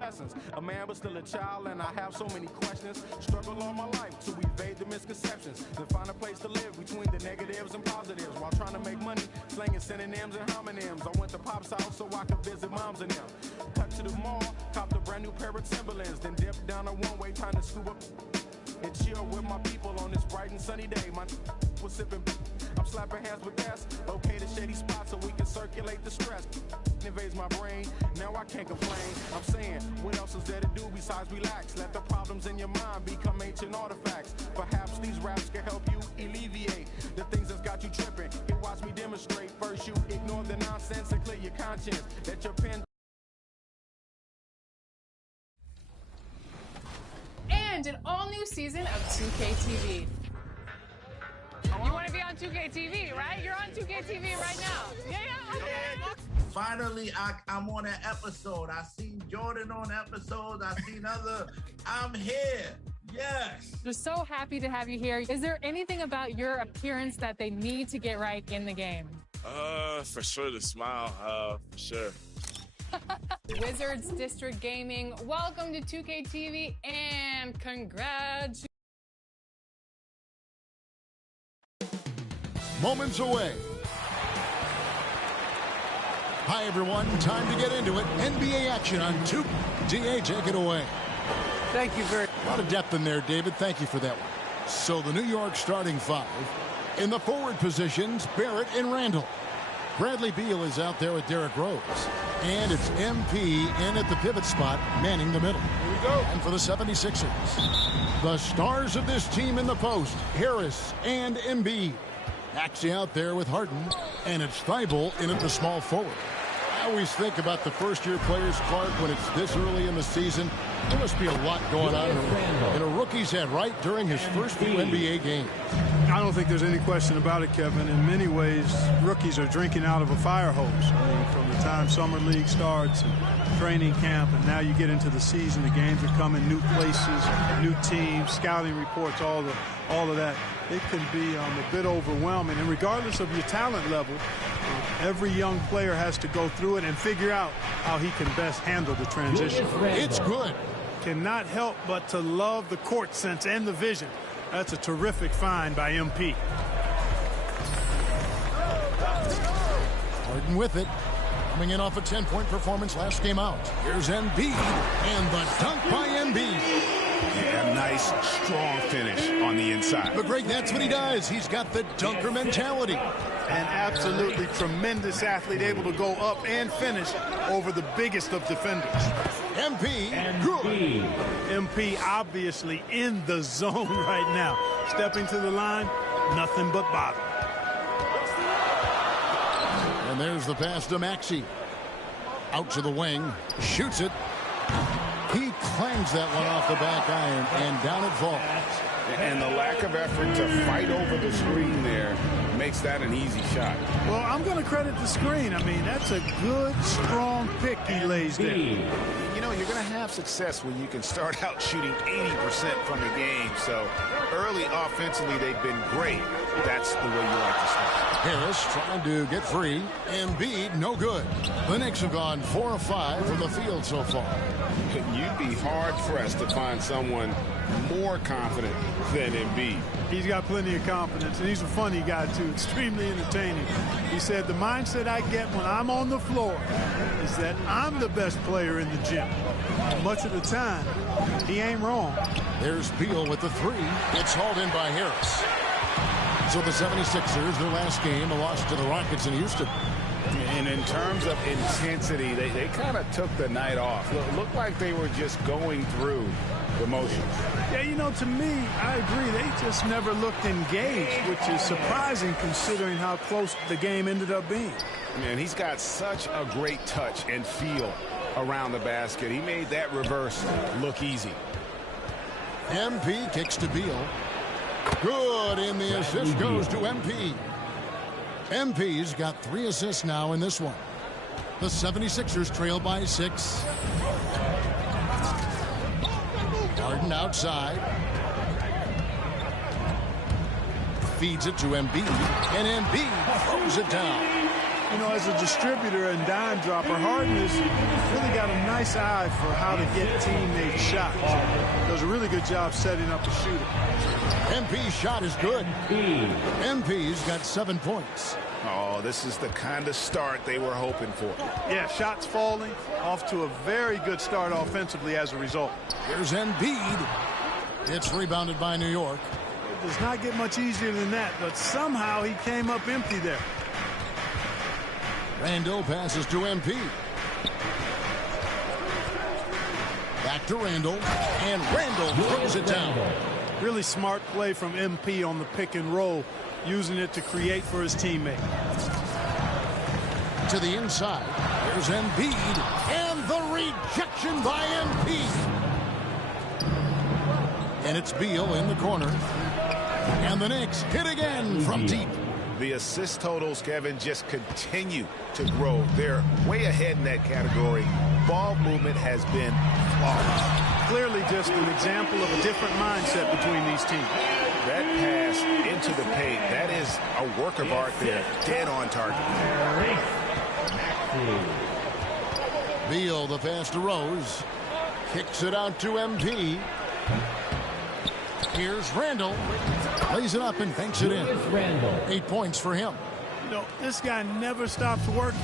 lessons. A man but still a child, and I have so many questions. Struggle all my life to evade the misconceptions. Then find a place to live between the negatives and positives while trying to make money, slanging synonyms and homonyms. I went to Pop's house so I could visit moms and them. Cut to the mall, copped a brand new pair of Timberlands, then dipped down a one-way trying to scoop up and chill with my people on this bright and sunny day. My was sipping, I'm slapping hands with gas. Locate a shady spot so we can circulate the stress. Invades my brain, now I can't complain. I'm saying, what else is there to do besides relax? Let the problems in your mind become ancient artifacts. Perhaps these raps can help you alleviate the things that's got you tripping. Here, watch me demonstrate. First, you ignore the nonsense and clear your conscience. Let your pen. And an all-new season of 2K TV. You want to be on 2K TV, right? You're on 2K TV right now. Yeah, okay. Finally, I'm on an episode. I seen Jordan on episodes. I seen other. I'm here. Yes. We're so happy to have you here. Is there anything about your appearance that they need to get right in the game? For sure the smile. For sure. Wizards District Gaming, welcome to 2K TV and congrats. Moments away. Hi, everyone. Time to get into it. NBA action on 2. DA, take it away. Thank you very much. A lot of depth in there, David. Thank you for that one. So the New York starting 5. In the forward positions, Barrett and Randall. Bradley Beal is out there with Derrick Rose. And it's MP in at the pivot spot, manning the middle. Here we go. And for the 76ers, the stars of this team in the post, Harris and Embiid. Maxey out there with Harden, and it's Thibault in at the small forward. I always think about the first-year players, Clark, when it's this early in the season. There must be a lot going on in a rookie's head, right, during his first few NBA games. I don't think there's any question about it, Kevin. In many ways, rookies are drinking out of a fire hose. I mean, from the time summer league starts and training camp, and now you get into the season, the games are coming, new places, new teams, scouting reports, all of that. It can be a bit overwhelming. And regardless of your talent level, every young player has to go through it and figure out how he can best handle the transition. It's good. Cannot help but to love the court sense and the vision. That's a terrific find by MP. Harden with it. Coming in off a 10-point performance last game out. Here's Embiid, and the dunk by Embiid. Yeah, nice, strong finish on the inside. But, Greg, that's what he does. He's got the dunker mentality. An absolutely tremendous athlete, able to go up and finish over the biggest of defenders. MP, good. MP obviously in the zone right now. Stepping to the line, nothing but bottom. And there's the pass to Maxey. Out to the wing, shoots it. He clangs that one off the back iron, and down it falls. And the lack of effort to fight over the screen there makes that an easy shot. Well, I'm going to credit the screen. I mean, that's a good, strong pick he lays there. You know, you're going to have have success when you can start out shooting 80% from the game. So early offensively, they've been great. That's the way you like to start. Harris trying to get free. Embiid, no good. The Knicks have gone 4 of 5 from the field so far. You'd be hard-pressed to find someone more confident than Embiid. He's got plenty of confidence, and he's a funny guy, too. Extremely entertaining. He said, the mindset I get when I'm on the floor is that I'm the best player in the gym. Much of the time, he ain't wrong. There's Beal with the 3. It's hauled in by Harris. So the 76ers, their last game, a loss to the Rockets in Houston. And in terms of intensity, they kind of took the night off. Looked like they were just going through the motions. Yeah, you know, to me, I agree. They just never looked engaged, which is surprising considering how close the game ended up being. Man, he's got such a great touch and feel around the basket. He made that reverse look easy. MP kicks to Beal. Good, and the assist goes to MP. MP's got 3 assists now in this one. The 76ers trail by 6. Harden outside. Feeds it to Embiid, and Embiid throws it down. You know, as a distributor and dime dropper, Harden has really got a nice eye for how to get teammate shots. Does a really good job setting up the shooter. MP's shot is good. MP's got 7 points. Oh, this is the kind of start they were hoping for. Yeah, shots falling, off to a very good start offensively as a result. Here's Embiid. It's rebounded by New York. It does not get much easier than that, but somehow he came up empty there. Randall passes to MP. Back to Randall, and Randall throws it down. Really smart play from MP on the pick and roll, using it to create for his teammate. To the inside, there's Embiid, and the rejection by MP. And it's Beal in the corner. And the Knicks hit again from deep. The assist totals, Kevin, just continue to grow. They're way ahead in that category. Ball movement has been flawless. Clearly just an example of a different mindset between these teams. That pass into the paint, that is a work of art there. Dead on target. Beal, the pass to Rose. Kicks it out to MP. Here's Randall. Lays it up and banks it in. 8 points for him. You know, this guy never stops working.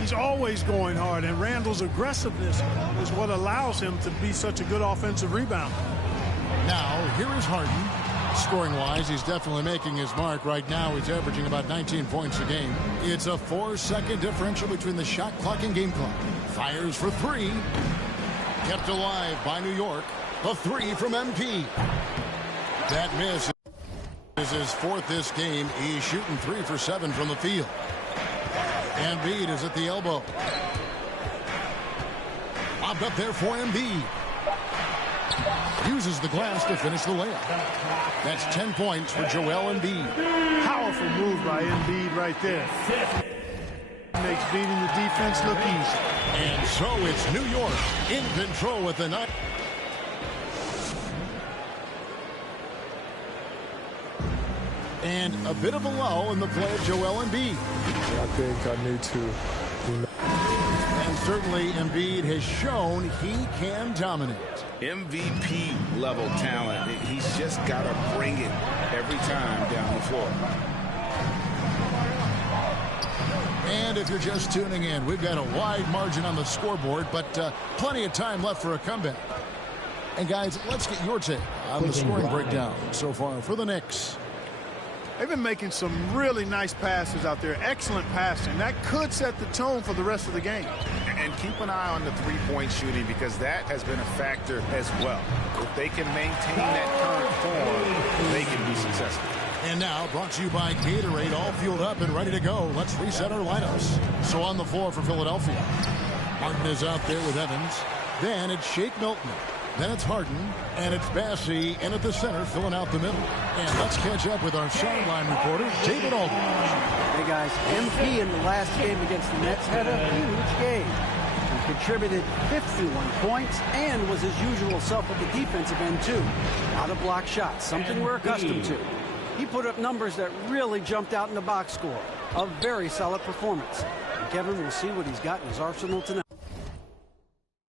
He's always going hard, and Randall's aggressiveness is what allows him to be such a good offensive rebounder. Now, here is Harden. Scoring-wise, he's definitely making his mark. Right now, he's averaging about 19 points a game. It's a 4-second differential between the shot clock and game clock. Fires for 3. Kept alive by New York. A 3 from MP. That miss is his 4th this game. He's shooting 3 for 7 from the field. Embiid is at the elbow. Lobbed up there for Embiid. Uses the glass to finish the layup. That's 10 points for Joel Embiid. Powerful move by Embiid right there. Makes beating the defense look easy. And so it's New York in control with the night. And a bit of a lull in the play of Joel Embiid. I think I need to. And certainly Embiid has shown he can dominate. MVP level talent. He's just got to bring it every time down the floor. And if you're just tuning in, we've got a wide margin on the scoreboard, but plenty of time left for a comeback. And guys, let's get your take on the scoring breakdown so far for the Knicks. They've been making some really nice passes out there. Excellent passing. That could set the tone for the rest of the game. And keep an eye on the three-point shooting because that has been a factor as well. If they can maintain that current form, they can be successful. And now, brought to you by Gatorade, all fueled up and ready to go. Let's reset our lineups. So on the floor for Philadelphia, Martin is out there with Evans. Then it's Shake Milton. Then it's Harden, and it's Bassey in at the center, filling out the middle. And let's catch up with our sideline reporter, David Aldridge. Hey, guys, MP in the last game against the Nets had a huge game. contributed 51 points and was his usual self at the defensive end, too. A lot of block shots, something we're accustomed to. He put up numbers that really jumped out in the box score. A very solid performance. And Kevin will see what he's got in his arsenal tonight.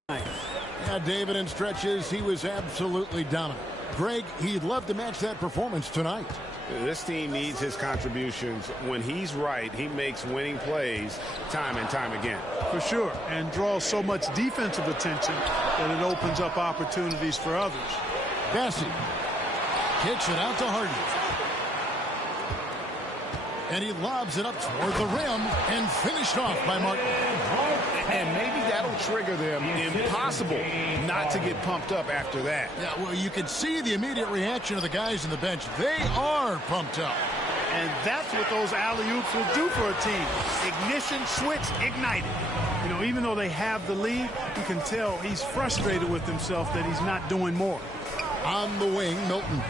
Yeah, David, in stretches, he was absolutely dominant. Greg, he'd love to match that performance tonight. This team needs his contributions. When he's right, he makes winning plays time and time again. For sure, and draws so much defensive attention that it opens up opportunities for others. Bessie kicks it out to Hardy. And he lobs it up toward the rim and finished off by Martin. And maybe that'll trigger them. Impossible not to get pumped up after that. Yeah, well, you can see the immediate reaction of the guys on the bench. They are pumped up. And that's what those alley-oops will do for a team. Ignition, switch, ignited. You know, even though they have the lead, you can tell he's frustrated with himself that he's not doing more. On the wing, Milton.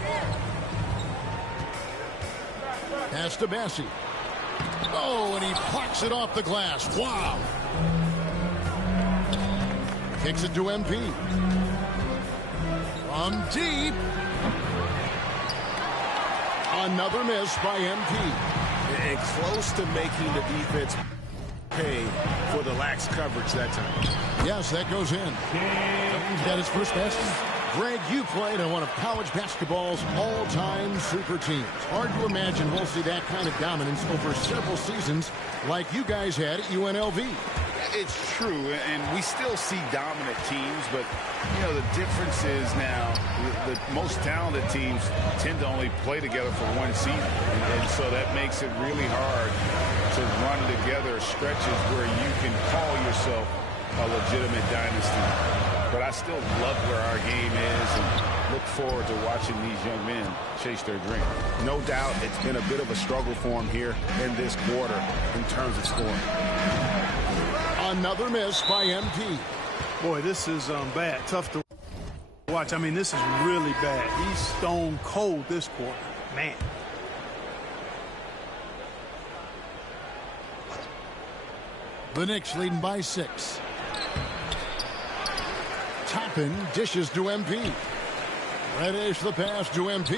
Pass to Bessie. Oh, and he plucks it off the glass. Wow. Kicks it to MP. From deep. Another miss by MP. And close to making the defense pay for the lax coverage that time. Yes, that goes in. He's got his first basket. Greg, you played on one of college basketball's all-time super teams. Hard to imagine we'll see that kind of dominance over several seasons like you guys had at UNLV. It's true, and we still see dominant teams, but, you know, the difference is now the most talented teams tend to only play together for one season, and so that makes it really hard to run together stretches where you can call yourself a legitimate dynasty. But I still love where our game is and look forward to watching these young men chase their dream. No doubt it's been a bit of a struggle for them here in this quarter in terms of scoring. Another miss by MP. Boy, this is bad. Tough to watch. I mean, this is really bad. He's stone cold this quarter. Man. The Knicks leading by 6. Toppin dishes to MP. Reddish the pass to MP.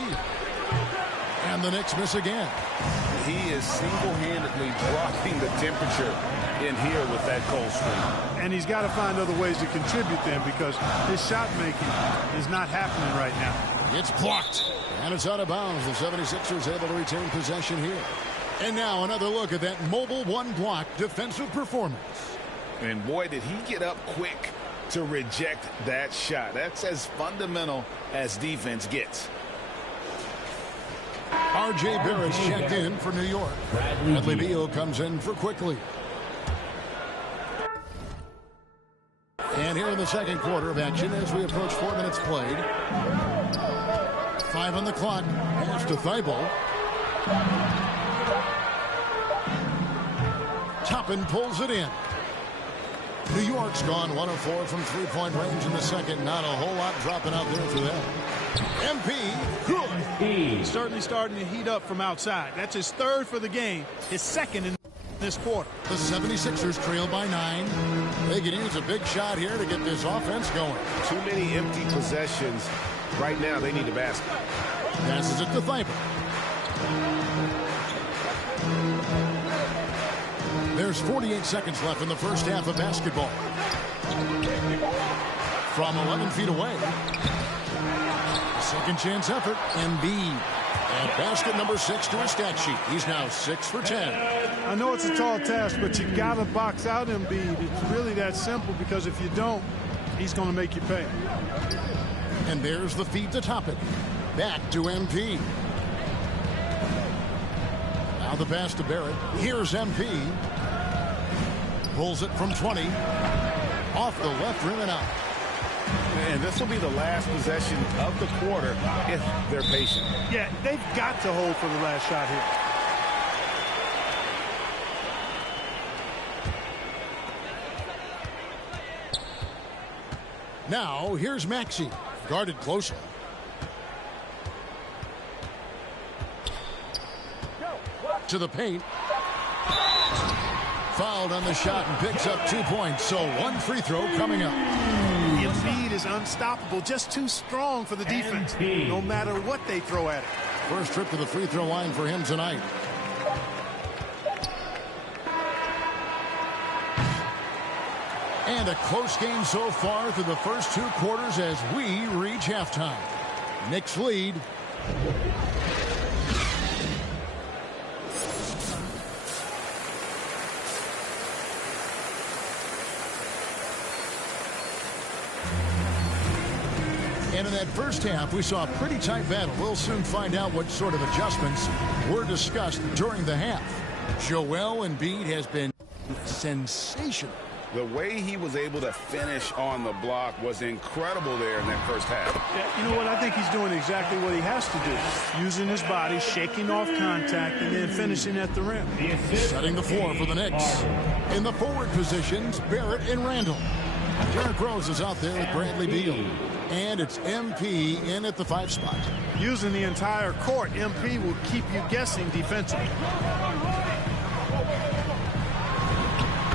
And the Knicks miss again. He is single-handedly dropping the temperature in here with that cold streak. And he's got to find other ways to contribute then because his shot making is not happening right now. It's blocked. And it's out of bounds. The 76ers able to retain possession here. And now another look at that mobile one-block defensive performance. And boy, did he get up quick to reject that shot. That's as fundamental as defense gets. R.J. Barrett's checked in for New York. Bradley Beal comes in for Quickly. And here in the second quarter of action as we approach 4 minutes played. 5 on the clock. Pass to Thibault. Toppin pulls it in. New York's gone 1 of 4 from three-point range in the second. Not a whole lot dropping out there for them. MP, good. He's certainly starting to heat up from outside. That's his third for the game, his second in this quarter. The 76ers trail by 9. They could use a big shot here to get this offense going. Too many empty possessions. Right now, they need a basket. Passes it to Thibault. There's 48 seconds left in the first half of basketball. From 11 feet away. Second chance effort. Embiid at basket number 6 to his stat sheet. He's now 6 for 10. I know it's a tall task, but you got to box out Embiid. It's really that simple because if you don't, he's going to make you pay. And there's the feed to Toppin. Back to MP. Now the pass to Barrett. Here's MP. Pulls it from 20. Off the left rim and out. And this will be the last possession of the quarter if they're patient. Yeah, they've got to hold for the last shot here. Now, here's Maxey. Guarded closely. To the paint. fouled on the shot and picks up 2 points. So one free throw coming up. Embiid is unstoppable, just too strong for the defense, no matter what they throw at it. First trip to the free throw line for him tonight. And a close game so far through the first 2 quarters as we reach halftime. Knicks lead. And in that first half, we saw a pretty tight battle. We'll soon find out what sort of adjustments were discussed during the half. Joel Embiid has been sensational. The way he was able to finish on the block was incredible there in that first half. Yeah, you know what? I think he's doing exactly what he has to do. Using his body, shaking off contact, and then finishing at the rim. Setting the floor for the Knicks. In the forward positions, Barrett and Randall. Derrick Rose is out there with Bradley Beal. And it's MP in at the 5 spot. Using the entire court, MP will keep you guessing defensively.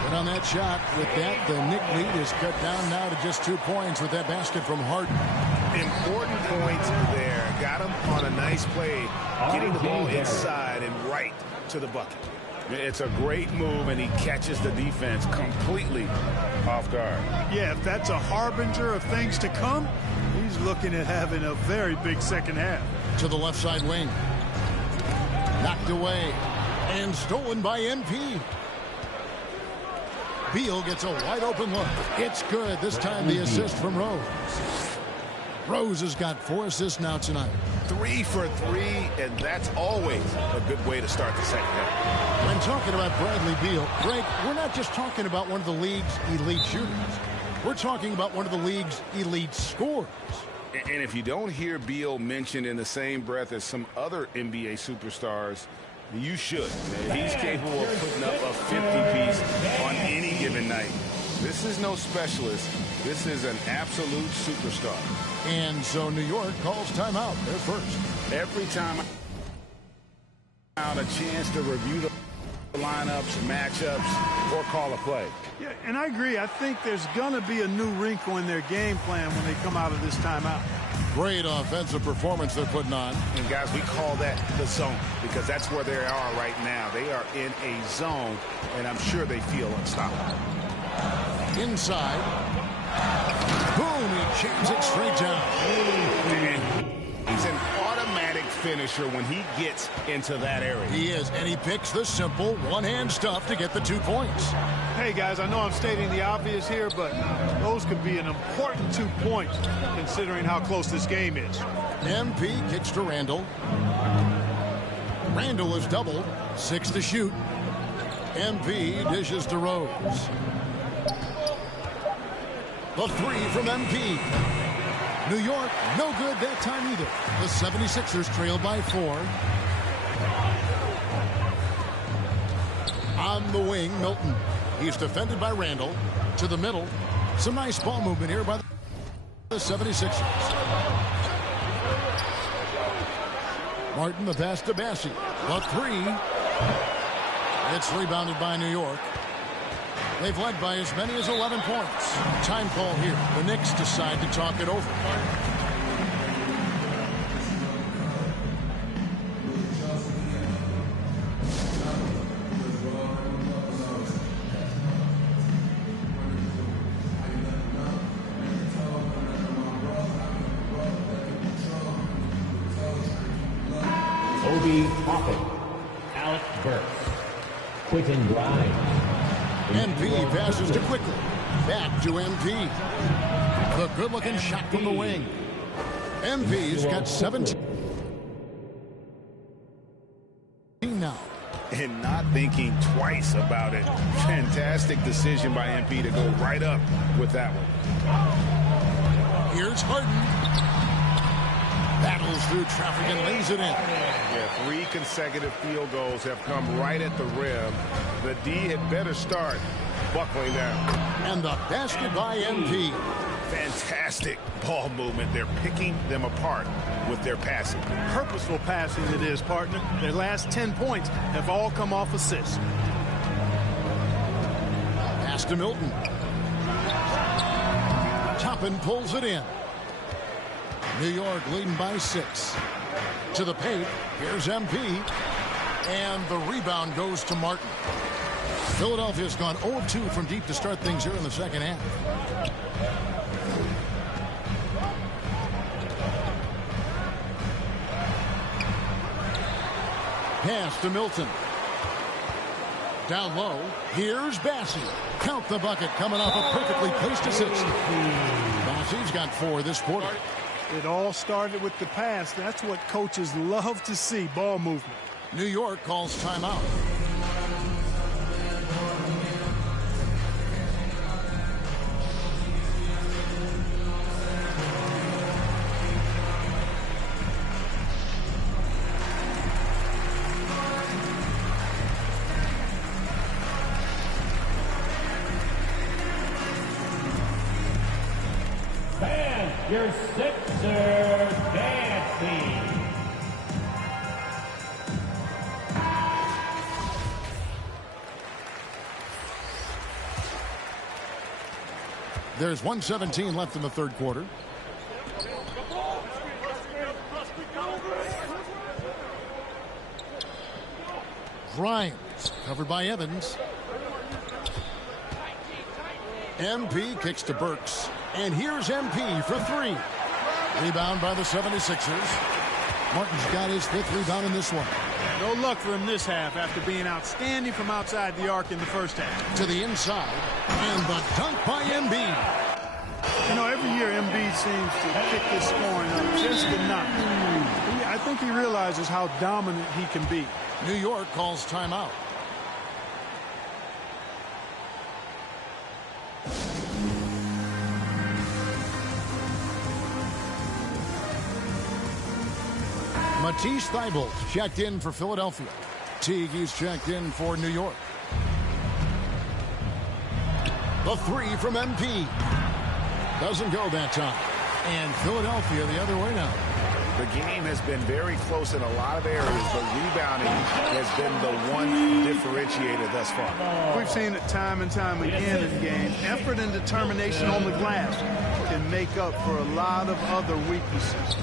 But on that shot, with that, the Knick lead is cut down now to just 2 points with that basket from Harden. Important points there. Got him on a nice play, getting the ball inside and right to the bucket. It's a great move, and he catches the defense completely off guard. Yeah, if that's a harbinger of things to come, he's looking at having a very big second half. To the left side wing. Knocked away and stolen by MP. Beal gets a wide open look. It's good. This time the assist from Rose. Rose has got 4 assists now tonight. 3 for 3, and that's always a good way to start the second half. When talking about Bradley Beal, Greg, we're not just talking about one of the league's elite shooters. We're talking about one of the league's elite scorers. And if you don't hear Beal mentioned in the same breath as some other NBA superstars, you should. He's capable of putting up a 50-piece on any given night. This is no specialist. This is an absolute superstar. And so New York calls timeout. They're first. Every time out a chance to review the lineups, matchups, or call a play. Yeah, and I agree. I think there's going to be a new wrinkle in their game plan when they come out of this timeout. Great offensive performance they're putting on. And, guys, we call that the zone because that's where they are right now. They are in a zone, and I'm sure they feel unstoppable. Inside. Boom, he jams it straight down. And he's an automatic finisher when he gets into that area. He is, and he picks the simple one-hand stuff to get the 2 points. Hey, guys, I know I'm stating the obvious here, but those could be an important 2 points considering how close this game is. MP kicks to Randall. Randall is doubled, 6 to shoot. MP dishes to Rose. The 3 from MP. New York, no good that time either. The 76ers trail by 4. On the wing, Milton. He's defended by Randall. To the middle. Some nice ball movement here by the 76ers. Martin, the pass to Bassi. The 3. It's rebounded by New York. They've led by as many as 11 points. Time call here. The Knicks decide to talk it over. Obi Toppin, Alec Burks, Quentin Grimes. MP passes to Quickly. Back to MP. The good-looking shot from the wing. MP's got 17 now. And not thinking twice about it. Fantastic decision by MP to go right up with that one. Here's Harden. Battles through traffic and lays it in. Yeah, 3 consecutive field goals have come right at the rim. The D had better start buckling down. And the basket by MP. Fantastic ball movement. They're picking them apart with their passing. Purposeful passing it is, partner. Their last 10 points have all come off assists. Pass to Milton. Toppin pulls it in. New York leading by 6. To the paint. Here's MP. And the rebound goes to Martin. Philadelphia's gone 0-2 from deep to start things here in the second half. Pass to Milton. Down low. Here's Bassey. Count the bucket coming off a perfectly placed assist. Bassey's got 4 this quarter. It all started with the pass. That's what coaches love to see, ball movement. New York calls timeout. Your Sixers dance team. There's 1:17 left in the third quarter. Grimes covered by Evans. MP kicks to Burks. And here's MP for 3. Rebound by the 76ers. Martin's got his 5th rebound in this one. No luck for him this half after being outstanding from outside the arc in the first half. To the inside. And the dunk by Embiid. You know, every year Embiid seems to pick his scoring up just enough. I think he realizes how dominant he can be. New York calls timeout. Matisse Thybulle checked in for Philadelphia. Teague, he's checked in for New York. The 3 from MP. Doesn't go that time. And Philadelphia the other way now. The game has been very close in a lot of areas, but rebounding has been the one differentiator thus far. We've seen it time and time again in games. Effort and determination on the glass can make up for a lot of other weaknesses.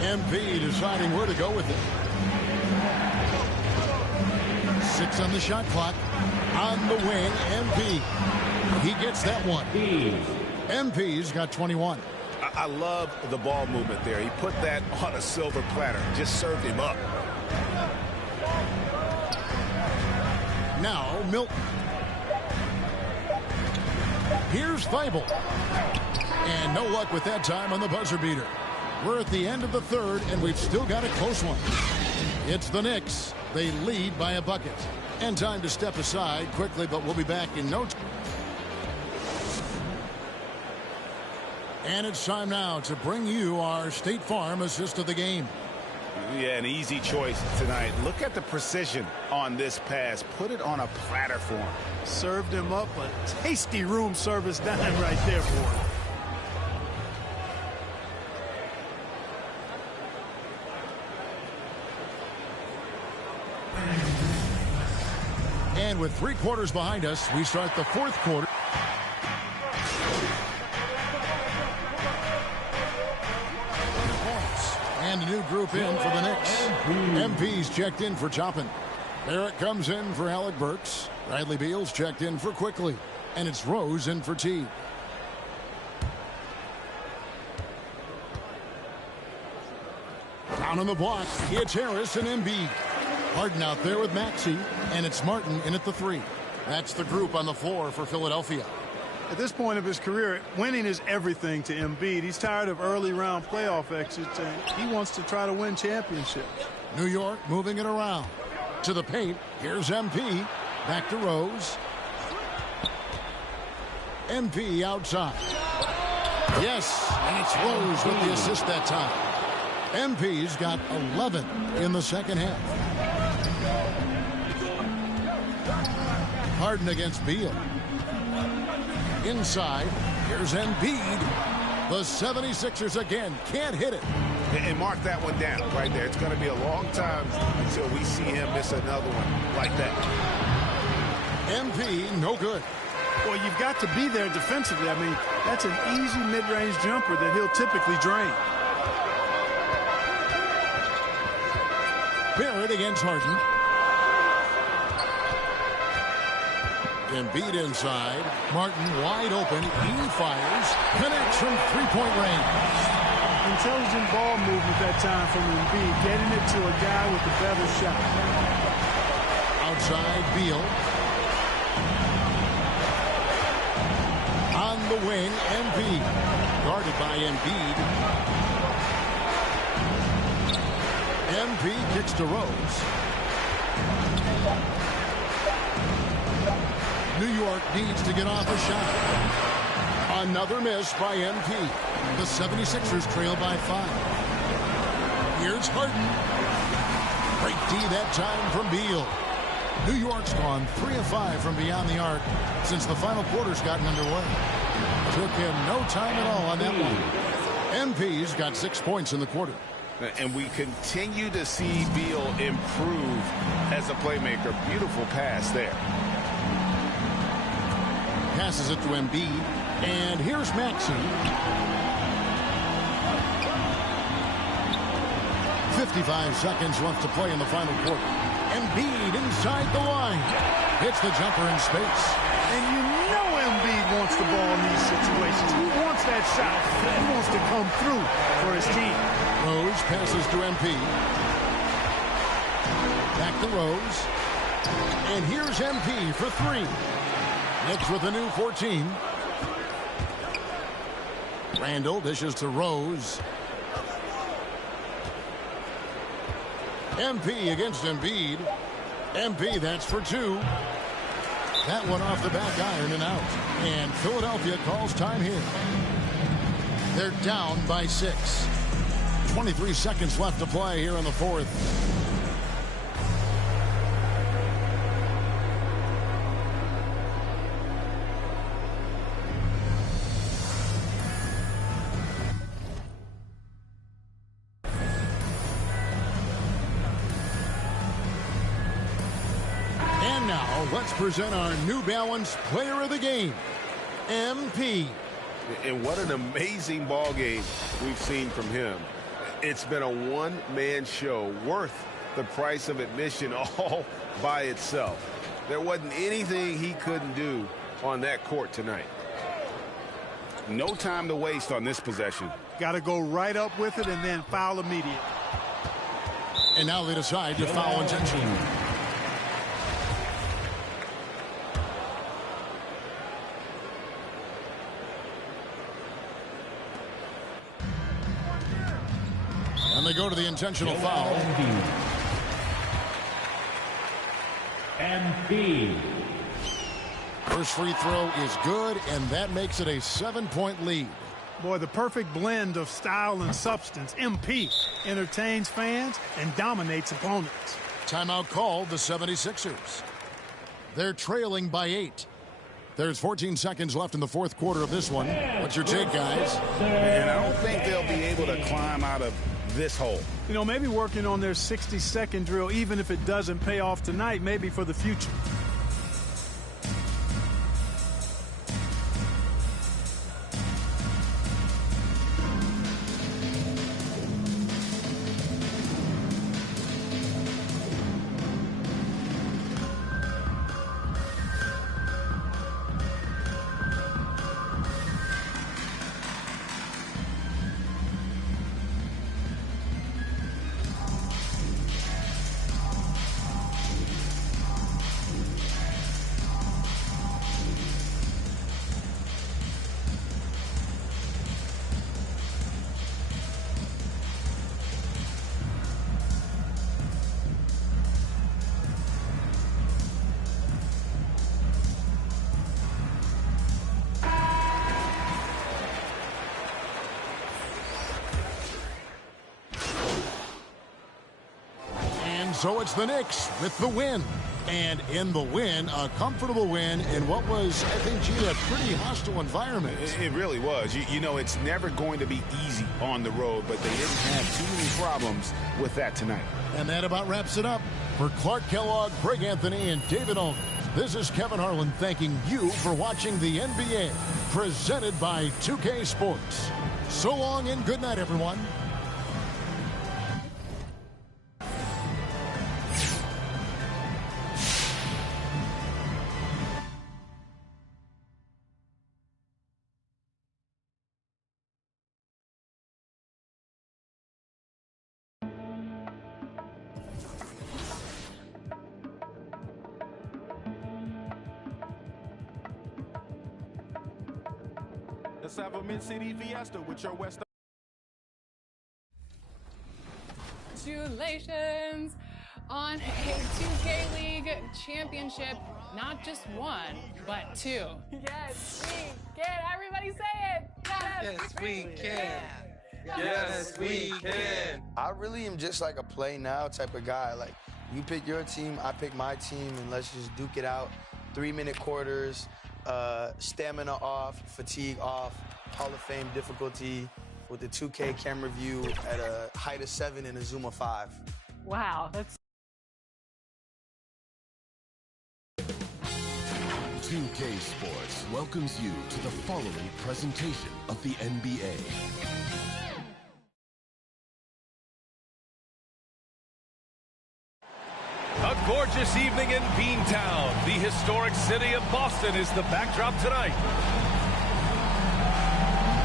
MP deciding where to go with it. 6 on the shot clock. On the wing, MP. He gets that one. MP's got 21. I love the ball movement there. He put that on a silver platter. Just served him up. Now Milton. Here's Thybulle. And no luck with that time on the buzzer beater. We're at the end of the third, and we've still got a close one. It's the Knicks. They lead by a bucket. And time to step aside quickly, but we'll be back in no time. And it's time now to bring you our State Farm assist of the game. Yeah, an easy choice tonight. Look at the precision on this pass. Put it on a platter for him. Served him up a tasty room service dime right there for him. And with 3 quarters behind us, we start the fourth quarter. And a new group in for the Knicks. MP's checked in for Toppin. Barrett comes in for Alec Burks. Bradley Beal's checked in for Quickly. And it's Rose in for Teague. Down on the block, it's Harris and Embiid. Harden out there with Maxey, and it's Martin in at the 3. That's the group on the floor for Philadelphia. At this point of his career, winning is everything to Embiid. He's tired of early round playoff exits, and he wants to try to win championships. New York moving it around. To the paint, here's MP. Back to Rose. MP outside. Yes, and it's Rose with the assist that time. MP's got 11 in the second half. Harden against Beal. Inside, here's Embiid. The 76ers again can't hit it. And mark that one down right there. It's going to be a long time until we see him miss another one like that. MP, no good. Well, you've got to be there defensively. I mean, that's an easy mid-range jumper that he'll typically drain. Barrett against Harden. Embiid inside. Martin wide open. He fires. Connects from three-point range. Intelligent ball movement that time from Embiid, getting it to a guy with a better shot. Outside, Beal. On the wing, Embiid. Guarded by Embiid. MP kicks to Rose. New York needs to get off a shot. Another miss by MP. The 76ers trail by 5. Here's Harden. Great D that time from Beal. New York's gone 3 of 5 from beyond the arc since the final quarter's gotten underway. Took him no time at all on that one. MP's got 6 points in the quarter. And we continue to see Beal improve as a playmaker. Beautiful pass there. Passes it to Embiid. And here's Maxey. 55 seconds left to play in the final quarter. Embiid inside the line. Hits the jumper in space. And you know Embiid wants the ball in these situations. He wants that shot. He wants to come through for his team. Rose passes to MP. Back to Rose. And here's MP for 3. Knicks with a new 14. Randall dishes to Rose. MP against Embiid. MP, that's for 2. That one off the back iron and out. And Philadelphia calls time here. They're down by 6. 23 seconds left to play here in the fourth. And now let's present our New Balance Player of the Game, MP. And what an amazing ball game we've seen from him. It's been a one-man show worth the price of admission all by itself. There wasn't anything he couldn't do on that court tonight. No time to waste on this possession. Got to go right up with it and then foul immediate. And now they decide to foul intentionally. And they go to the intentional foul. MP. First free throw is good, and that makes it a 7-point lead. Boy, the perfect blend of style and substance. MP entertains fans and dominates opponents. Timeout called the 76ers. They're trailing by 8. There's 14 seconds left in the fourth quarter of this one. What's your take, guys? And I don't think they'll be able to climb out of this hole. You know, maybe working on their 60-second drill, even if it doesn't pay off tonight, maybe for the future. so it's the Knicks with the win. And in the win, a comfortable win in what was, I think, G, a pretty hostile environment. It really was. You know, it's never going to be easy on the road, but they didn't have too many problems with that tonight. And that about wraps it up. For Clark Kellogg, Greg Anthony, and David Ullman, this is Kevin Harlan thanking you for watching the NBA, presented by 2K Sports. So long and good night, everyone. Let's have a mid-city fiesta with your West. Congratulations on a 2K League championship. Not just one, but two. Yes, we can. Everybody say it. Yes, we can. Yes, we can. I really am just like a play now type of guy. Like, you pick your team, I pick my team, and let's just duke it out. 3-minute quarters, stamina off, fatigue off, Hall of Fame difficulty with the 2K camera view at a height of 7 and a zoom of 5. Wow, that's 2K Sports welcomes you to the following presentation of the NBA. A gorgeous evening in Beantown. The historic city of Boston is the backdrop tonight.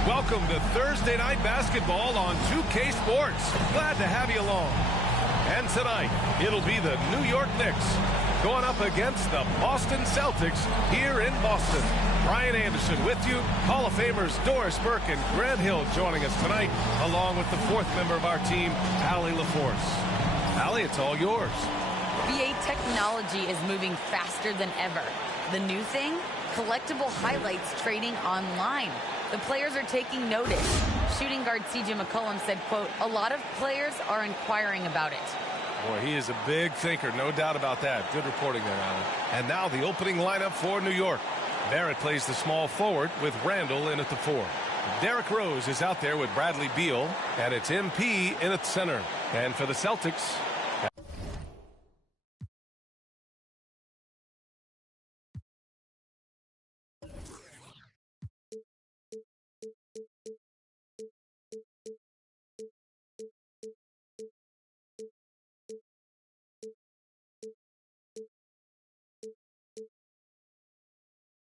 Welcome to Thursday Night Basketball on 2K Sports. Glad to have you along. And tonight, it'll be the New York Knicks going up against the Boston Celtics here in Boston. Brian Anderson with you. Hall of Famers Doris Burke and Grant Hill joining us tonight, along with the fourth member of our team, Allie LaForce. Allie, it's all yours. VA technology is moving faster than ever. The new thing? Collectible highlights trading online. The players are taking notice. Shooting guard C.J. McCollum said, quote, "A lot of players are inquiring about it." Boy, he is a big thinker, no doubt about that. Good reporting there, Alan. And now the opening lineup for New York. Barrett plays the small forward with Randall in at the 4. Derrick Rose is out there with Bradley Beal, and it's MP in at center. And for the Celtics,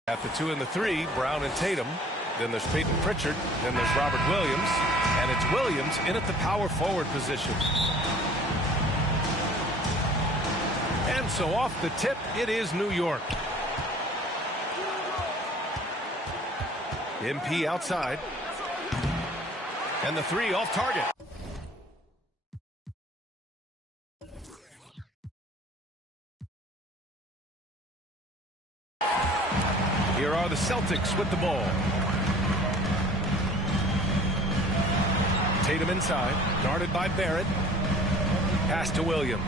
at the 2 and the 3, Brown and Tatum. Then there's Peyton Pritchard. Then there's Robert Williams. And it's Williams in at the power forward position. And so off the tip, it is New York. MP outside. And the 3 off target. Here are the Celtics with the ball. Tatum inside, guarded by Barrett. Pass to Williams.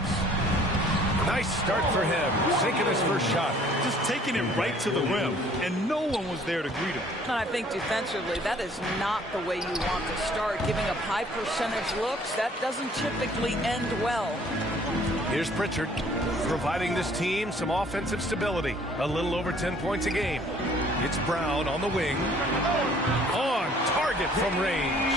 Nice start for him, sinking his first shot. Just taking it right to the rim, and no one was there to greet him. And I think defensively, that is not the way you want to start. Giving up high percentage looks, that doesn't typically end well. Here's Pritchard, providing this team some offensive stability. A little over 10 points a game. It's Brown on the wing. On target from range.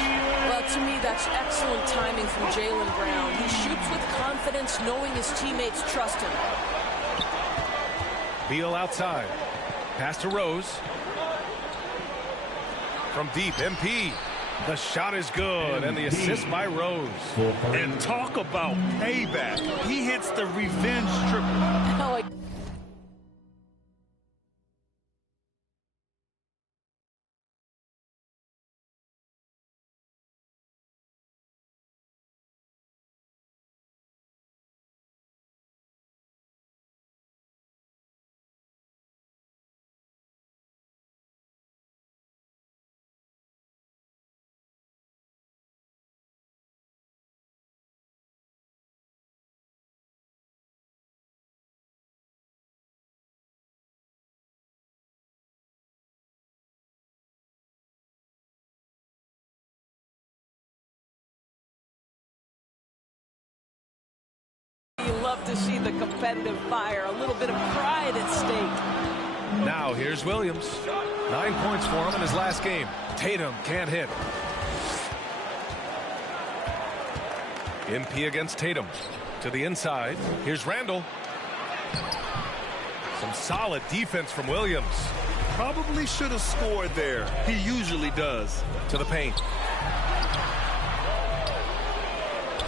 Well, to me, that's excellent timing from Jaylen Brown. He shoots with confidence, knowing his teammates trust him. Beal outside. Pass to Rose. From deep, MP. The shot is good, and the assist by Rose. And talk about payback. He hits the revenge triple. love to see the competitive fire, a little bit of pride at stake. Now here's Williams. 9 points for him in his last game. Tatum can't hit. MP against Tatum. To the inside. Here's Randall. Some solid defense from Williams. Probably should have scored there. He usually does. To the paint.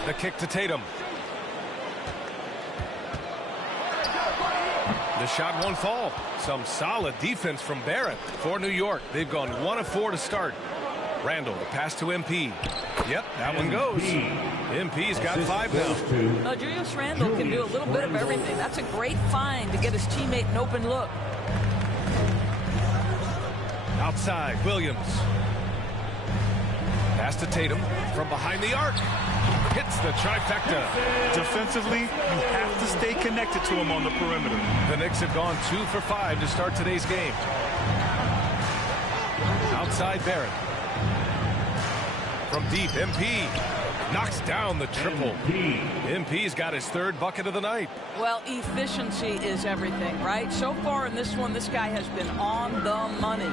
The kick to Tatum. The shot won't fall. Some solid defense from Barrett for New York. They've gone 1 of 4 to start. Randall, the pass to MP. Yep, that one goes. MP's got 5 now. Julius Randle can do a little bit of everything. That's a great find to get his teammate an open look. Outside, Williams. Pass to Tatum from behind the arc. Hits the trifecta. Defensively, you have to stay connected to him on the perimeter. The Knicks have gone 2 for 5 to start today's game. Outside, Barrett. From deep, MP knocks down the triple. MP's got his 3rd bucket of the night. Well, efficiency is everything, right? So far in this one, this guy has been on the money.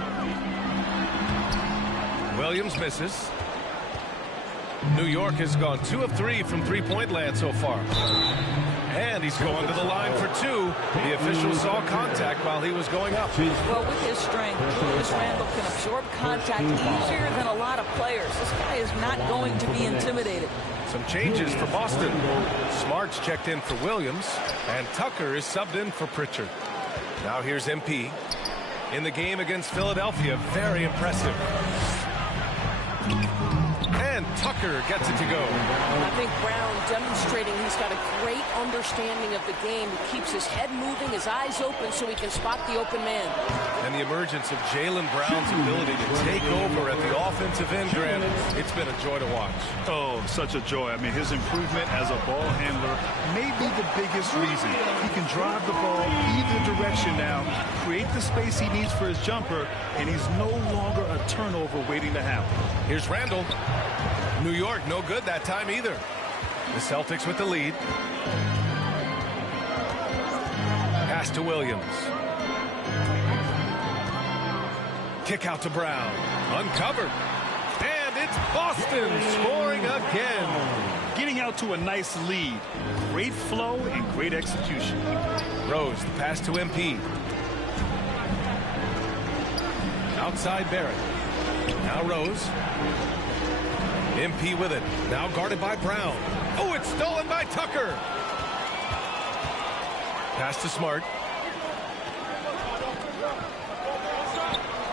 Williams misses. New York has gone 2 of 3 from three-point land so far. And he's going to the line for 2. The official saw contact while he was going up. Well, with his strength, Julius Randle can absorb contact easier than a lot of players. This guy is not going to be intimidated. Some changes for Boston. Smart's checked in for Williams, and Tucker is subbed in for Pritchard. Now here's MP. In the game against Philadelphia, very impressive. And Tucker gets it to go. I think Brown demonstrating he's got a great understanding of the game. He keeps his head moving, his eyes open so he can spot the open man. And the emergence of Jaylen Brown's ability to take over at the offensive end, Grant, it's been a joy to watch. Oh, such a joy. I mean, his improvement as a ball handler may be the biggest reason. He can drive the ball either direction now, create the space he needs for his jumper, and he's no longer a turnover waiting to happen. Here's Randall. New York no good that time either. The Celtics with the lead. Pass to Williams. Kick out to Brown. Uncovered. And it's Boston scoring again. Getting out to a nice lead. Great flow and great execution. Rose, the pass to MP. Outside Barrett. Now Rose. MP with it. Now guarded by Brown. Oh, it's stolen by Tucker. Pass to Smart.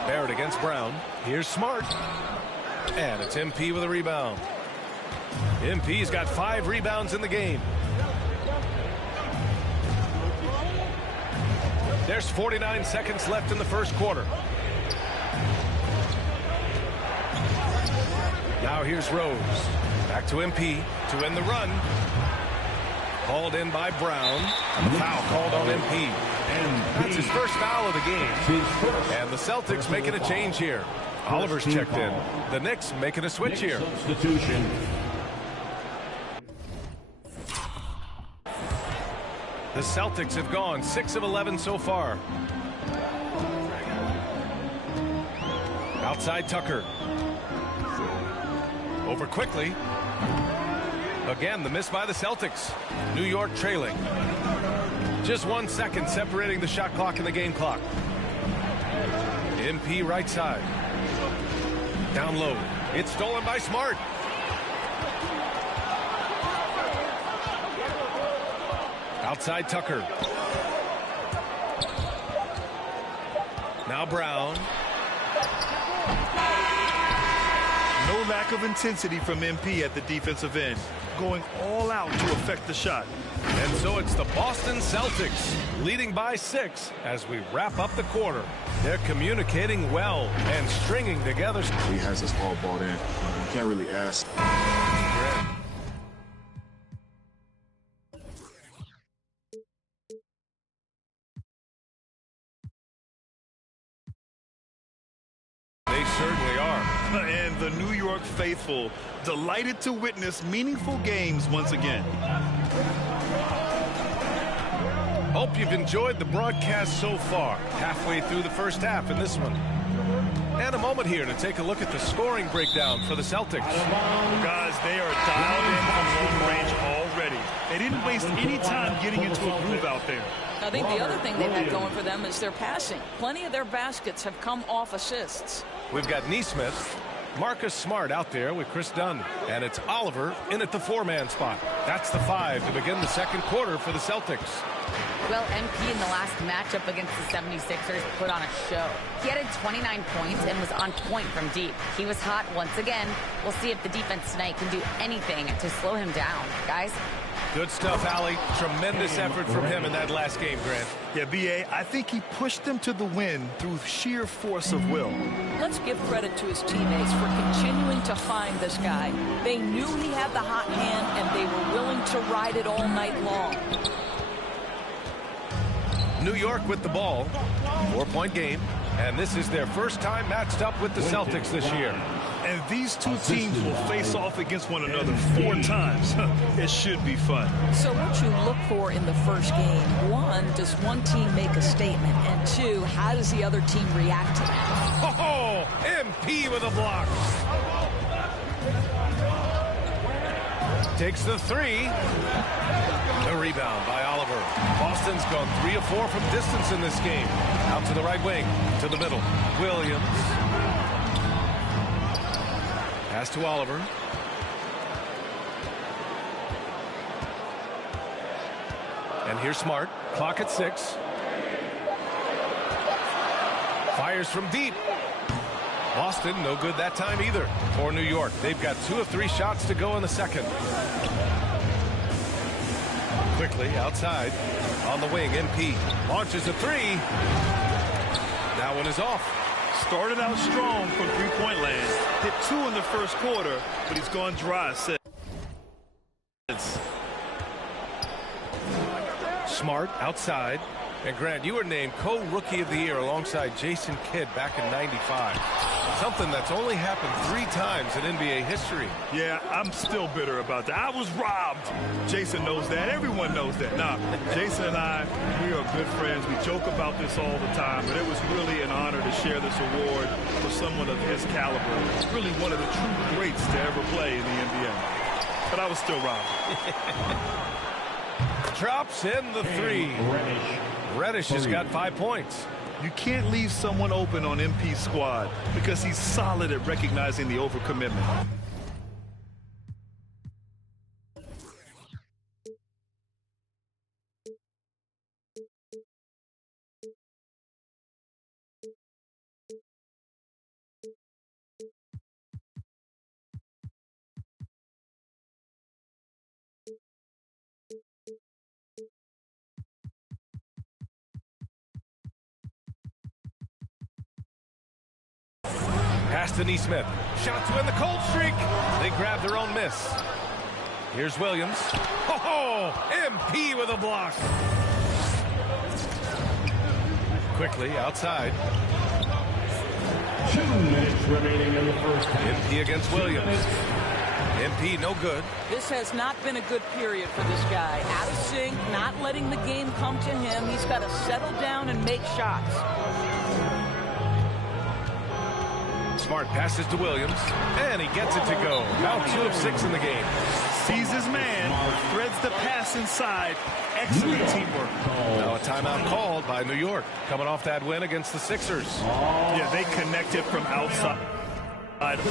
Barrett against Brown. Here's Smart. And it's MP with a rebound. MP's got 5 rebounds in the game. There's 49 seconds left in the first quarter. Now here's Rose. Back to MP to end the run. Called in by Brown. And the foul called on MP. And that's his first foul of the game. And the Celtics making a change here. Oliver's checked in. The Knicks making a switch here. Substitution. The Celtics have gone 6 of 11 so far. Outside Tucker. Over quickly. Again, the miss by the Celtics. New York trailing. Just 1 second separating the shot clock and the game clock. MP right side. Down low. It's stolen by Smart. Outside Tucker. Now Brown. No lack of intensity from MP at the defensive end, going all out to affect the shot. And so it's the Boston Celtics leading by 6 as we wrap up the quarter. They're communicating well and stringing together. He has us all bought in. We can't really ask. They certainly are. And the New York faithful delighted to witness meaningful games once again. Hope you've enjoyed the broadcast so far. Halfway through the first half in this one. And a moment here to take a look at the scoring breakdown for the Celtics. Guys, they are dialed in from long range already. They didn't waste any time getting into a groove out there. I think the other thing they've had going for them is their passing. Plenty of their baskets have come off assists. We've got Neesmith, Marcus Smart out there with Chris Dunn. And it's Oliver in at the 4-man spot. That's the 5 to begin the second quarter for the Celtics. Well, MP in the last matchup against the 76ers put on a show. He added 29 points and was on point from deep. He was hot once again. We'll see if the defense tonight can do anything to slow him down. Guys? Good stuff, Allie. Tremendous effort from him in that last game, Grant. Yeah, B.A., I think he pushed them to the win through sheer force of will. Let's give credit to his teammates for continuing to find this guy. They knew he had the hot hand, and they were willing to ride it all night long. New York with the ball. 4-point game. And this is their first time matched up with the Celtics this year. And these two teams will face off against one another 4 times. It should be fun. So what you look for in the first game, 1, does one team make a statement? And 2, how does the other team react to that? Oh, MP with a block. Takes the 3. The rebound by Oliver. Boston's gone 3 of 4 from distance in this game. Out to the right wing, to the middle. Williams. Pass to Oliver. And here's Smart. Clock at 6. Fires from deep. Boston, no good that time either for New York. They've got 2 of 3 shots to go in the second. Quickly outside on the wing. MP launches a 3. That one is off. Started out strong from three-point land. Hit 2 in the first quarter, but he's gone dry since. Smart outside. And Grant, you were named co-rookie of the year alongside Jason Kidd back in '95. Something that's only happened 3 times in NBA history. Yeah, I'm still bitter about that. I was robbed. Jason knows that. Everyone knows that. Nah, Jason and I, we are good friends. We joke about this all the time, but it was really an honor to share this award for someone of his caliber. Really one of the true greats to ever play in the NBA. But I was still robbed. Drops in the 3. Reddish has got 5 points. You can't leave someone open on MP's squad because he's solid at recognizing the overcommitment. Pass to Neesmith. Shot to end the cold streak. They grab their own miss. Here's Williams. Oh, MP with a block. Quickly outside. 2 minutes remaining in the first half. MP against Williams. MP no good. This has not been a good period for this guy. Out of sync, not letting the game come to him. He's got to settle down and make shots. Smart passes to Williams, and he gets it to go. Now 2 of 6 in the game. Sees his man, threads the pass inside. Excellent teamwork. Now a timeout called by New York, coming off that win against the Sixers. Yeah, they connected from outside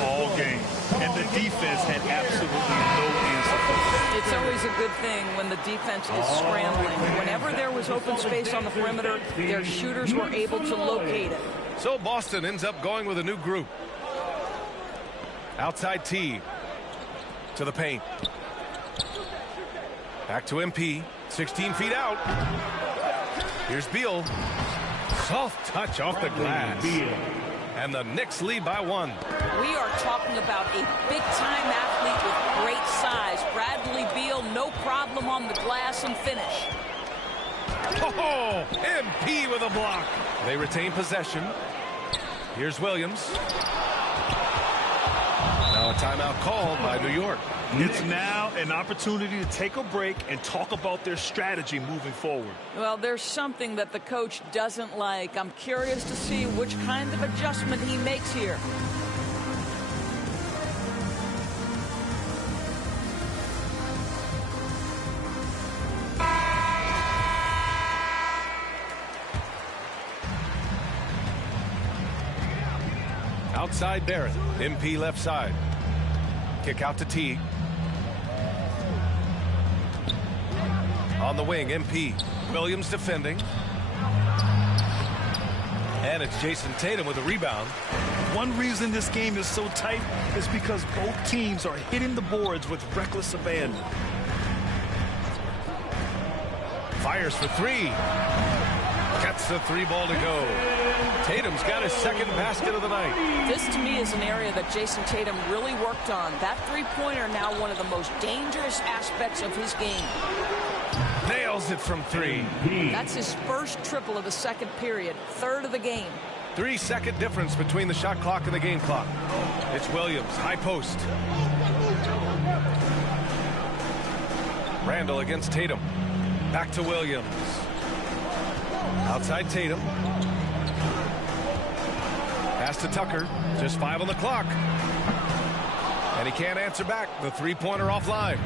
all game, and the defense had absolutely no answer for it. It's always a good thing when the defense is scrambling. Whenever there was open space on the perimeter, their shooters were able to locate it. So Boston ends up going with a new group. Outside T to the paint. Back to MP. 16 feet out. Here's Beal. Soft touch off the glass. And the Knicks lead by 1. We are talking about a big-time athlete with great size. Bradley Beal, no problem on the glass and finish. Oh, MP with a block. They retain possession. Here's Williams. Now a A timeout called by New York. It's now an opportunity to take a break and talk about their strategy moving forward. Well, there's something that the coach doesn't like. I'm curious to see which kind of adjustment he makes here. Outside Barrett. MP left side. Kick out to T. On the wing, MP. Williams defending. And it's Jason Tatum with a rebound. One reason this game is so tight is because both teams are hitting the boards with reckless abandon. Fires for three. Gets the three ball to go. Tatum's got his second basket of the night. This, to me, is an area that Jason Tatum really worked on. That three-pointer now one of the most dangerous aspects of his game. Nails it from three. That's his first triple of the second period, third of the game. 3-second difference between the shot clock and the game clock. It's Williams, high post. Randall against Tatum. Back to Williams. Outside Tatum. Pass to Tucker. Just 5 on the clock. And he can't answer back. The three-pointer offline.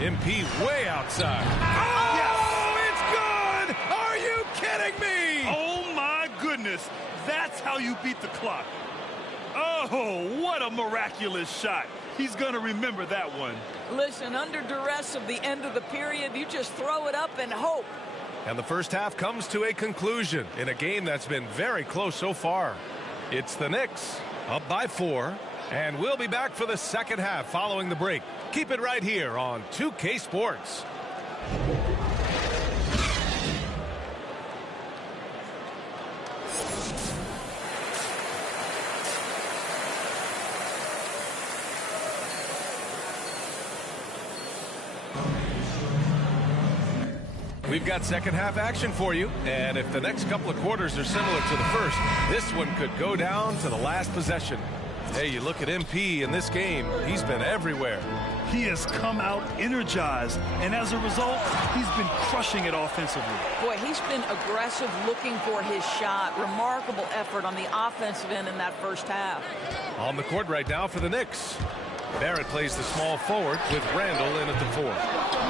MP way outside. Oh, yes! It's good! Are you kidding me? Oh, my goodness. That's how you beat the clock. Oh, what a miraculous shot. He's going to remember that one. Listen, under duress of the end of the period, you just throw it up and hope. And the first half comes to a conclusion in a game that's been very close so far. It's the Knicks up by 4, and we'll be back for the second half following the break. Keep it right here on 2K Sports. We've got second half action for you, and if the next couple of quarters are similar to the first, this one could go down to the last possession. Hey, you look at MP in this game, he's been everywhere. He has come out energized, and as a result, he's been crushing it offensively. Boy, he's been aggressive looking for his shot. Remarkable effort on the offensive end in that first half. On the court right now for the Knicks. Barrett plays the small forward with Randall in at the 4.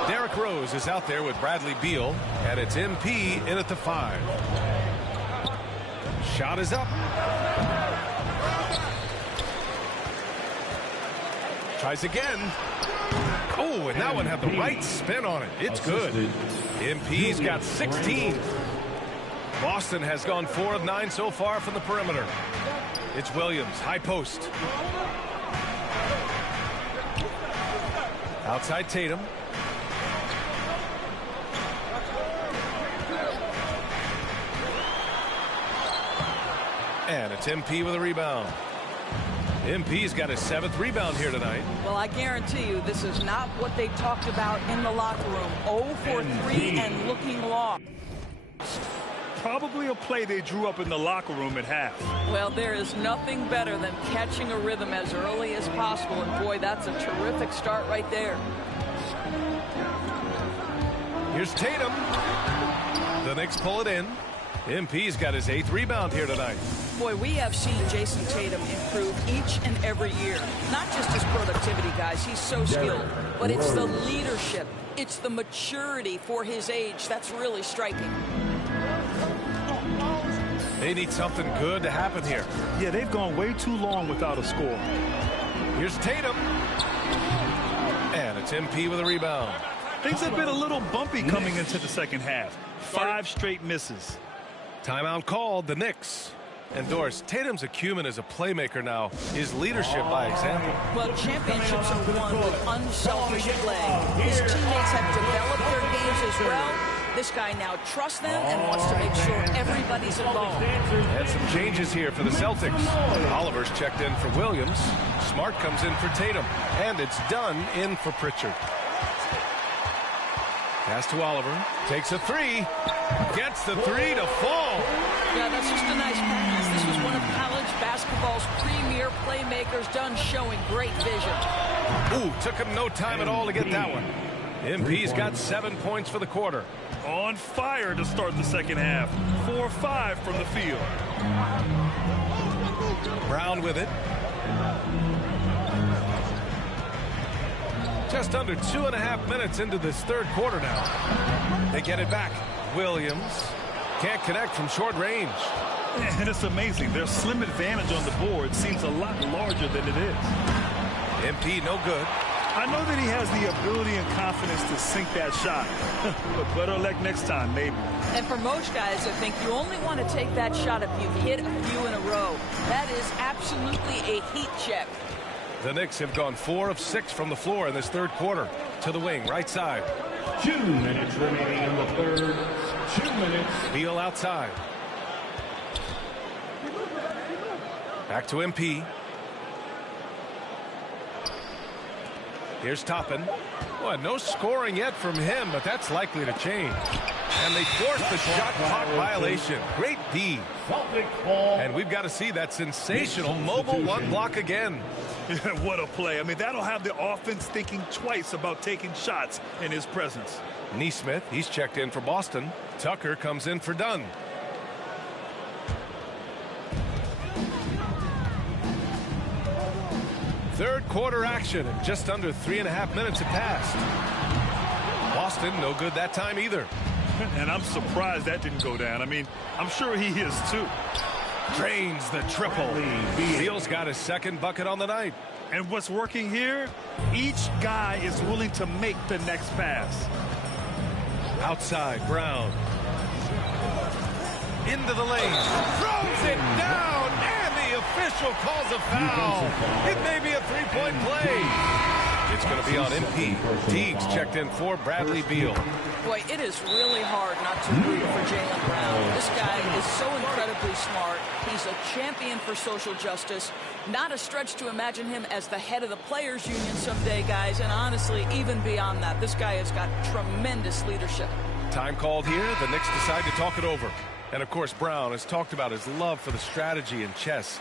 Derrick Rose is out there with Bradley Beal, and it's MP in at the 5. Shot is up. Tries again. Oh, and that one had the right spin on it. It's good. MP's got 16. Boston has gone 4 of 9 so far from the perimeter. It's Williams, high post. Outside Tatum. And it's MP with a rebound. MP's got his 7th rebound here tonight. Well, I guarantee you this is not what they talked about in the locker room. 0 for 3 and looking lost. Probably a play they drew up in the locker room at half. Well, there is nothing better than catching a rhythm as early as possible, and boy, that's a terrific start right there. Here's Tatum. The Knicks pull it in. MP's got his 8th rebound here tonight. Boy, we have seen Jason Tatum improve each and every year. Not just his productivity, guys. He's so skilled. But it's the leadership. It's the maturity for his age. That's really striking. They need something good to happen here. Yeah, they've gone way too long without a score. Here's Tatum. And it's MP with a rebound. Things have been a little bumpy coming into the second half. 5 straight misses. Timeout called, the Knicks. And Doris, Tatum's acumen as a playmaker now. His leadership by example. Well, championships are won with unselfish play. His teammates have developed their games as well. This guy now trusts them and wants to make sure everybody's involved. And some changes here for the Celtics. Oliver's checked in for Williams. Smart comes in for Tatum. And it's done in for Pritchard. Pass to Oliver. Takes a 3. Gets the 3 to fall. Yeah, that's just a nice pass. This was one of college basketball's premier playmakers, done showing great vision. Ooh, took him no time at all to get that one. MP's got 7 points for the quarter. On fire to start the second half. 4-5 from the field. Brown with it. Just under 2.5 minutes into this third quarter now. They get it back. Williams can't connect from short range. And it's amazing. Their slim advantage on the board seems a lot larger than it is. MP no good. I know that he has the ability and confidence to sink that shot. But better luck next time, maybe. And for most guys, I think you only want to take that shot if you've hit a few in a row. That is absolutely a heat check. The Knicks have gone 4 of 6 from the floor in this third quarter. To the wing, right side. 2 minutes remaining in the third. 2 minutes. Beal outside. Back to MP. Here's Toppin. Well, no scoring yet from him, but that's likely to change. And they force the shot clock violation. Great D. And we've got to see that sensational mobile one block again. What a play. I mean, that'll have the offense thinking twice about taking shots in his presence. Neesmith, he's checked in for Boston. Tucker comes in for Dunn. Third quarter action, and just under 3.5 minutes have passed. Boston, no good that time either. And I'm surprised that didn't go down. I mean, I'm sure he is too. Drains the triple. Beal's got his second bucket on the night. And what's working here? Each guy is willing to make the next pass. Outside, Brown. Into the lane. Throws it down, and the official calls a foul. It may be a three-point play. It's going to be on MP. Teague's checked in for Bradley Beal. Boy, it is really hard not to root for Jaylen Brown. This guy is so incredibly smart. He's a champion for social justice. Not a stretch to imagine him as the head of the Players Union someday, guys. And honestly, even beyond that, this guy has got tremendous leadership. Time called here. The Knicks decide to talk it over. And, of course, Brown has talked about his love for the strategy in chess.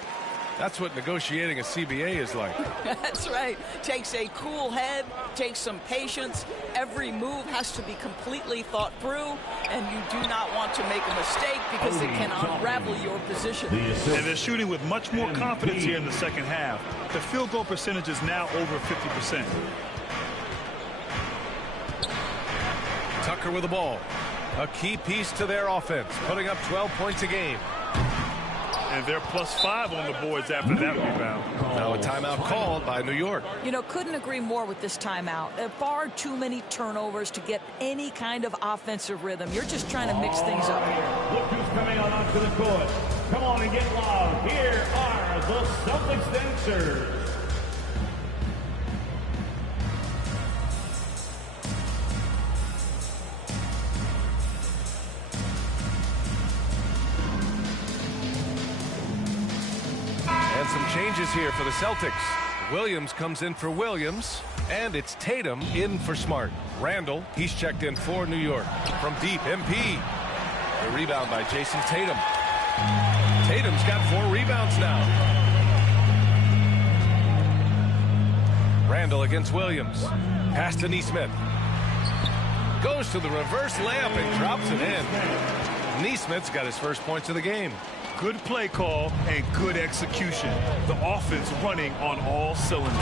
That's what negotiating a CBA is like. That's right. Takes a cool head, takes some patience. Every move has to be completely thought through, and you do not want to make a mistake because it can unravel your position. And they're shooting with much more confidence here in the second half. The field goal percentage is now over 50%. Tucker with the ball. A key piece to their offense, putting up 12 points a game. And they're +5 on the boards after that rebound. Now a timeout called by New York. You know, couldn't agree more with this timeout. Far too many turnovers to get any kind of offensive rhythm. You're just trying to mix things up here. Look who's coming on onto the court. Come on and get loud. Here are the Celtics dancers. And some changes here for the Celtics. Williams comes in for Williams, and it's Tatum in for Smart. Randall, he's checked in for New York. From deep, MP. The rebound by Jason Tatum. Tatum's got 4 rebounds now. Randall against Williams. Pass to Neesmith. Goes to the reverse layup and drops it in. Neesmith's got his first points of the game. Good play call and good execution. The offense running on all cylinders.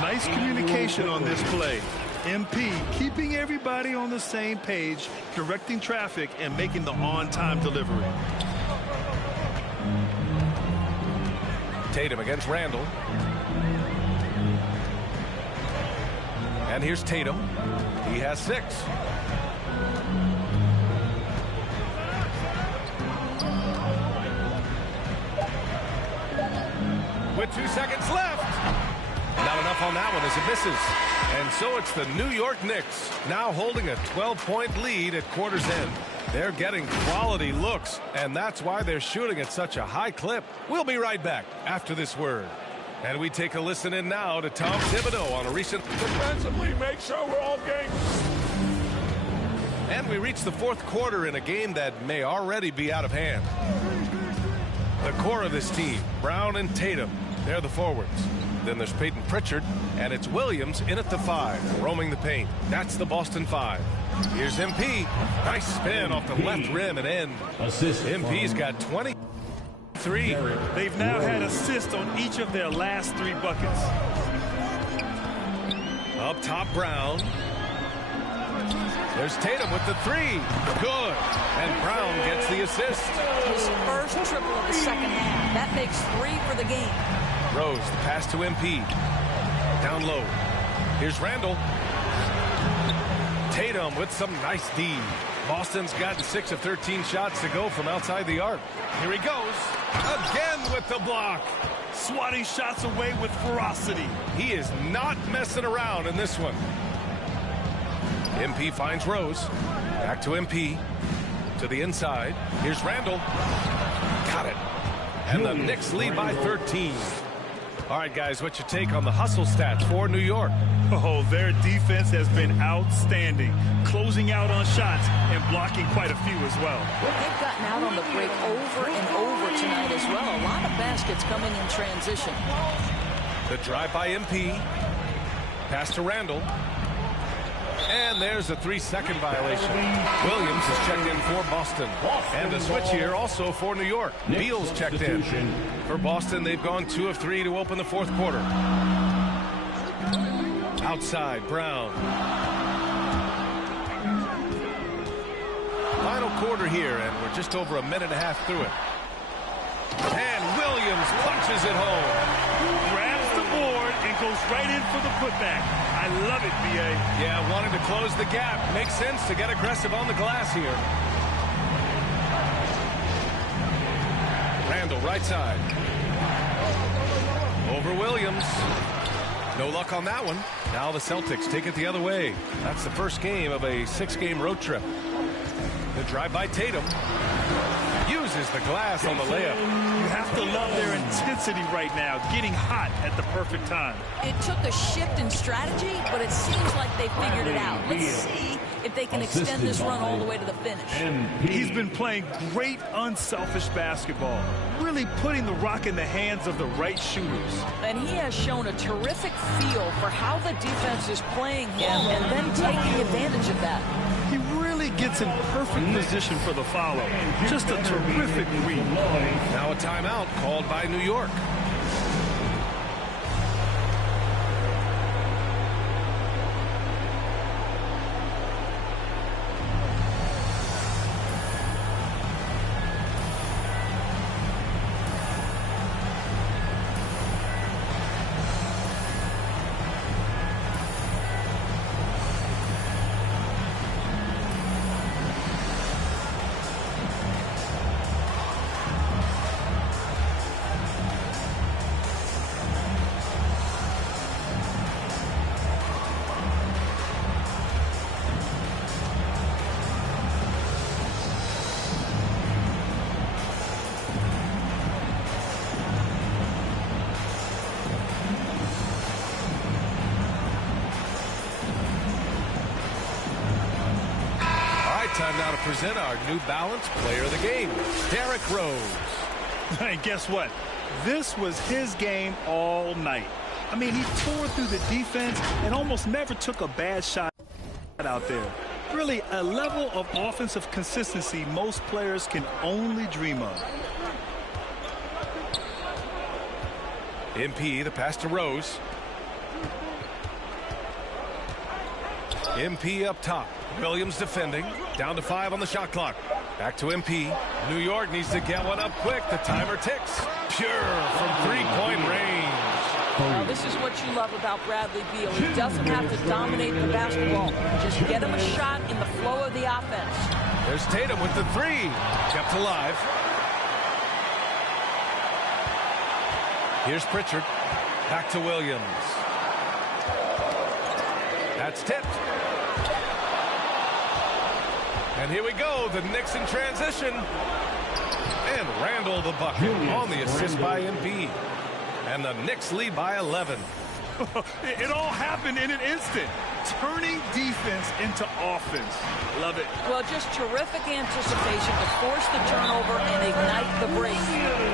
Nice communication on this play. MP keeping everybody on the same page, directing traffic, and making the on-time delivery. Tatum against Randall. And here's Tatum. He has 6. With 2 seconds left. Not enough on that one as it misses. And so it's the New York Knicks now holding a 12-point lead at quarter's end. They're getting quality looks, and that's why they're shooting at such a high clip. We'll be right back after this word. And we take a listen in now to Tom Thibodeau on a recent Defensively, make sure we're all game. And we reach the fourth quarter in a game that may already be out of hand. The core of this team, Brown and Tatum, they're the forwards. Then there's Peyton Pritchard, and it's Williams in at the 5, roaming the paint. That's the Boston 5. Here's MP. Nice spin off the left rim and end. MP's got 23. They've now had assists on each of their last 3 buckets. Up top, Brown. There's Tatum with the 3. Good. And Brown gets the assist. His first triple of the second half. That makes 3 for the game. Rose, the pass to MP. Down low. Here's Randall. Tatum with some nice D. Boston's gotten 6 of 13 shots to go from outside the arc. Here he goes. Again with the block. Swatting shots away with ferocity. He is not messing around in this one. MP finds Rose. Back to MP. To the inside. Here's Randall. Got it. And the Knicks lead by 13. All right, guys, what's your take on the hustle stats for New York? Oh, their defense has been outstanding, closing out on shots and blocking quite a few as well. They've gotten out on the break over and over tonight as well. A lot of baskets coming in transition. The drive by MP. Pass to Randall. And there's a 3-second violation. Williams is checked in for Boston. And a switch here also for New York. Beals checked in. For Boston, they've gone 2 of 3 to open the 4th quarter. Outside, Brown. Final quarter here, and we're just over a minute and a half through it. And Williams punches it home. Grabs the board and goes right in for the putback. I love it, B.A. Yeah, wanting to close the gap. Makes sense to get aggressive on the glass here. Randall, right side. Over Williams. No luck on that one. Now the Celtics take it the other way. That's the first game of a 6-game road trip. The drive by Tatum. Uses the glass on the layup. You have to love their intensity right now, getting hot at the perfect time. It took a shift in strategy, but it seems like they figured it out. Let's see if they can extend this run all the way to the finish. He's been playing great, unselfish basketball, really putting the rock in the hands of the right shooters. And he has shown a terrific feel for how the defense is playing him and then taking advantage of that. He really gets in perfect position for the follow. Just a terrific read. Now a timeout called by New York. Time now to present our New Balance Player of the Game, Derrick Rose. And guess what? This was his game all night. I mean, he tore through the defense and almost never took a bad shot out there. Really, a level of offensive consistency most players can only dream of. MP, the pass to Rose. MP up top. Williams defending. Down to 5 on the shot clock. Back to MP. New York needs to get one up quick. The timer ticks. Pure from 3-point range. Well, this is what you love about Bradley Beal. He doesn't have to dominate the basketball. Just get him a shot in the flow of the offense. There's Tatum with the 3. Kept alive. Here's Pritchard. Back to Williams. That's tipped. And here we go, the Knicks in transition. And Randall the bucket on the assist by MP. And the Knicks lead by 11. It all happened in an instant. turning defense into offense. Love it. Well, just terrific anticipation to force the turnover and ignite the break.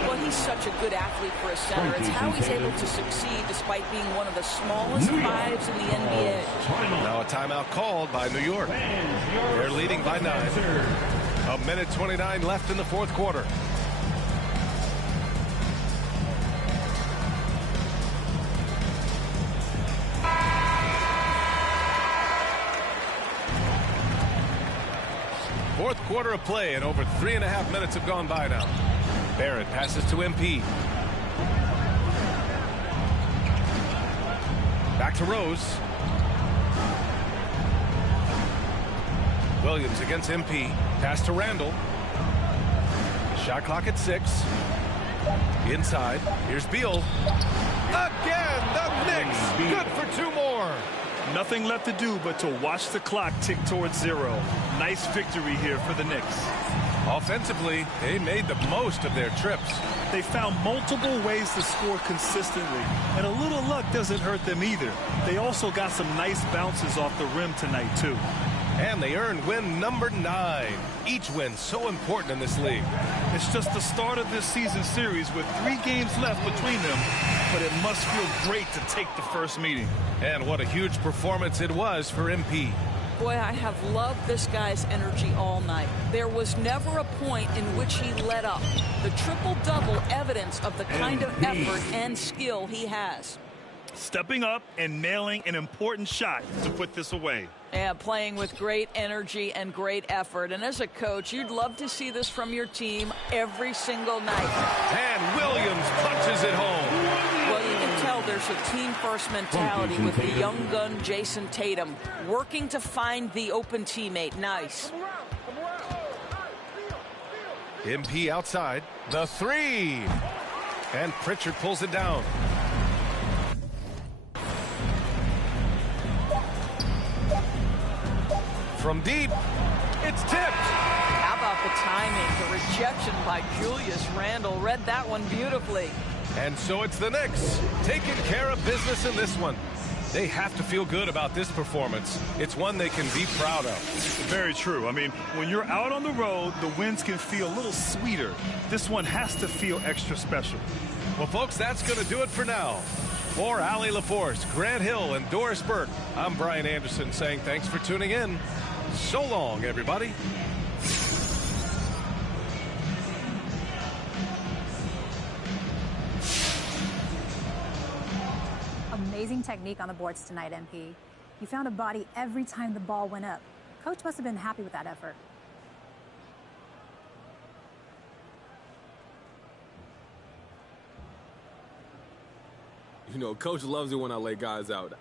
Well, he's such a good athlete for a center. It's how he's able to succeed despite being one of the smallest fives in the NBA. Now a timeout called by New York. They're leading by 9. A minute 29 left in the fourth quarter. Fourth quarter of play, and over 3.5 minutes have gone by now. Barrett passes to MP. Back to Rose. Williams against MP. Pass to Randall. Shot clock at 6. Inside. Here's Beal. Again, the Knicks. Good for 2 more. Nothing left to do but to watch the clock tick towards 0. Nice victory here for the Knicks. Offensively, they made the most of their trips. They found multiple ways to score consistently, and a little luck doesn't hurt them either. They also got some nice bounces off the rim tonight, too. And they earned win number 9. Each win so important in this league. It's just the start of this season series with 3 games left between them, but it must feel great to take the first meeting. And what a huge performance it was for MP. Boy, I have loved this guy's energy all night. There was never a point in which he let up. The triple-double evidence of the kind of effort and skill he has. Stepping up and nailing an important shot to put this away. Yeah, playing with great energy and great effort. And as a coach, you'd love to see this from your team every single night. And Williams punches it home. Well, you can tell there's a team-first mentality with the young gun Jason Tatum working to find the open teammate. Nice. MP outside. The 3. And Pritchard pulls it down. From deep, it's tipped. How about the timing? The rejection by Julius Randle. Read that one beautifully. And so it's the Knicks taking care of business in this one. They have to feel good about this performance. It's one they can be proud of. Very true. I mean, when you're out on the road, the wins can feel a little sweeter. This one has to feel extra special. Well, folks, that's going to do it for now. For Allie LaForce, Grant Hill, and Doris Burke, I'm Brian Anderson saying thanks for tuning in. So long, everybody. Amazing technique on the boards tonight, MP. You found a body every time the ball went up. Coach must have been happy with that effort. You know, Coach loves it when I lay guys out.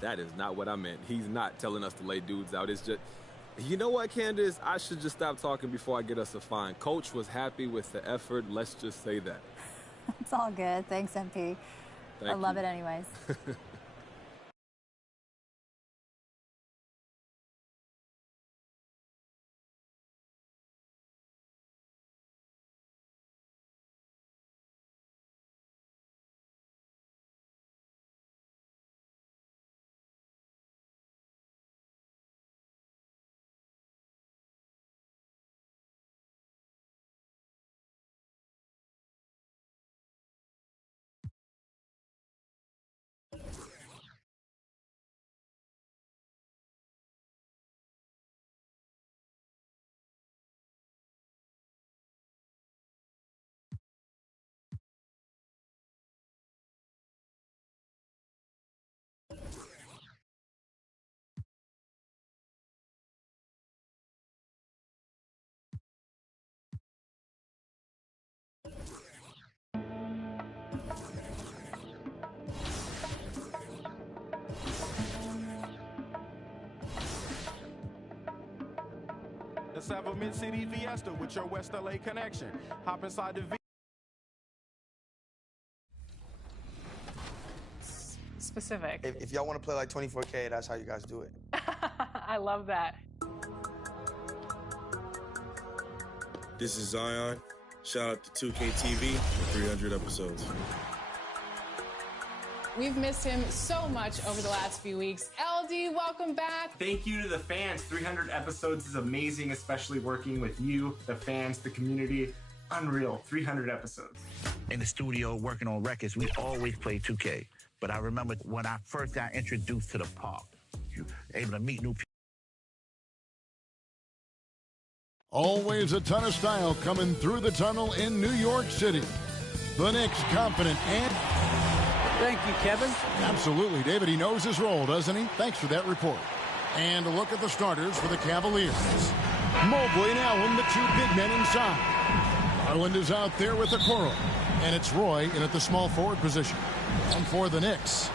That is not what I meant. He's not telling us to lay dudes out. It's just, you know what, Candace? I should just stop talking before I get us a fine. Coach was happy with the effort. Let's just say that. It's all good. Thanks, MP. I love it anyways. Let's have a mid-city fiesta with your West LA connection. Hop inside the Specific. If y'all want to play like 24K, that's how you guys do it. I love that. This is Zion. Shout out to 2K TV for 300 episodes. We've missed him so much over the last few weeks. LD, welcome back. Thank you to the fans. 300 episodes is amazing, especially working with you, the fans, the community. Unreal. 300 episodes. In the studio working on records, we always play 2K. But I remember when I first got introduced to the park, you able to meet new people. Always a ton of style coming through the tunnel in New York City. The Knicks confident and... Thank you, Kevin. Absolutely, David. He knows his role, doesn't he? Thanks for that report. And a look at the starters for the Cavaliers. Mobley and Allen, the two big men inside. Garland is out there with the Okoro. And it's Roy in at the small forward position. And for the Knicks,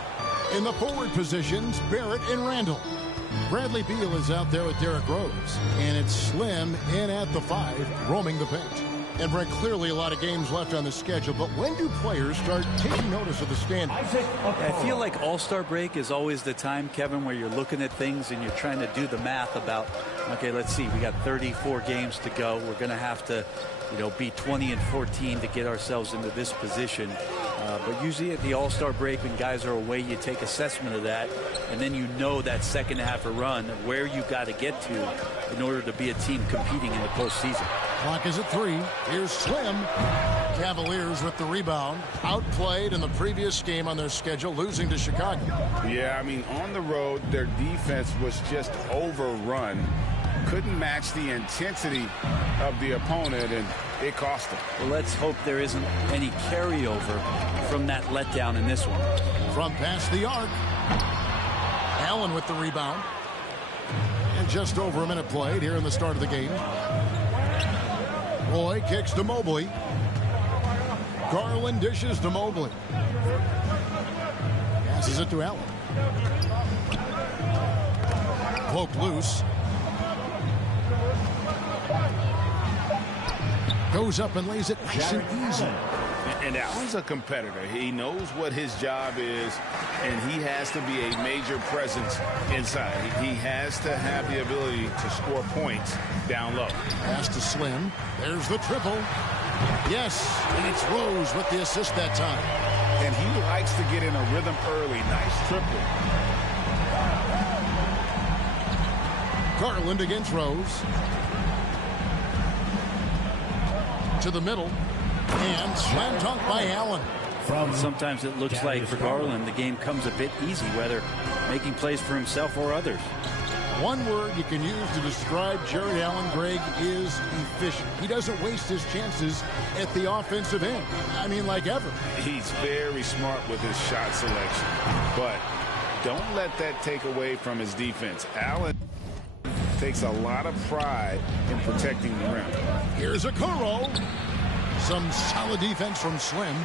in the forward positions, Barrett and Randall. Bradley Beal is out there with Derrick Rose. And it's Slim in at the 5, roaming the paint. And Brett, clearly a lot of games left on the schedule, but when do players start taking notice of the standings? I feel like All-Star break is always the time, Kevin, where you're looking at things and you're trying to do the math about, okay, let's see, we got 34 games to go. We're going to have to, be 20-14 to get ourselves into this position. But usually at the All-Star break, when guys are away, you take assessment of that, and then you know that second half of run where you got to get to in order to be a team competing in the postseason. Clock is at 3. Here's Slim. Cavaliers with the rebound. Outplayed in the previous game on their schedule, losing to Chicago. Yeah, I mean, on the road, their defense was just overrun. Couldn't match the intensity of the opponent, and it cost them. Well, let's hope there isn't any carryover from that letdown in this one. From past the arc. Allen with the rebound. And just over a minute played here in the start of the game. Roy kicks to Mobley. Garland dishes to Mobley. Passes it to Allen. Poked loose. Goes up and lays it nice and easy. And Allen's a competitor. He knows what his job is, and he has to be a major presence inside. He has to have the ability to score points down low. Pass to Slim. There's the triple. Yes, and it's Rose with the assist that time. And he likes to get in a rhythm early. Nice triple. Garland against Rose. To the middle. And slam dunk by Allen. Sometimes it looks like for Garland the game comes a bit easy, whether making plays for himself or others. One word you can use to describe Jared Allen, Greg, is efficient. He doesn't waste his chances at the offensive end. I mean, like ever. He's very smart with his shot selection. But don't let that take away from his defense. Allen takes a lot of pride in protecting the rim. Here's Okoro. Some solid defense from Slim.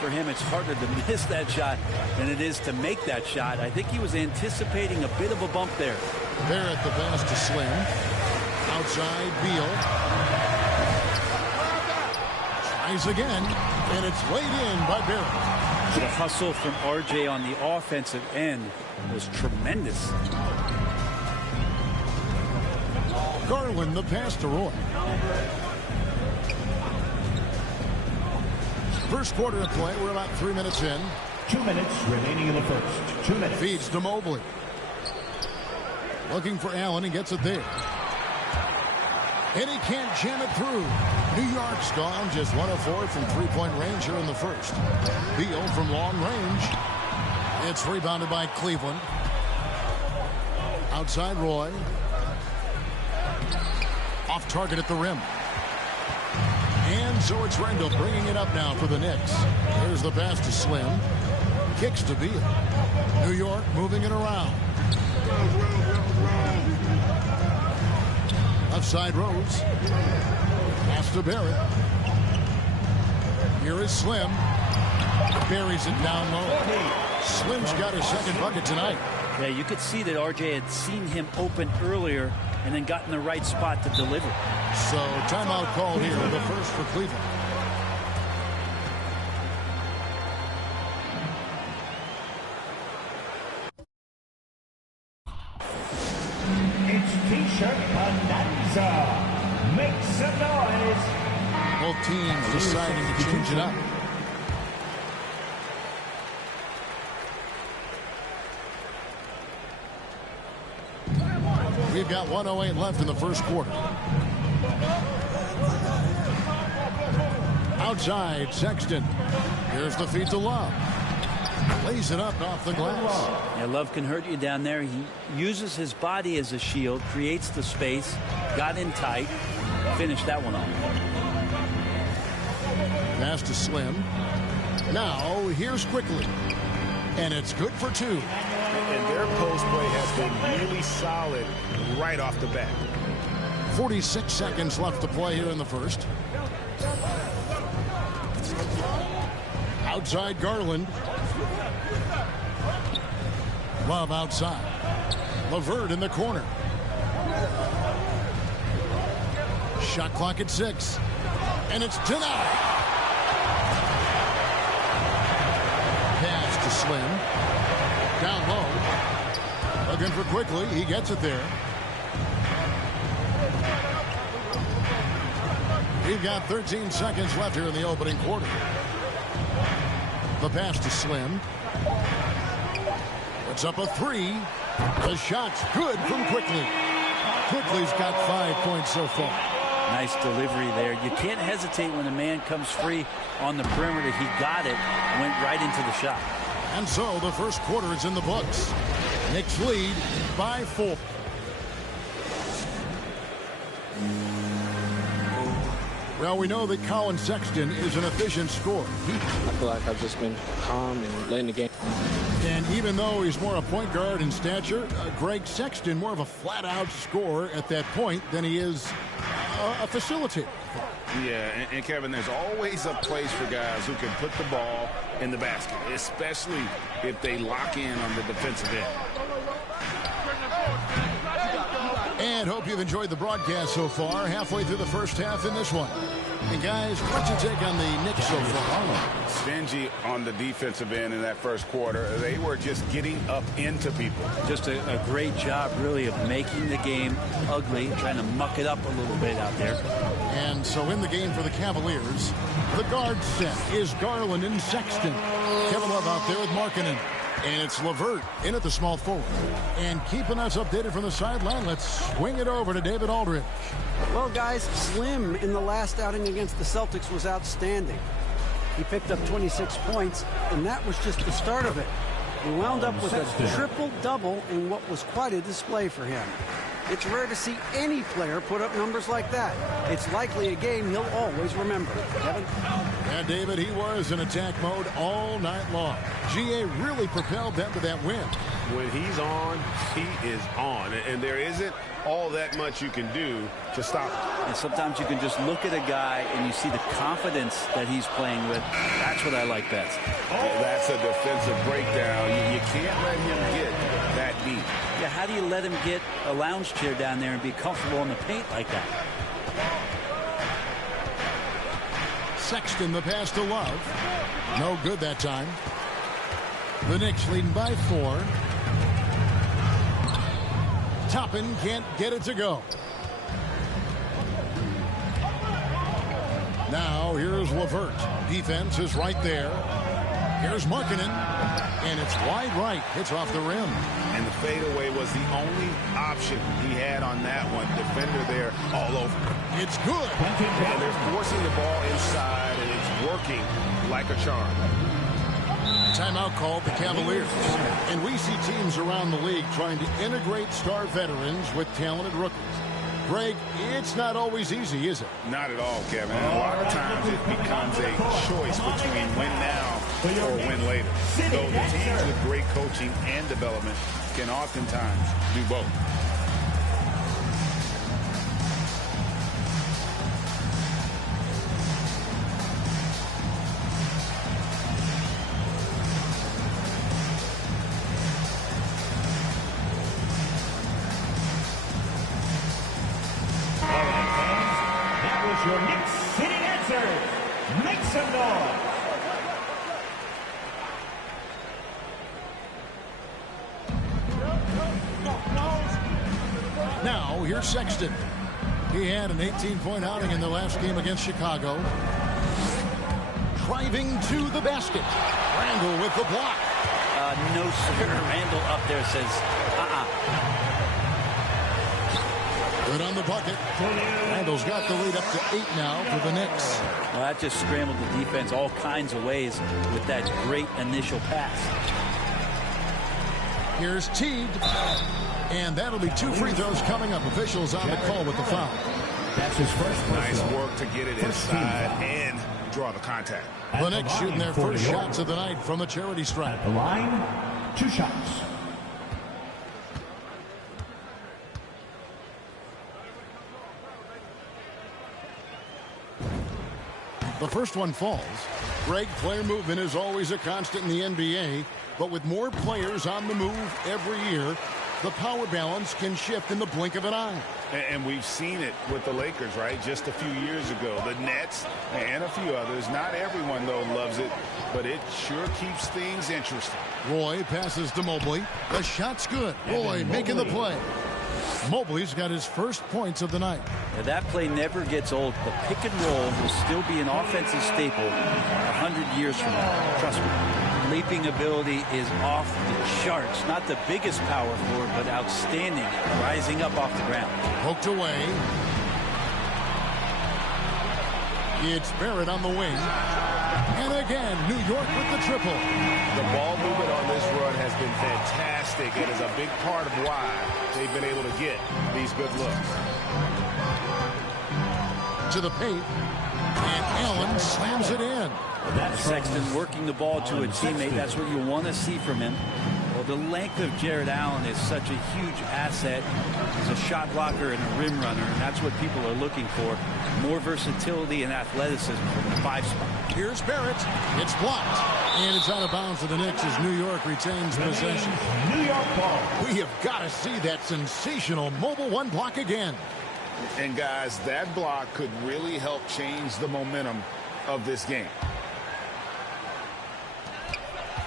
For him, it's harder to miss that shot than it is to make that shot. I think he was anticipating a bit of a bump there. Barrett the pass to Slim. Outside Beal. Tries again, and it's laid in by Barrett. The hustle from RJ on the offensive end was tremendous. Garland the pass to Roy. First quarter of play. We're about 3 minutes in. 2 minutes remaining in the first. 2 minutes. Feeds to Mobley. Looking for Allen. He gets it there. And he can't jam it through. New York's gone just 1 of 4 from three-point range here in the first. Beal from long range. It's rebounded by Cleveland. Outside Roy. Off target at the rim. And so it's Randall bringing it up now for the Knicks. There's the pass to Slim. Kicks to Beal. New York moving it around. Left side Rose. Pass to Barrett. Here is Slim. Buries it down low. Slim's got his second bucket tonight. Yeah, you could see that RJ had seen him open earlier and then got in the right spot to deliver. So timeout called here, the first for Cleveland. It's T-shirt bonanza. Make some noise. Both teams deciding to change it up. We've got 1:08 left in the first quarter. Outside, Sexton. Here's the feed to Love. Lays it up off the glass. Yeah, Love can hurt you down there. He uses his body as a shield, creates the space, got in tight, finished that one off. Pass to Slim. Now, here's Quickly. And it's good for 2. And their post play has been really solid right off the bat. 46 seconds left to play here in the first. Outside Garland. Love outside. LeVert in the corner. Shot clock at 6. And it's denied. Pass to Slim. Down low. Looking for Quickly. He gets it there. We've got 13 seconds left here in the opening quarter. The pass to Slim. Puts up a 3. The shot's good from Quickly. Quickly's got 5 points so far. Nice delivery there. You can't hesitate when a man comes free on the perimeter. He got it, went right into the shot. And so the first quarter is in the books. Knicks lead by 4. Well, we know that Colin Sexton is an efficient scorer. I feel like I've just been calm and letting the game. And even though he's more a point guard in stature, Greg Sexton more of a flat-out scorer at that point than he is a facilitator. Yeah, and Kevin, there's always a place for guys who can put the ball in the basket, especially if they lock in on the defensive end. And hope you've enjoyed the broadcast so far. Halfway through the first half in this one. And guys, what's your take on the Knicks so far? Stingy on the defensive end in that first quarter. They were just getting up into people. Just a great job, really, of making the game ugly, trying to muck it up a little bit out there. And so in the game for the Cavaliers, the guard set is Garland and Sexton. Kevin Love out there with Markkanen. And it's LeVert in at the small forward. And keeping us updated from the sideline, let's swing it over to David Aldridge. Well, guys, Slim in the last outing against the Celtics was outstanding. He picked up 26 points, and that was just the start of it. He wound up with a triple-double in what was quite a display for him. It's rare to see any player put up numbers like that. It's likely a game he'll always remember. Kevin? And David, he was in attack mode all night long. GA really propelled them to that win. When he's on, he is on. And there isn't all that much you can do to stop him. And sometimes you can just look at a guy and you see the confidence that he's playing with. That's what I like best. That's a defensive breakdown. You can't let him get that deep. Yeah, how do you let him get a lounge chair down there and be comfortable in the paint like that? Sexton, the pass to Love. No good that time. The Knicks leading by 4. Toppin can't get it to go. Now here's LeVert. Defense is right there. Here's Markkanen. And it's wide right. Hits off the rim. And the fadeaway was the only option he had on that one. Defender there all over. It's good. And they're forcing the ball inside, and it's working like a charm. Timeout called the Cavaliers. And we see teams around the league trying to integrate star veterans with talented rookies. Greg, it's not always easy, is it? Not at all, Kevin. And a lot of times it becomes a choice between win now or win later. So the teams with great coaching and development can oftentimes do both. Your Knicks City answers. Make some noise. Now, here's Sexton. He had an 18-point outing in the last game against Chicago. Driving to the basket. Randall with the block. No, sir. Randall up there says, Good on the bucket. Randall's got the lead up to 8 now for the Knicks. Well, that just scrambled the defense all kinds of ways with that great initial pass. Here's Teague. And that'll be 2 free throws coming up. Officials on the call with the foul. That's his first. Nice work to get it inside and draw the contact. The Knicks shooting their first shots of the night from the charity stripe. At the line, 2 shots. The first one falls. Greg, player movement is always a constant in the NBA, but with more players on the move every year, the power balance can shift in the blink of an eye. And we've seen it with the Lakers, right? Just a few years ago. The Nets and a few others. Not everyone, though, loves it, but it sure keeps things interesting. Roy passes to Mobley. The shot's good. Roy making the play. Mobley's got his first points of the night. Now, that play never gets old. The pick and roll will still be an offensive staple 100 years from now. Trust me. Leaping ability is off the charts. Not the biggest power forward, but outstanding, rising up off the ground. Poked away. It's Barrett on the wing. And again, New York with the triple. The ball movement on this run has been fantastic. It is a big part of why they've been able to get these good looks. To the paint. And Allen slams it in. Sexton working the ball to a teammate. That's what you want to see from him. Well, the length of Jared Allen is such a huge asset. He's a shot blocker and a rim runner, and that's what people are looking for. More versatility and athleticism from the 5 spot. Here's Barrett. It's blocked. And it's out of bounds for the Knicks as New York retains possession. New York ball. We have got to see that sensational mobile 1 block again. And, guys, that block could really help change the momentum of this game.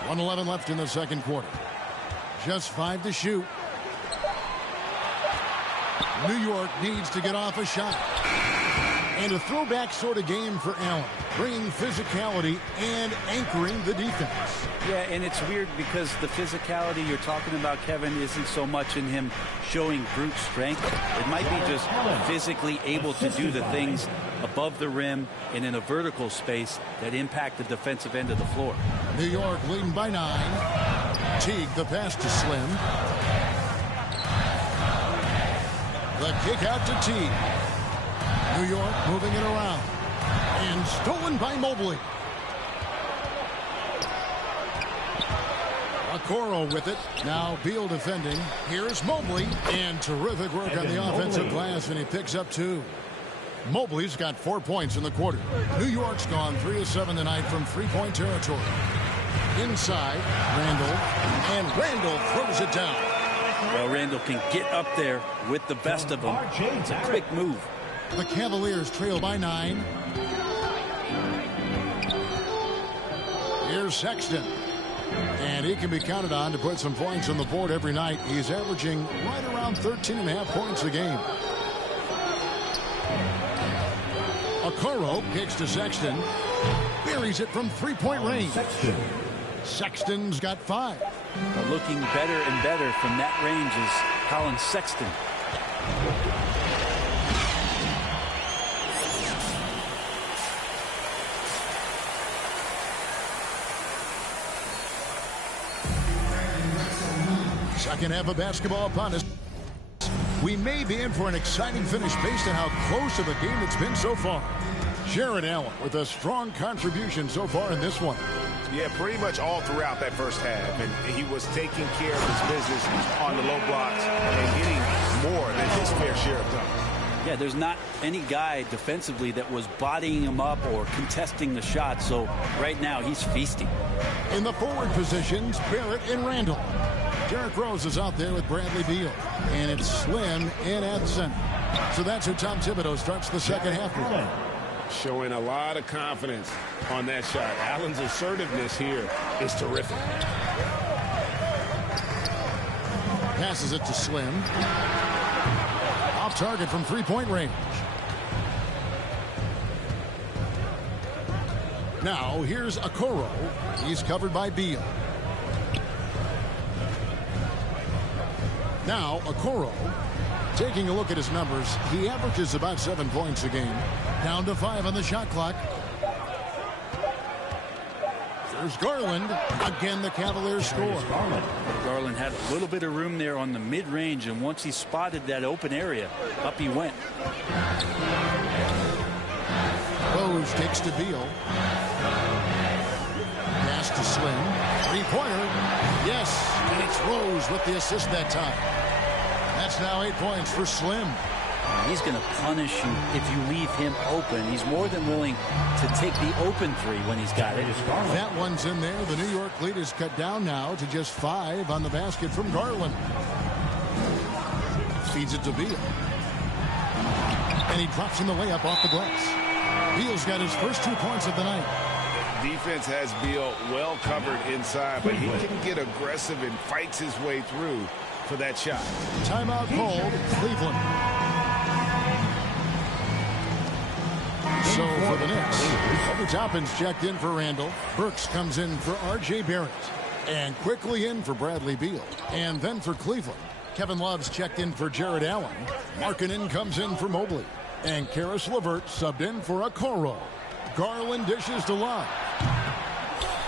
1:11 left in the second quarter. Just 5 to shoot. New York needs to get off a shot. And a throwback sort of game for Allen, bringing physicality and anchoring the defense. Yeah, and it's weird because the physicality you're talking about, Kevin, isn't so much in him showing brute strength. It might be just physically able to do the things above the rim and in a vertical space that impact the defensive end of the floor. New York leading by 9. Teague, the pass to Slim. The kick out to Teague. New York moving it around. And stolen by Mobley. Okoro with it. Now Beal defending. Here's Mobley. And terrific work on the offensive glass, and he picks up 2. Mobley's got 4 points in the quarter. New York's gone 3 of 7 tonight from 3-point territory. Inside, Randall. And Randall throws it down. Well, Randall can get up there with the best of them. It's a quick move. The Cavaliers trail by 9. Here's Sexton. And he can be counted on to put some points on the board every night. He's averaging right around 13.5 points a game. Okoro kicks to Sexton. Buries it from 3-point range. Sexton's got 5. Well, looking better and better from that range is Colin Sexton. Second half of basketball upon us. We may be in for an exciting finish based on how close of a game it's been so far. Jared Allen with a strong contribution so far in this one. Yeah, pretty much all throughout that first half. And he was taking care of his business on the low blocks and getting more than his fair share of dunks. Yeah, there's not any guy defensively that was bodying him up or contesting the shot. So right now he's feasting. In the forward positions, Barrett and Randall. Derrick Rose is out there with Bradley Beal. And it's Slim in at center. So that's who Tom Thibodeau starts the second half with. Showing a lot of confidence on that shot. Allen's assertiveness here is terrific. Passes it to Slim. Off target from 3-point range. Now here's Okoro. He's covered by Beal. Now, Okoro. Taking a look at his numbers, he averages about 7 points a game. Down to 5 on the shot clock. There's Garland. Again, the Cavaliers score. Garland had a little bit of room there on the mid-range, and once he spotted that open area, up he went. Rose takes to Beal. Pass to Slim. Three-pointer. Yes, and it's Rose with the assist that time. That's now 8 points for Slim. He's going to punish you if you leave him open. He's more than willing to take the open three when he's got it. That one's in there. The New York lead is cut down now to just 5 on the basket from Garland. Feeds it to Beal. And he drops in the layup off the glass. Beal's got his first 2 points of the night. Defense has Beal well covered inside, but he can get aggressive and fights his way through for that shot. Timeout called, Cleveland. So for the Knicks, Obi Toppin's checked in for Randall. Burks comes in for R.J. Barrett. And quickly in for Bradley Beal. And then for Cleveland, Kevin Love's checked in for Jared Allen. Markkanen comes in for Mobley. And Karis LeVert subbed in for Okoro. Garland dishes to Love.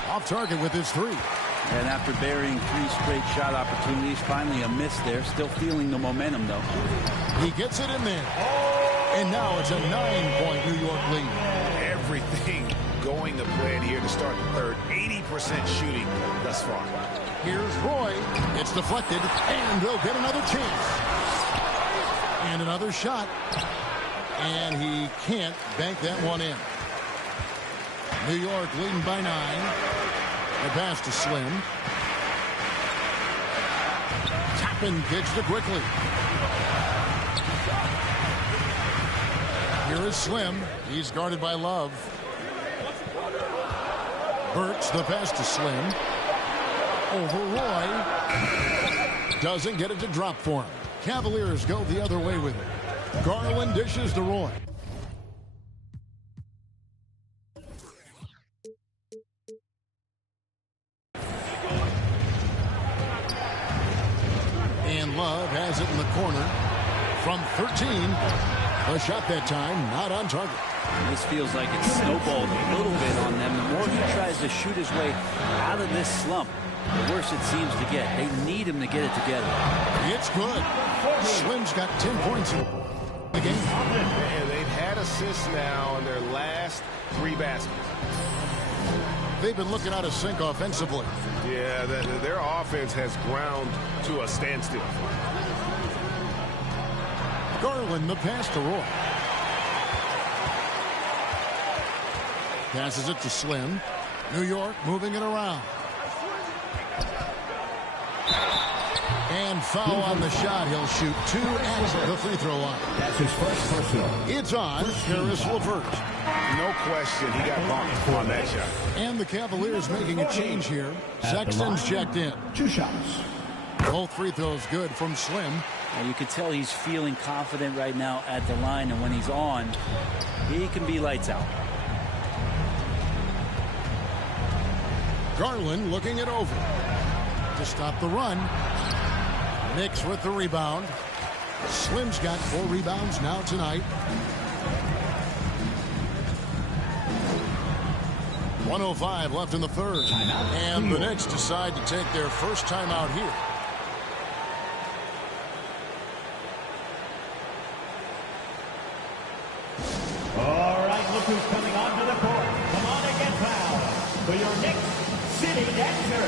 Off target with his 3. And after burying 3 straight shot opportunities, finally a miss there. Still feeling the momentum, though. He gets it in there. And now it's a 9-point New York lead. Everything going to plan here to start the third. 80% shooting thus far. Here's Roy. It's deflected, and they'll get another chance. And another shot. And he can't bank that one in. New York leading by 9. The pass to Slim. Toppin gets it quickly. Here is Slim. He's guarded by Love. Burks, the pass to Slim. Over Roy. Doesn't get it to drop for him. Cavaliers go the other way with it. Garland dishes to Roy. And Love has it in the corner. From 13. A shot that time, not on target. This feels like it's snowballed a little bit on them. The more he tries to shoot his way out of this slump, the worse it seems to get. They need him to get it together. It's good. Slim's got 10 points in the game. And they've had assists now in their last 3 baskets. They've been looking out of sync offensively. Yeah, their offense has ground to a standstill. Garland, the pass to Roy. Passes it to Slim. New York moving it around. And foul on the shot. He'll shoot 2 at the free throw line. That's his first personal. It's on Karis LeVert. No question, he got bumped on that shot. And the Cavaliers making a change here. Sexton's checked in. 2 shots. Both free throws good from Slim. Well, you can tell he's feeling confident right now at the line, and when he's on, he can be lights out. Garland looking it over to stop the run. Knicks with the rebound. Slim's got 4 rebounds now tonight. 1:05 left in the third. And the Knicks decide to take their first timeout here. All right, look who's coming onto the court. Come on and get fouled for your Knicks City Dancer.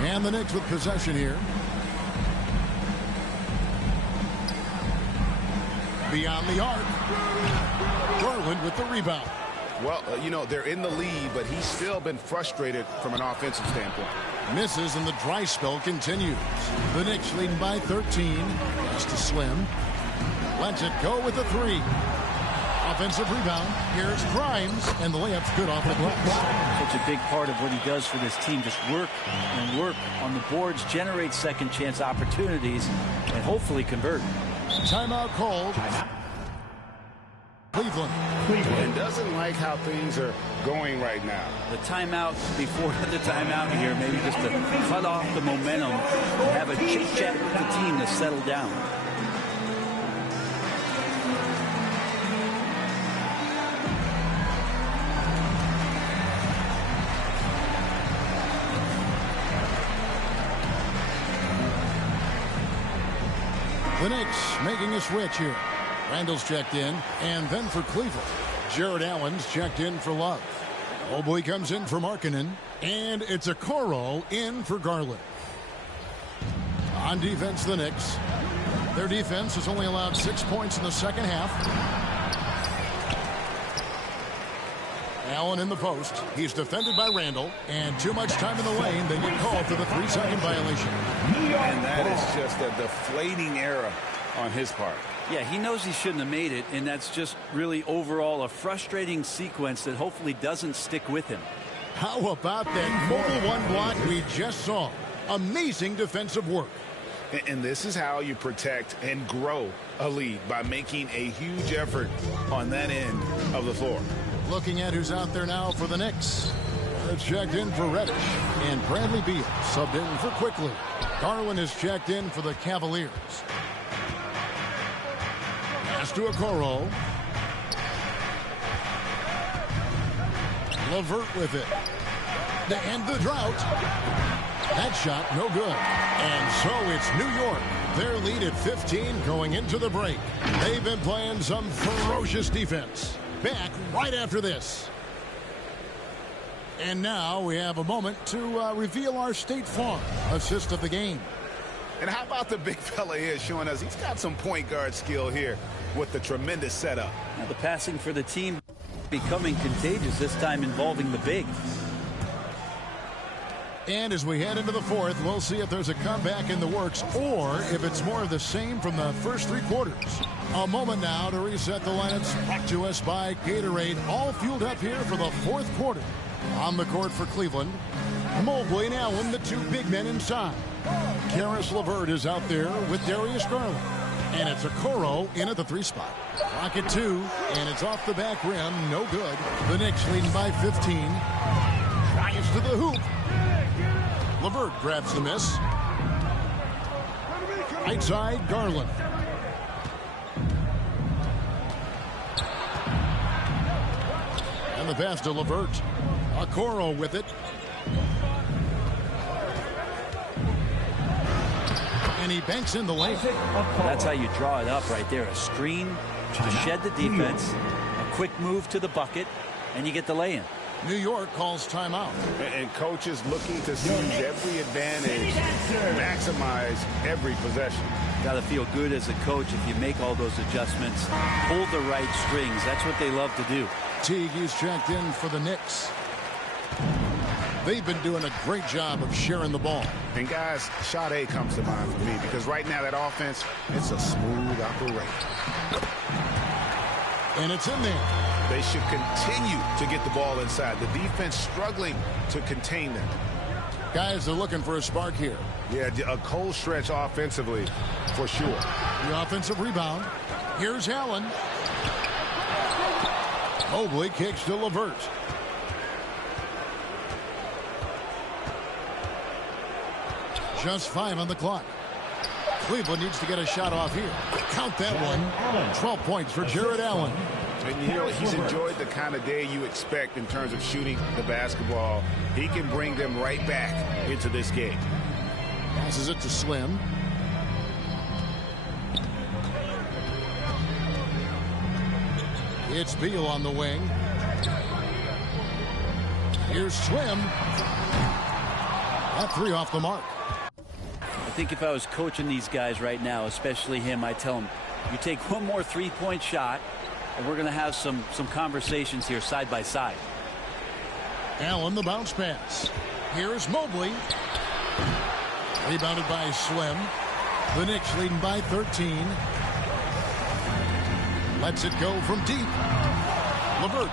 And the Knicks with possession here. Beyond the arc. Garland with the rebound. Well, they're in the lead, but he's still been frustrated from an offensive standpoint. Misses, and the dry spell continues. The Knicks leading by 13. Just to Slim. Lets it go with the three. Offensive rebound. Here's Grimes, and the layup's good off the glass. Such a big part of what he does for this team. Just work and work on the boards, generate second chance opportunities, and hopefully convert. Timeout called. Cleveland. And doesn't like how things are going right now. The timeout before the timeout here, maybe just to cut off the momentum and have a chit-chat with the team to settle down. The Knicks making a switch here. Randall's checked in, and then for Cleveland, Jared Allen's checked in for Love. Mobley comes in for Markkanen, and it's a Okoro in for Garland. On defense, the Knicks. Their defense has only allowed 6 points in the second half. Allen in the post. He's defended by Randall, and too much time in the lane. They get called for the 3-second violation. And that is just a deflating error on his part. Yeah, he knows he shouldn't have made it, and that's just really overall a frustrating sequence that hopefully doesn't stick with him. How about that mobile one block we just saw? Amazing defensive work. And this is how you protect and grow a lead, by making a huge effort on that end of the floor. Looking at who's out there now for the Knicks. It's checked in for Reddish, and Bradley Beal subbed in for Quickly. Garland is checked in for the Cavaliers. Pass to Okoro. LeVert with it. To end the drought. That shot, no good. And so it's New York. Their lead at 15 going into the break. They've been playing some ferocious defense. Back right after this. And now we have a moment to reveal our State Farm assist of the game. And how about the big fella here showing us he's got some point guard skill here with the tremendous setup. Now the passing for the team becoming contagious, this time involving the big. And as we head into the fourth, we'll see if there's a comeback in the works or if it's more of the same from the first 3 quarters. A moment now to reset the lineups, brought to us by Gatorade, all fueled up here for the fourth quarter. On the court for Cleveland, Mobley and Allen, the 2 big men inside. Karis LeVert is out there with Darius Garland. And it's Okoro in at the 3 spot. Rocket 2, and it's off the back rim, no good. The Knicks leading by 15. Drives to the hoop. LeVert grabs the miss. Right side, Garland. And the pass to LeVert. Okoro with it. And he banks in the lane. That's how you draw it up right there. A screen to shed the defense, a quick move to the bucket, and you get the lay-in. New York calls timeout. And coaches looking to seize every advantage, maximize every possession. Got to feel good as a coach if you make all those adjustments, hold the right strings. That's what they love to do. Teague is checked in for the Knicks. They've been doing a great job of sharing the ball. And guys, shot A comes to mind for me because right now that offense, it's a smooth operation. And it's in there. They should continue to get the ball inside. The defense struggling to contain them. Guys are looking for a spark here. Yeah, a cold stretch offensively for sure. The offensive rebound. Here's Allen. Mobley kicks to LeVert. Just 5 on the clock. Cleveland needs to get a shot off here. Count that one. 12 points for Jared Allen. And you know, he's enjoyed the kind of day you expect in terms of shooting the basketball. He can bring them right back into this game. Passes it to Slim. It's Beal on the wing. Here's Slim. That three off the mark. I think if I was coaching these guys right now, especially him, I'd tell him, you take one more three-point shot, and we're going to have some conversations here side by side. Allen, the bounce pass. Here's Mobley. Rebounded by Slim. The Knicks leading by 13. Lets it go from deep. LeVert.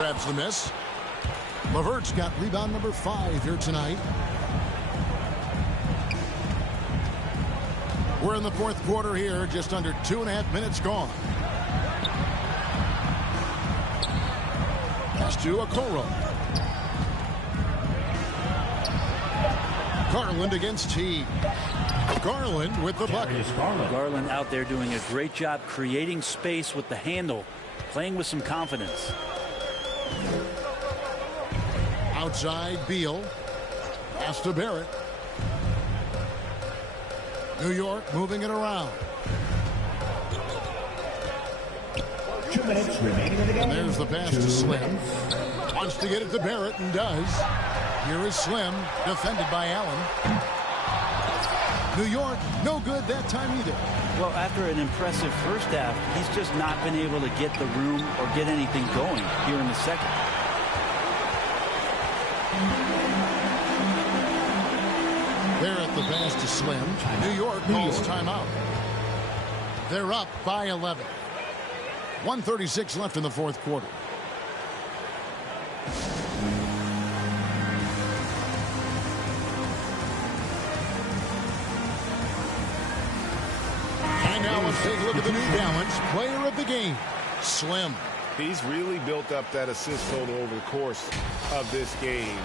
Grabs the miss. LeVert's got rebound number 5 here tonight. We're in the fourth quarter here, just under 2.5 minutes gone. Pass to Okoro. Garland against T. Garland with the bucket. Garland out there doing a great job creating space with the handle, playing with some confidence. Outside, Beal. Pass to Barrett. New York moving it around. 2 minutes remaining in the game. There's the pass to Slim. Wants to get it to Barrett and does. Here is Slim, defended by Allen. New York, no good that time either. Well, after an impressive first half, he's just not been able to get the room or get anything going here in the second. Barrett the pass to Slim. New York calls timeout. They're up by 11. 1:36 left in the fourth quarter. And now let's take a look at the New Balance player of the game, Slim. He's really built up that assist total over the course of this game.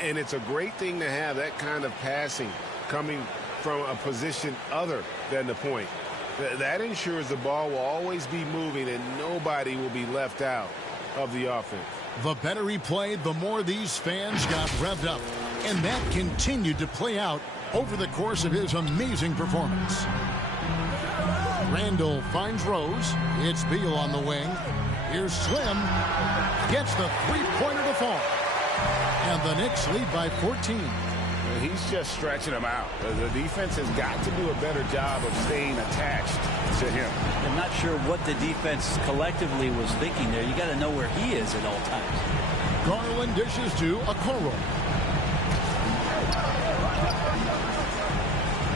And it's a great thing to have that kind of passing coming from a position other than the point. That ensures the ball will always be moving and nobody will be left out of the offense. The better he played, the more these fans got revved up. And that continued to play out over the course of his amazing performance. Randall finds Rose. It's Beal on the wing. Here's Slim. Gets the three-pointer to fall. And the Knicks lead by 14. He's just stretching them out. The defense has got to do a better job of staying attached to him. I'm not sure what the defense collectively was thinking there. You got to know where he is at all times. Garland dishes to Okoro.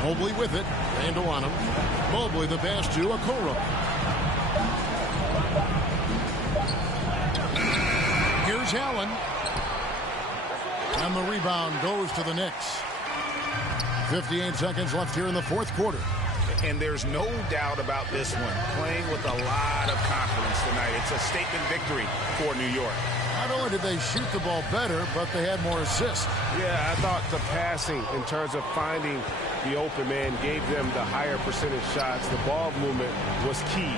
Mobley with it. Randall on him. Mobley the pass to Okoro. Here's Allen. And the rebound goes to the Knicks. 58 seconds left here in the fourth quarter. And there's no doubt about this one. Playing with a lot of confidence tonight. It's a statement victory for New York. Not only did they shoot the ball better, but they had more assists. Yeah, I thought the passing in terms of finding the open man gave them the higher percentage shots. The ball movement was key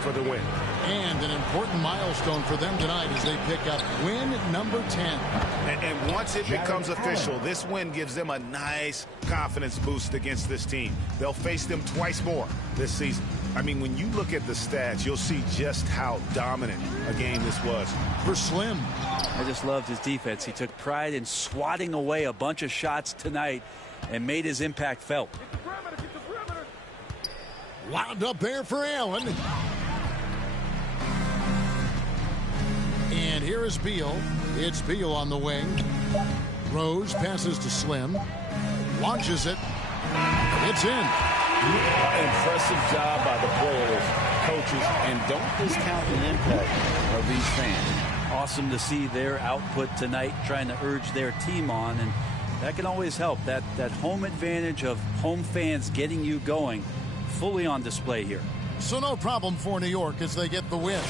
for the win. And an important milestone for them tonight as they pick up win number 10. And once it becomes official, this win gives them a nice confidence boost against this team. They'll face them twice more this season. I mean, when you look at the stats, you'll see just how dominant a game this was. For Slim. I just loved his defense. He took pride in swatting away a bunch of shots tonight and made his impact felt. Wound up there for Allen. And here is Beal. It's Beal on the wing. Rose passes to Slim. Launches it. It's in. Impressive job by the players, coaches, and don't discount the impact of these fans. Awesome to see their output tonight, trying to urge their team on, and that can always help. That home advantage of home fans getting you going, fully on display here. So no problem for New York as they get the win.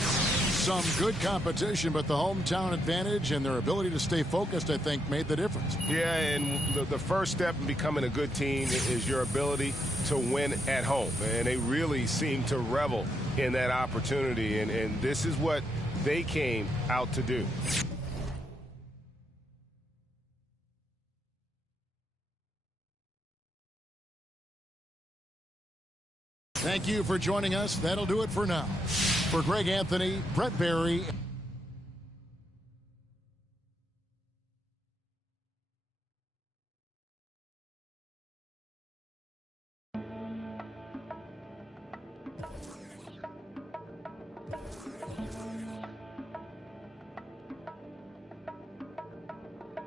Some good competition, but the hometown advantage and their ability to stay focused, I think, made the difference. Yeah, and the first step in becoming a good team is your ability to win at home. And they really seem to revel in that opportunity, and this is what they came out to do. Thank you for joining us. That'll do it for now. For Greg Anthony, Brett Barry.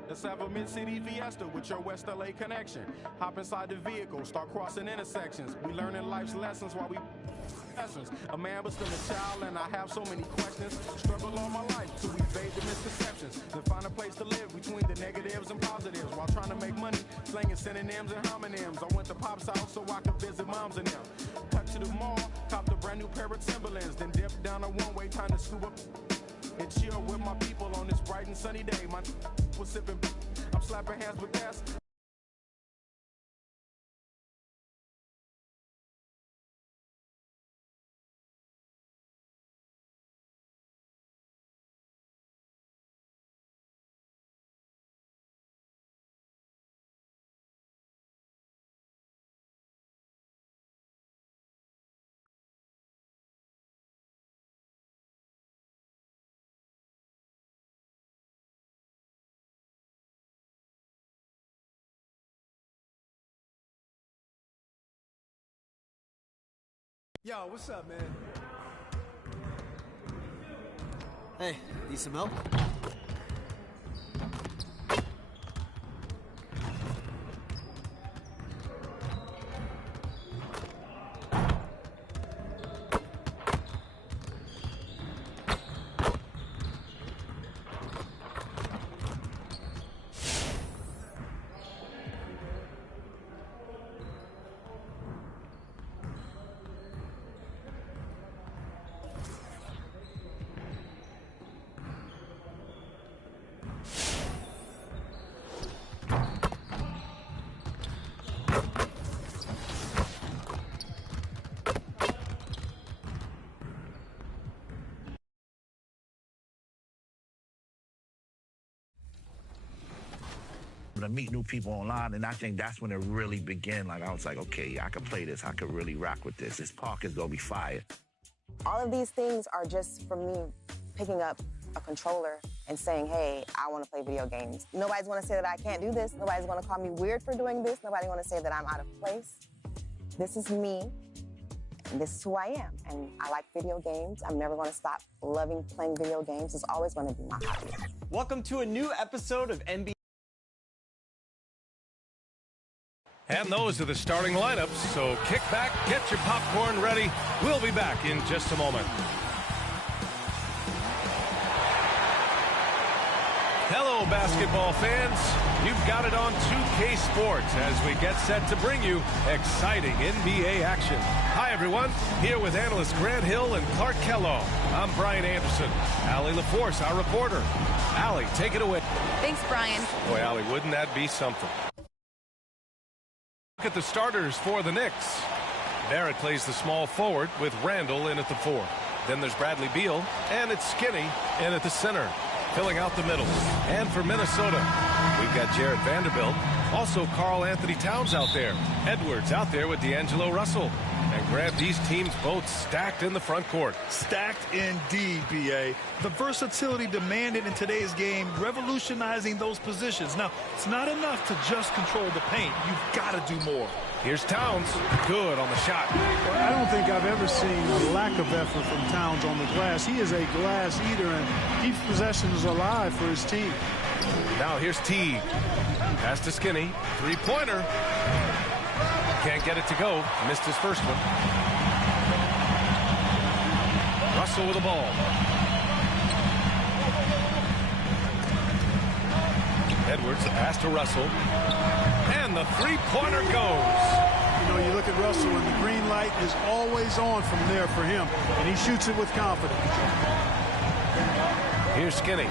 Let's have a mid-city fiesta with your West LA connection. Hop inside the vehicle, start crossing intersections. We learning life's lessons while we lessons. A man but still a child, and I have so many questions. Struggle all my life to evade the misconceptions. Then find a place to live between the negatives and positives while trying to make money, slanging synonyms and homonyms. I went to Pop's house so I could visit moms and them. Cut to the mall, copped a brand new pair of Timberlands, then dipped down a one-way, time to scoop up and chill with my people on this bright and sunny day. My was sipping, I'm slapping hands with gas. Yo, what's up, man? Hey, need some help? To meet new people online, and I think that's when it really began. Like, I was like, okay, yeah, I can play this. I could really rock with this. This park is gonna be fire. All of these things are just from me picking up a controller and saying, hey, I want to play video games. Nobody's going to say that I can't do this. Nobody's going to call me weird for doing this. Nobody's going to say that I'm out of place. This is me, and this is who I am. And I like video games. I'm never going to stop loving playing video games. It's always going to be my hobby. Welcome to a new episode of NBA. And those are the starting lineups, so kick back, get your popcorn ready. We'll be back in just a moment. Hello, basketball fans. You've got it on 2K Sports as we get set to bring you exciting NBA action. Hi, everyone. Here with analysts Grant Hill and Clark Kellogg. I'm Brian Anderson. Allie LaForce, our reporter. Allie, take it away. Thanks, Brian. Boy, Allie, wouldn't that be something? Look at the starters for the Knicks. Barrett plays the small forward with Randall in at the 4. Then there's Bradley Beal, and it's Skinny in at the center, filling out the middle. And for Minnesota, we've got Jared Vanderbilt. Also Karl Anthony Towns out there. Edwards out there with D'Angelo Russell. And Grant, these teams both stacked in the front court. Stacked indeed, B.A. The versatility demanded in today's game, revolutionizing those positions. Now, it's not enough to just control the paint. You've got to do more. Here's Towns. Good on the shot. Well, I don't think I've ever seen a lack of effort from Towns on the glass. He is a glass eater and keeps possessions alive for his team. Now here's Teague. Pass to Skinny. Three-pointer. Can't get it to go. Missed his first one. Russell with the ball. Edwards, pass to Russell. And the three-pointer goes. You know, you look at Russell, and the green light is always on from there for him, and he shoots it with confidence. Here's Skinny.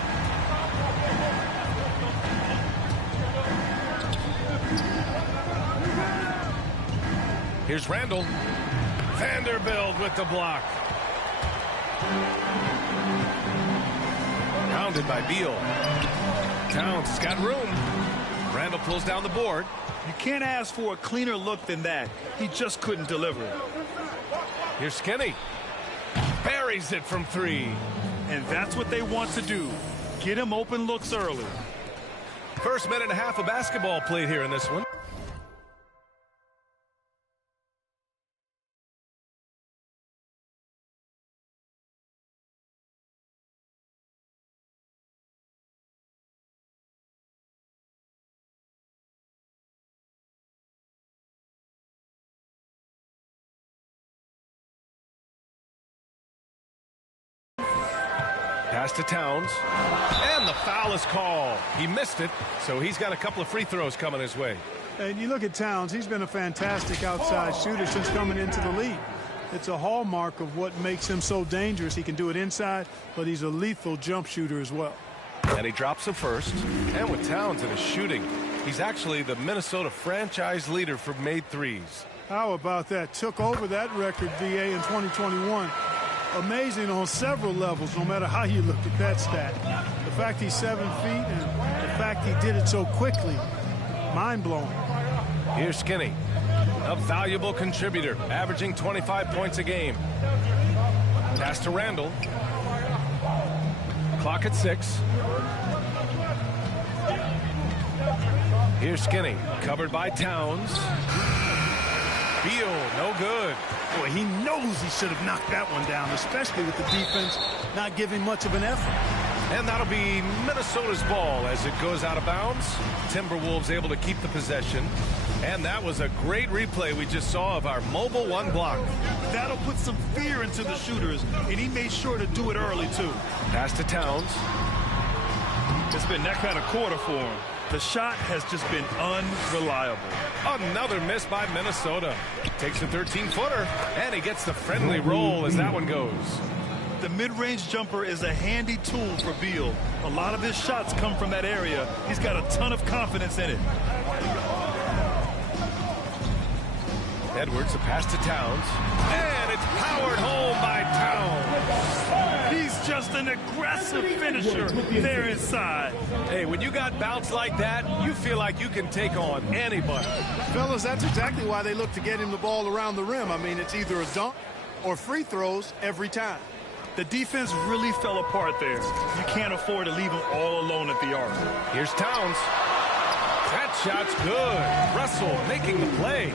Here's Randall. Vanderbilt with the block. Pounded by Beal. Towns has got room. Randall pulls down the board. You can't ask for a cleaner look than that. He just couldn't deliver it. Here's Skinny. Barry buries it from 3. And that's what they want to do. Get him open looks early. First minute and a half of basketball played here in this one. Pass to Towns, and the foul is called. He missed it, so he's got a couple of free throws coming his way. And you look at Towns, he's been a fantastic outside shooter since coming into the league. It's a hallmark of what makes him so dangerous. He can do it inside, but he's a lethal jump shooter as well. And he drops the first, and with Towns in his shooting, he's actually the Minnesota franchise leader for made threes. How about that? Took over that record, VA, in 2021. Amazing on several levels, no matter how you look at that stat. The fact he's 7 feet and the fact he did it so quickly, mind-blowing. Here's Skinny, a valuable contributor, averaging 25 points a game. Pass to Randall. Clock at 6. Here's Skinny, covered by Towns. Beal, no good. Boy, he knows he should have knocked that one down, especially with the defense not giving much of an effort. And that'll be Minnesota's ball as it goes out of bounds. Timberwolves able to keep the possession. And that was a great replay we just saw of our mobile one block. That'll put some fear into the shooters, and he made sure to do it early, too. Pass to Towns. It's been that kind of quarter for him. The shot has just been unreliable. Another miss by Minnesota. Takes a 13-footer, and he gets the friendly roll as that one goes. The mid-range jumper is a handy tool for Beal. A lot of his shots come from that area. He's got a ton of confidence in it. Edwards, a pass to Towns, and it's powered home by Towns. He's just an aggressive finisher there inside. Hey, when you got bounce like that, you feel like you can take on anybody. Fellas, that's exactly why they look to get him the ball around the rim. I mean, it's either a dunk or free throws every time. The defense really fell apart there. You can't afford to leave him all alone at the arc. Here's Towns. That shot's good. Russell making the play.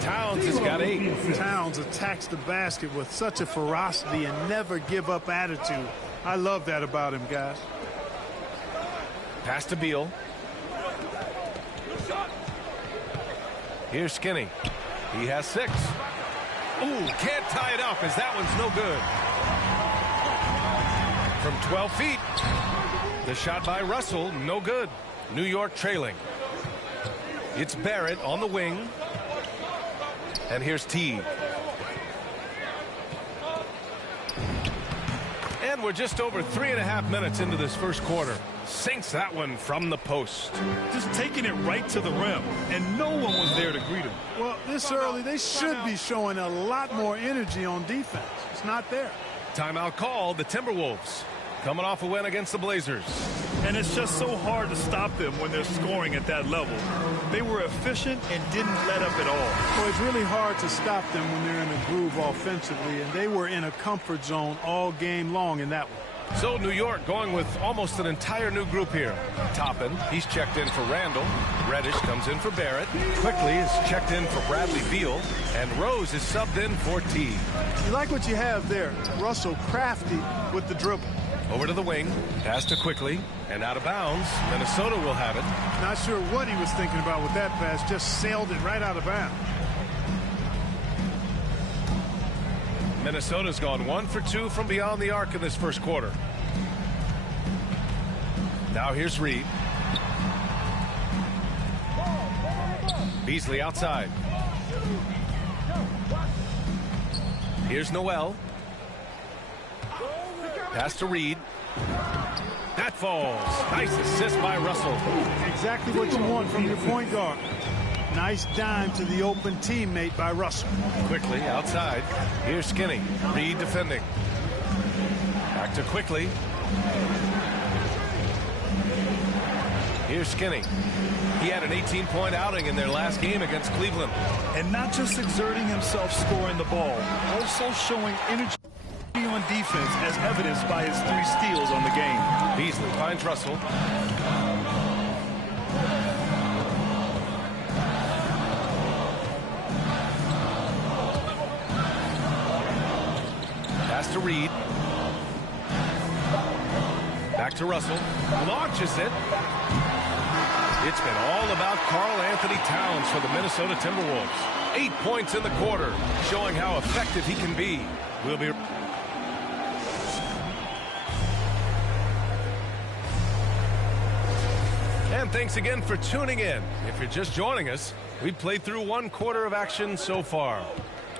Towns has got 8. Towns attacks the basket with such a ferocity and never give up attitude. I love that about him, guys. Pass to Beal. Here's Skinny. He has 6. Ooh, can't tie it up as that one's no good. From 12 feet. The shot by Russell, no good. New York trailing. It's Barrett on the wing. And here's T. And we're just over 3.5 minutes into this first quarter. Sinks that one from the post. Just taking it right to the rim, and no one was there to greet him. Well, this early, they should be showing a lot more energy on defense. It's not there. Timeout called, the Timberwolves. Coming off a win against the Blazers. And it's just so hard to stop them when they're scoring at that level. They were efficient and didn't let up at all. Well, it's really hard to stop them when they're in a groove offensively, and they were in a comfort zone all game long in that one. So New York going with almost an entire new group here. Toppin, he's checked in for Randall. Reddish comes in for Barrett. Quickly is checked in for Bradley Beal. And Rose is subbed in for T. You like what you have there. Russell crafty with the dribble. Over to the wing, pass to Quickly, and out of bounds. Minnesota will have it. Not sure what he was thinking about with that pass, just sailed it right out of bounds. Minnesota's gone 1 for 2 from beyond the arc in this first quarter. Now here's Reed. Beasley outside. Here's Noel. Pass to Reed. That falls. Nice assist by Russell. Exactly what you want from your point guard. Nice dime to the open teammate by Russell. Quickly outside. Here's Skinny. Reed defending. Back to Quickly. Here's Skinny. He had an 18-point outing in their last game against Cleveland. And not just exerting himself scoring the ball, also showing energy quality on defense as evidenced by his 3 steals on the game. Beasley finds Russell. Pass to Reed. Back to Russell. Launches it. It's been all about Karl Anthony Towns for the Minnesota Timberwolves. 8 points in the quarter, showing how effective he can be. We'll be... And thanks again for tuning in. If you're just joining us, we've played through 1 quarter of action so far.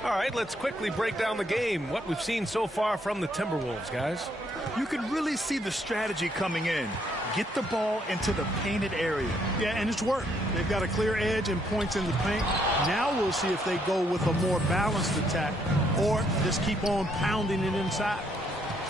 All right, let's quickly break down the game, what we've seen so far from the Timberwolves, guys. You can really see the strategy coming in. Get the ball into the painted area. Yeah, and it's worked. They've got a clear edge and points in the paint. Now we'll see if they go with a more balanced attack or just keep on pounding it inside.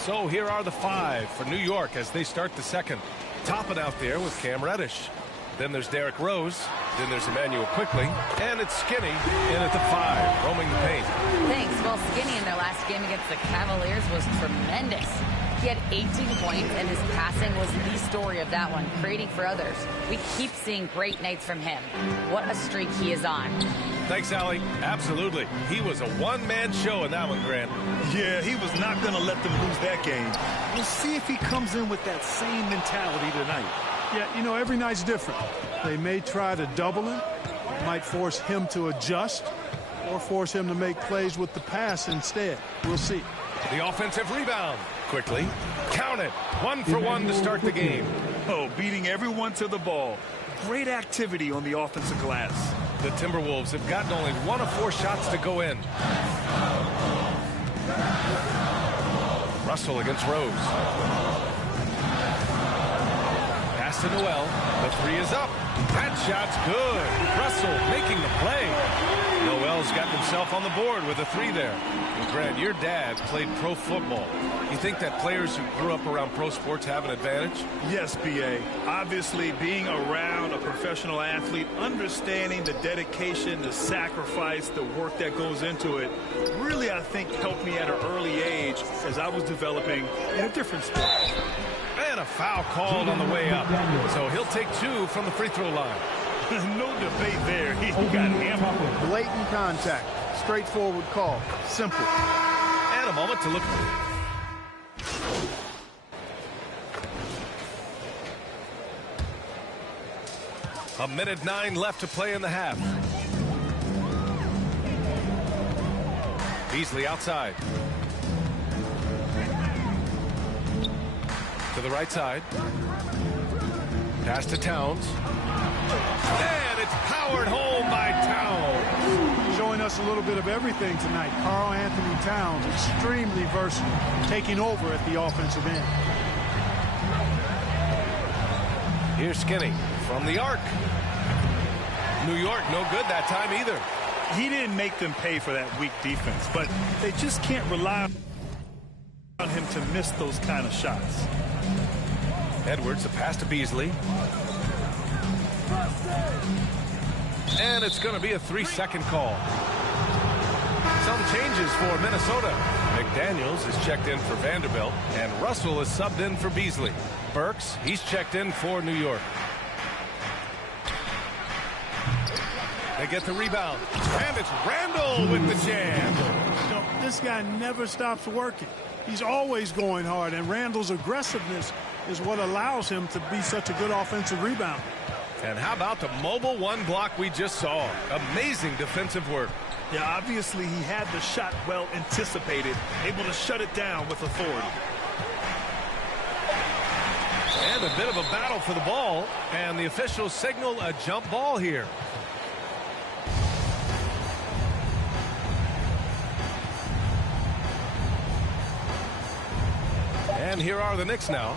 So here are the 5 for New York as they start the second. Topping out there with Cam Reddish. Then there's Derrick Rose. Then there's Emmanuel Quickly. And it's Skinny in at the 5, roaming the paint. Thanks. Well, Skinny in their last game against the Cavaliers was tremendous. He had 18 points, and his passing was the story of that one, creating for others. We keep seeing great nights from him. What a streak he is on. Thanks, Allie. Absolutely. He was a one-man show in that one, Grant. Yeah, he was not going to let them lose that game. We'll see if he comes in with that same mentality tonight. Yeah, you know, every night's different. They may try to double him, might force him to adjust, or force him to make plays with the pass instead. We'll see. The offensive rebound. Quickly. Count it. 1 for 1 to start the game. Oh, beating everyone to the ball. Great activity on the offensive glass. The Timberwolves have gotten only 1 of 4 shots to go in. Russell against Rose. Pass to Noel. The 3 is up. That shot's good. Russell making the play. Noel's got himself on the board with a 3 there. And Grant, your dad played pro football. You think that players who grew up around pro sports have an advantage? Yes, B.A. Obviously, being around a professional athlete, understanding the dedication, the sacrifice, the work that goes into it, really, I think, helped me at an early age as I was developing in a different sport. And a foul called on the way up. So he'll take 2 from the free throw line. No debate there. He got hammered. Blatant contact. Straightforward call. Simple. And a moment to look. A minute 9 left to play in the half. Beasley outside. To the right side. Pass to Towns. And it's powered home by Towns. Showing us a little bit of everything tonight. Karl Anthony Towns, extremely versatile, taking over at the offensive end. Here's Skinny from the arc. New York, no good that time either. He didn't make them pay for that weak defense, but they just can't rely on him to miss those kind of shots. Edwards, a pass to Beasley. And it's going to be a 3-second call. Some changes for Minnesota. McDaniels is checked in for Vanderbilt, and Russell is subbed in for Beasley. Burks, he's checked in for New York. They get the rebound, and it's Randall with the jam. You know, this guy never stops working. He's always going hard, and Randall's aggressiveness is what allows him to be such a good offensive rebounder. And how about the mobile 1 block we just saw? Amazing defensive work. Yeah, obviously he had the shot well anticipated, able to shut it down with authority. And a bit of a battle for the ball, and the officials signal a jump ball here. And here are the Knicks now.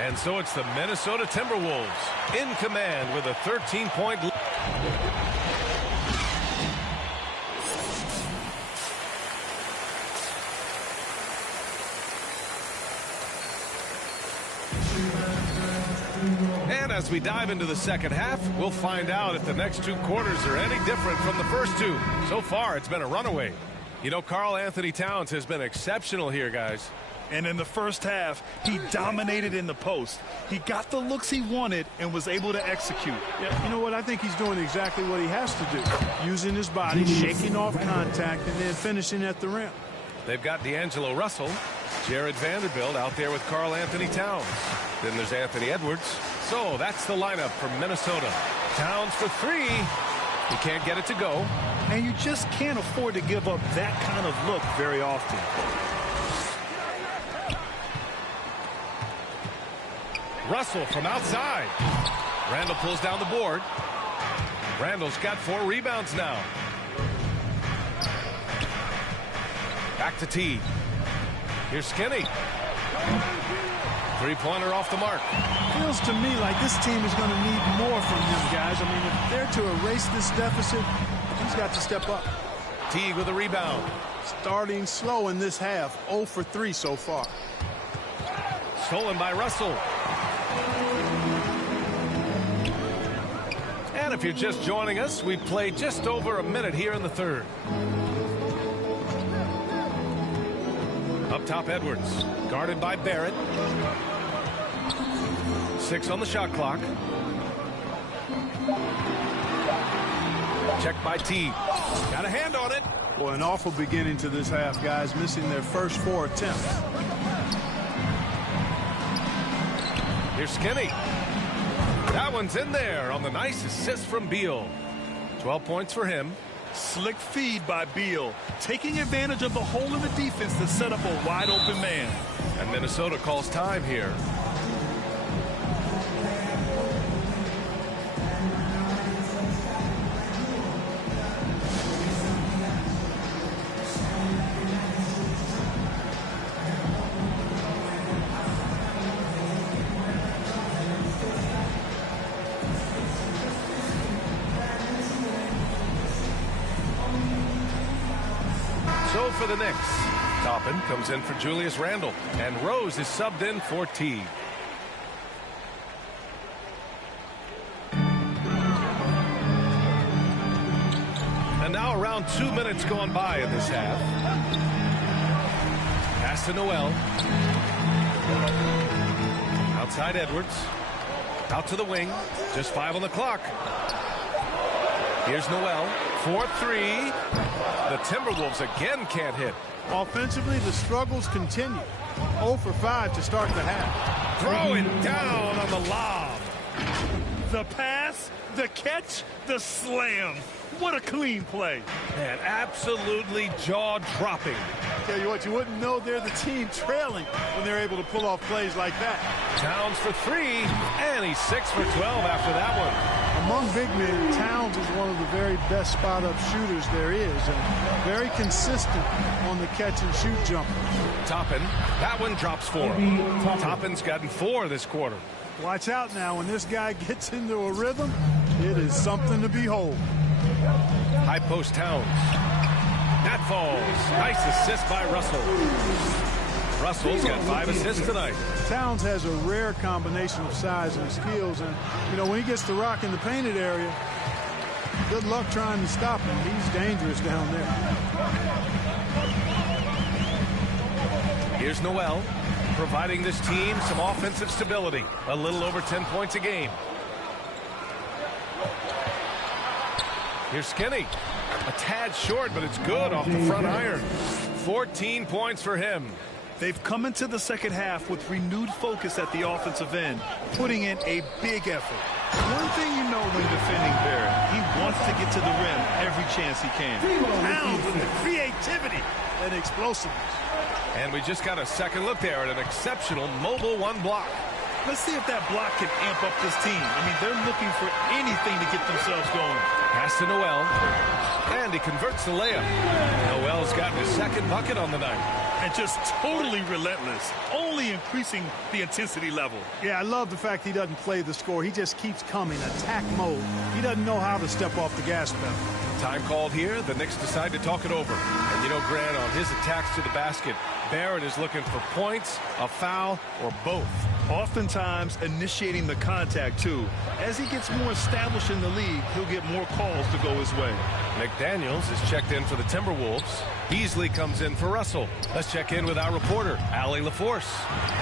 And so it's the Minnesota Timberwolves in command with a 13-point lead. And as we dive into the second half, we'll find out if the next 2 quarters are any different from the first 2. So far, it's been a runaway. You know, Karl Anthony Towns has been exceptional here, guys. And in the first half, he dominated in the post. He got the looks he wanted and was able to execute. Yeah, you know what? I think he's doing exactly what he has to do. Using his body, shaking off contact, and then finishing at the rim. They've got D'Angelo Russell, Jared Vanderbilt out there with Karl Anthony Towns. Then there's Anthony Edwards. So that's the lineup for Minnesota. Towns for 3. He can't get it to go. And you just can't afford to give up that kind of look very often. Russell from outside. Randall pulls down the board. Randall's got 4 rebounds now. Back to T. Here's Skinny. 3-pointer off the mark. Feels to me like this team is going to need more from him, guys. I mean, if they're to erase this deficit, he's got to step up. Teague with a rebound. Starting slow in this half, 0 for 3 so far. Stolen by Russell. And if you're just joining us, we've played just over a minute here in the third. Up top, Edwards, guarded by Barrett. 6 on the shot clock. Checked by T. Got a hand on it. Boy, an awful beginning to this half, guys, missing their first 4 attempts. Here's Skinny. That one's in there on the nice assist from Beal. 12 points for him. Slick feed by Beal, taking advantage of the hole in the defense to set up a wide open man. And Minnesota calls time here. So for the Knicks, Toppin comes in for Julius Randle, and Rose is subbed in for Teague. And now around 2 minutes gone by in this half. Pass to Noel. Outside Edwards. Out to the wing. Just 5 on the clock. Here's Noel. 4-3. The Timberwolves again can't hit. Offensively, the struggles continue. 0 for 5 to start the half. Throwing down on the lob. The pass, the catch, the slam. What a clean play. And absolutely jaw-dropping. Tell you what, you wouldn't know they're the team trailing when they're able to pull off plays like that. Towns for 3, and he's 6 for 12 after that one. Among big men, Towns is one of the very best spot-up shooters there is, and very consistent on the catch-and-shoot jumper. Toppin, that one drops for him. Toppin's gotten 4 this quarter. Watch out now. When this guy gets into a rhythm, it is something to behold. High post Towns. That falls. Nice assist by Russell. Russell's got 5 assists tonight. Towns has a rare combination of size and skills, and you know, when he gets the rock in the painted area, good luck trying to stop him. He's dangerous down there. Here's Noel, providing this team some offensive stability. A little over 10 points a game. Here's Skinny. A tad short, but it's good off the front iron. 14 points for him. They've come into the second half with renewed focus at the offensive end, putting in a big effort. One thing you know when defending Barrett, he wants to get to the rim every chance he can. Towns with the creativity and explosiveness. And we just got a second look there at an exceptional mobile 1 block. Let's see if that block can amp up this team. I mean, they're looking for anything to get themselves going. Pass to Noel. And he converts the layup. Noel's gotten his second bucket on the night. And just totally relentless, only increasing the intensity level. Yeah, I love the fact he doesn't play the score. He just keeps coming, attack mode. He doesn't know how to step off the gas pedal. Time called here. The Knicks decide to talk it over. And you know, Grant, on his attacks to the basket, Barrett is looking for points, a foul, or both. Oftentimes initiating the contact, too. As he gets more established in the league, he'll get more calls to go his way. McDaniels is checked in for the Timberwolves. Beasley comes in for Russell. Let's check in with our reporter, Allie LaForce.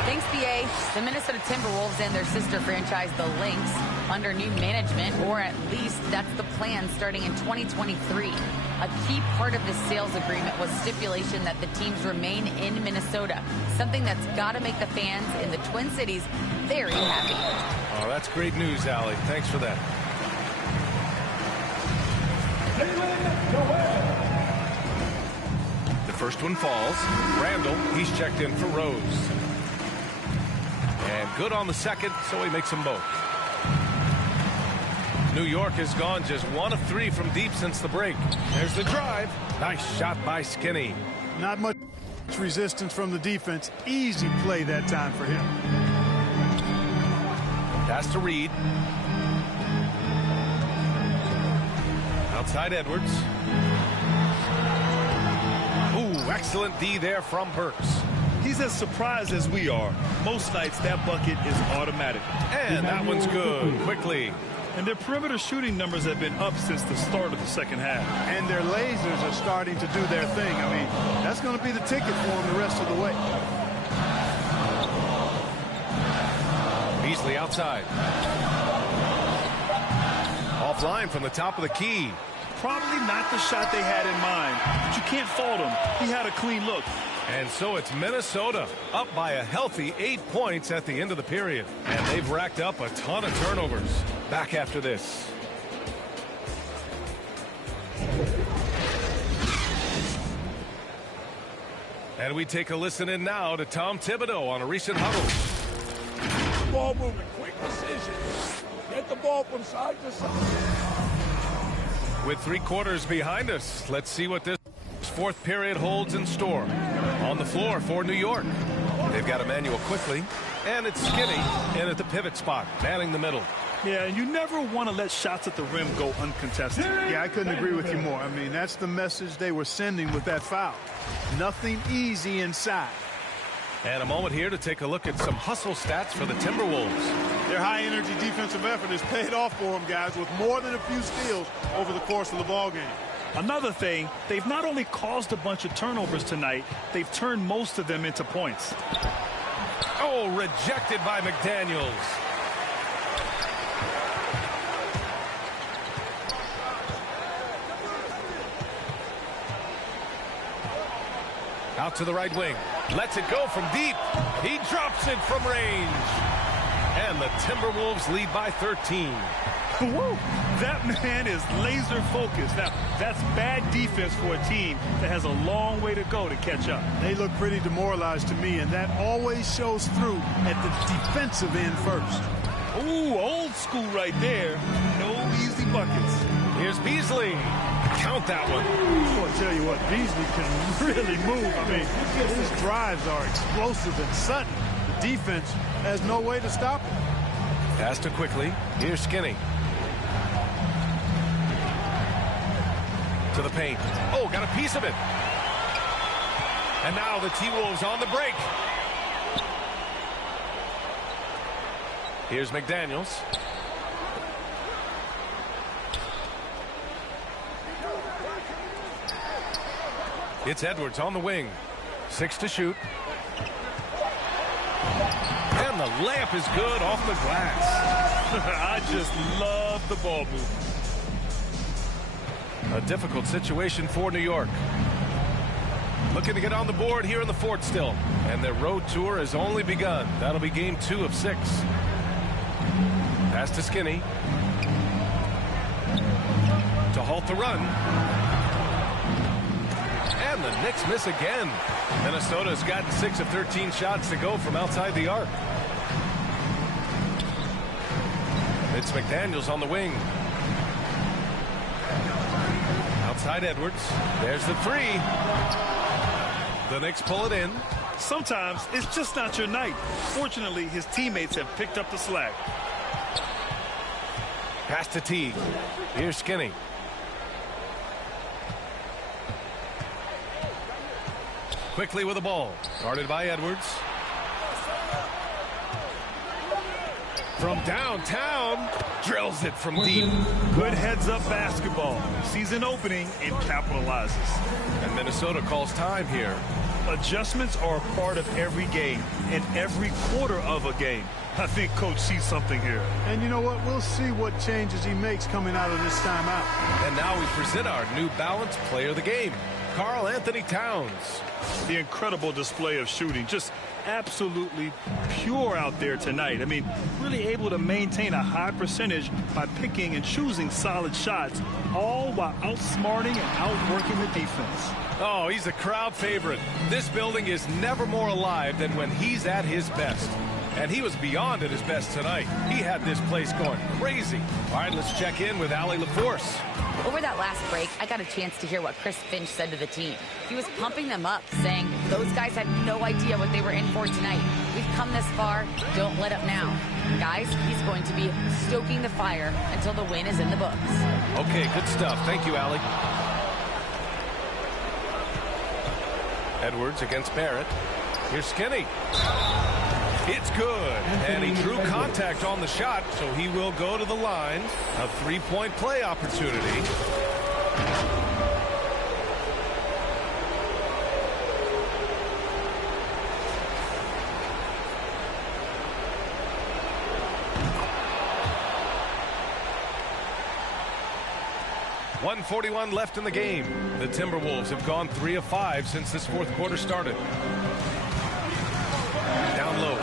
Thanks, BA. The Minnesota Timberwolves and their sister franchise, the Lynx, under new management, or at least that's the plan starting in 2023. A key part of this sales agreement was stipulation that the teams remain in Minnesota, something that's got to make the fans in the Twin Cities very happy. Oh, that's great news, Allie. Thanks for that. The first one falls. Randall, he's checked in for Rose. And good on the second, so he makes them both. New York has gone just 1 of 3 from deep since the break. There's the drive. Nice shot by Skinny. Not much resistance from the defense. Easy play that time for him. Pass to Reed. Outside Edwards. Ooh, excellent D there from Burks. He's as surprised as we are. Most nights that bucket is automatic. And that one's good. Quickly. And their perimeter shooting numbers have been up since the start of the second half. And their lasers are starting to do their thing. I mean, that's going to be the ticket for them the rest of the way. Beasley outside. Offline from the top of the key. Probably not the shot they had in mind, but you can't fault him. He had a clean look. And so it's Minnesota up by a healthy 8 points at the end of the period. And they've racked up a ton of turnovers. Back after this. And we take a listen in now to Tom Thibodeau on a recent huddle. Ball moving, quick precision. Get the ball from side to side. With 3 quarters behind us, let's see what this fourth period holds in store. On the floor for New York. They've got Emmanuel quickly, and it's Skinny in at the pivot spot, manning the middle. Yeah, and you never want to let shots at the rim go uncontested. Yeah, I couldn't agree with you more. I mean, that's the message they were sending with that foul. Nothing easy inside. And a moment here to take a look at some hustle stats for the Timberwolves. Their high-energy defensive effort has paid off for them, guys, with more than a few steals over the course of the ballgame. Another thing, they've not only caused a bunch of turnovers tonight, they've turned most of them into points. Oh, rejected by McDaniels. Out to the right wing. Lets it go from deep. He drops it from range. And the Timberwolves lead by 13. Woo! That man is laser focused. Now, that's bad defense for a team that has a long way to go to catch up. They look pretty demoralized to me, and that always shows through at the defensive end first. Ooh, old school right there. No easy buckets. Here's Beasley. Count that one. Well, I tell you what, Beasley can really move. I mean, his drives are explosive and sudden. The defense has no way to stop him. Pass to quickly. Here's Skinny. To the paint. Oh, got a piece of it. And now the T-Wolves on the break. Here's McDaniels. It's Edwards on the wing. 6 to shoot. And the layup is good off the glass. I just love the ball movement. A difficult situation for New York. Looking to get on the board here in the fort still. And their road tour has only begun. That'll be game 2 of 6. Pass to Skinny. To halt the run. And the Knicks miss again. Minnesota's gotten 6 of 13 shots to go from outside the arc. It's McDaniels on the wing. Outside Edwards. There's the 3. The Knicks pull it in. Sometimes it's just not your night. Fortunately, his teammates have picked up the slack. Pass to Teague. Here's Skinny. Quickly with the ball. Guarded by Edwards. From downtown, drills it from deep. Good heads-up basketball. Sees an opening and capitalizes. And Minnesota calls time here. Adjustments are a part of every game and every quarter of a game. I think Coach sees something here. And you know what? We'll see what changes he makes coming out of this timeout. And now we present our New Balance Player of the Game, Karl Anthony Towns. The incredible display of shooting, just absolutely pure out there tonight. I mean, really able to maintain a high percentage by picking and choosing solid shots, all while outsmarting and outworking the defense. Oh, he's a crowd favorite. This building is never more alive than when he's at his best. And he was beyond at his best tonight. He had this place going crazy. All right, let's check in with Allie LaForce. Over that last break, I got a chance to hear what Chris Finch said to the team. He was pumping them up, saying those guys had no idea what they were in for tonight. We've come this far. Don't let up now. Guys, he's going to be stoking the fire until the win is in the books. Okay, good stuff. Thank you, Allie. Edwards against Barrett. Here's Skinny. It's good. And he drew contact on the shot, so he will go to the line. A three-point play opportunity. .141 left in the game. The Timberwolves have gone 3 of 5 since this fourth quarter started. Down low.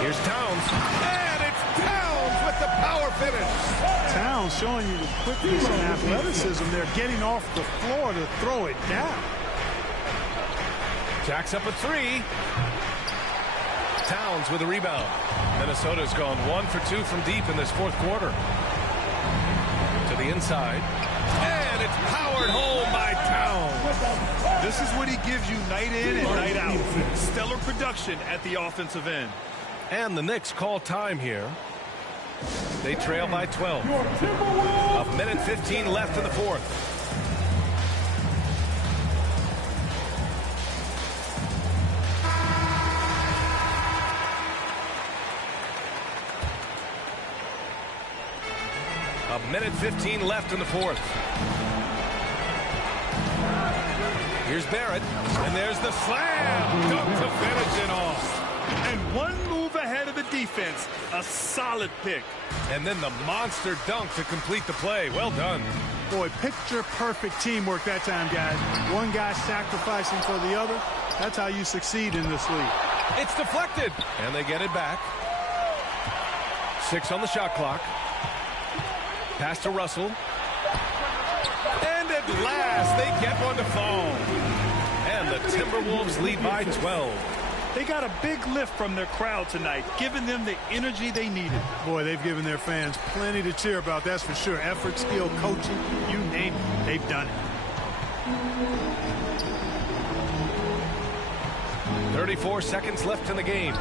Here's Towns. And it's Towns with the power finish. Towns showing you the quickness and athleticism. They're getting off the floor to throw it down. Jacks up a three. Towns with a rebound. Minnesota's gone 1 for 2 from deep in this fourth quarter. To the inside. And it's powered home by Towns. This is what he gives you night in and night out. Stellar production at the offensive end. And the Knicks call time here. They trail by 12. A minute 15 left in the fourth. A minute 15 left in the fourth. Here's Barrett, and there's the slam. Dunk to finish it off. And one move ahead of the defense. A solid pick. And then the monster dunk to complete the play. Well done. Boy, picture-perfect teamwork that time, guys. One guy sacrificing for the other. That's how you succeed in this league. It's deflected, and they get it back. 6 on the shot clock. Pass to Russell. And at last, they get one to fall. And the Timberwolves lead by 12. They got a big lift from their crowd tonight, giving them the energy they needed. Boy, they've given their fans plenty to cheer about, that's for sure. Effort, skill, coaching, you name it, they've done it. 34 seconds left in the game.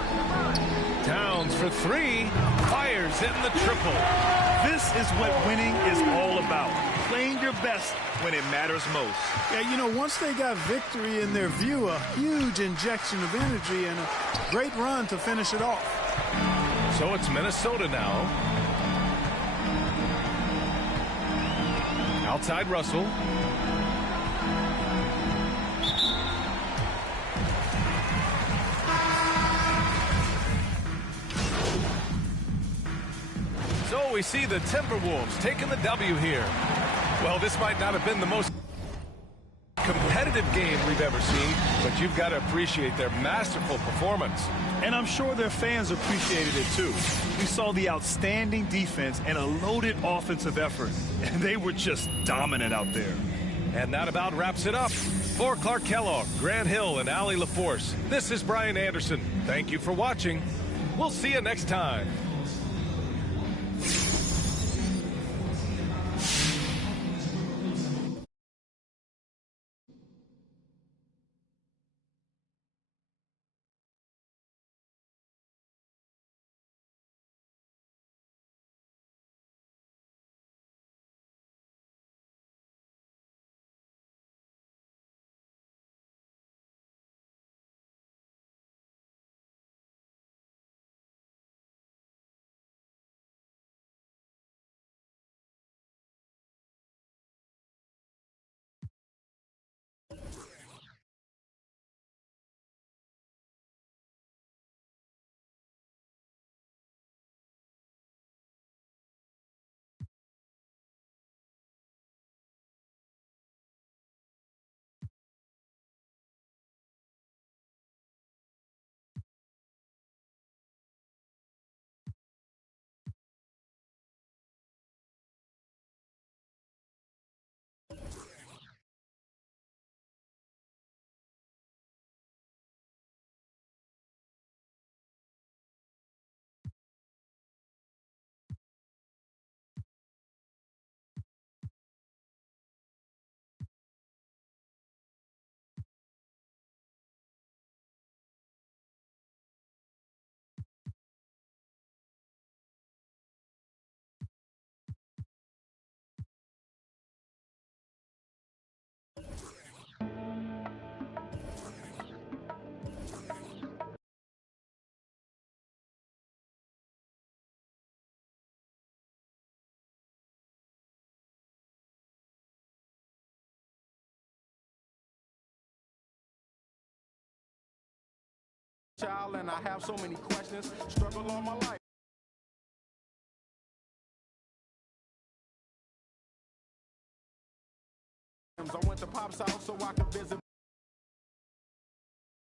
Towns for three. Fires in the triple. This is what winning is all about. Playing your best when it matters most. Yeah, you know, once they got victory in their view, a huge injection of energy and a great run to finish it off. So it's Minnesota now. Outside Russell. So we see the Timberwolves taking the W here. Well, this might not have been the most competitive game we've ever seen, but you've got to appreciate their masterful performance. And I'm sure their fans appreciated it too. We saw the outstanding defense and a loaded offensive effort, and they were just dominant out there. And that about wraps it up. For Clark Kellogg, Grant Hill, and Allie LaForce, this is Brian Anderson. Thank you for watching. We'll see you next time. child, and I have so many questions. Struggle all my life. I went to Pop's house so I could visit.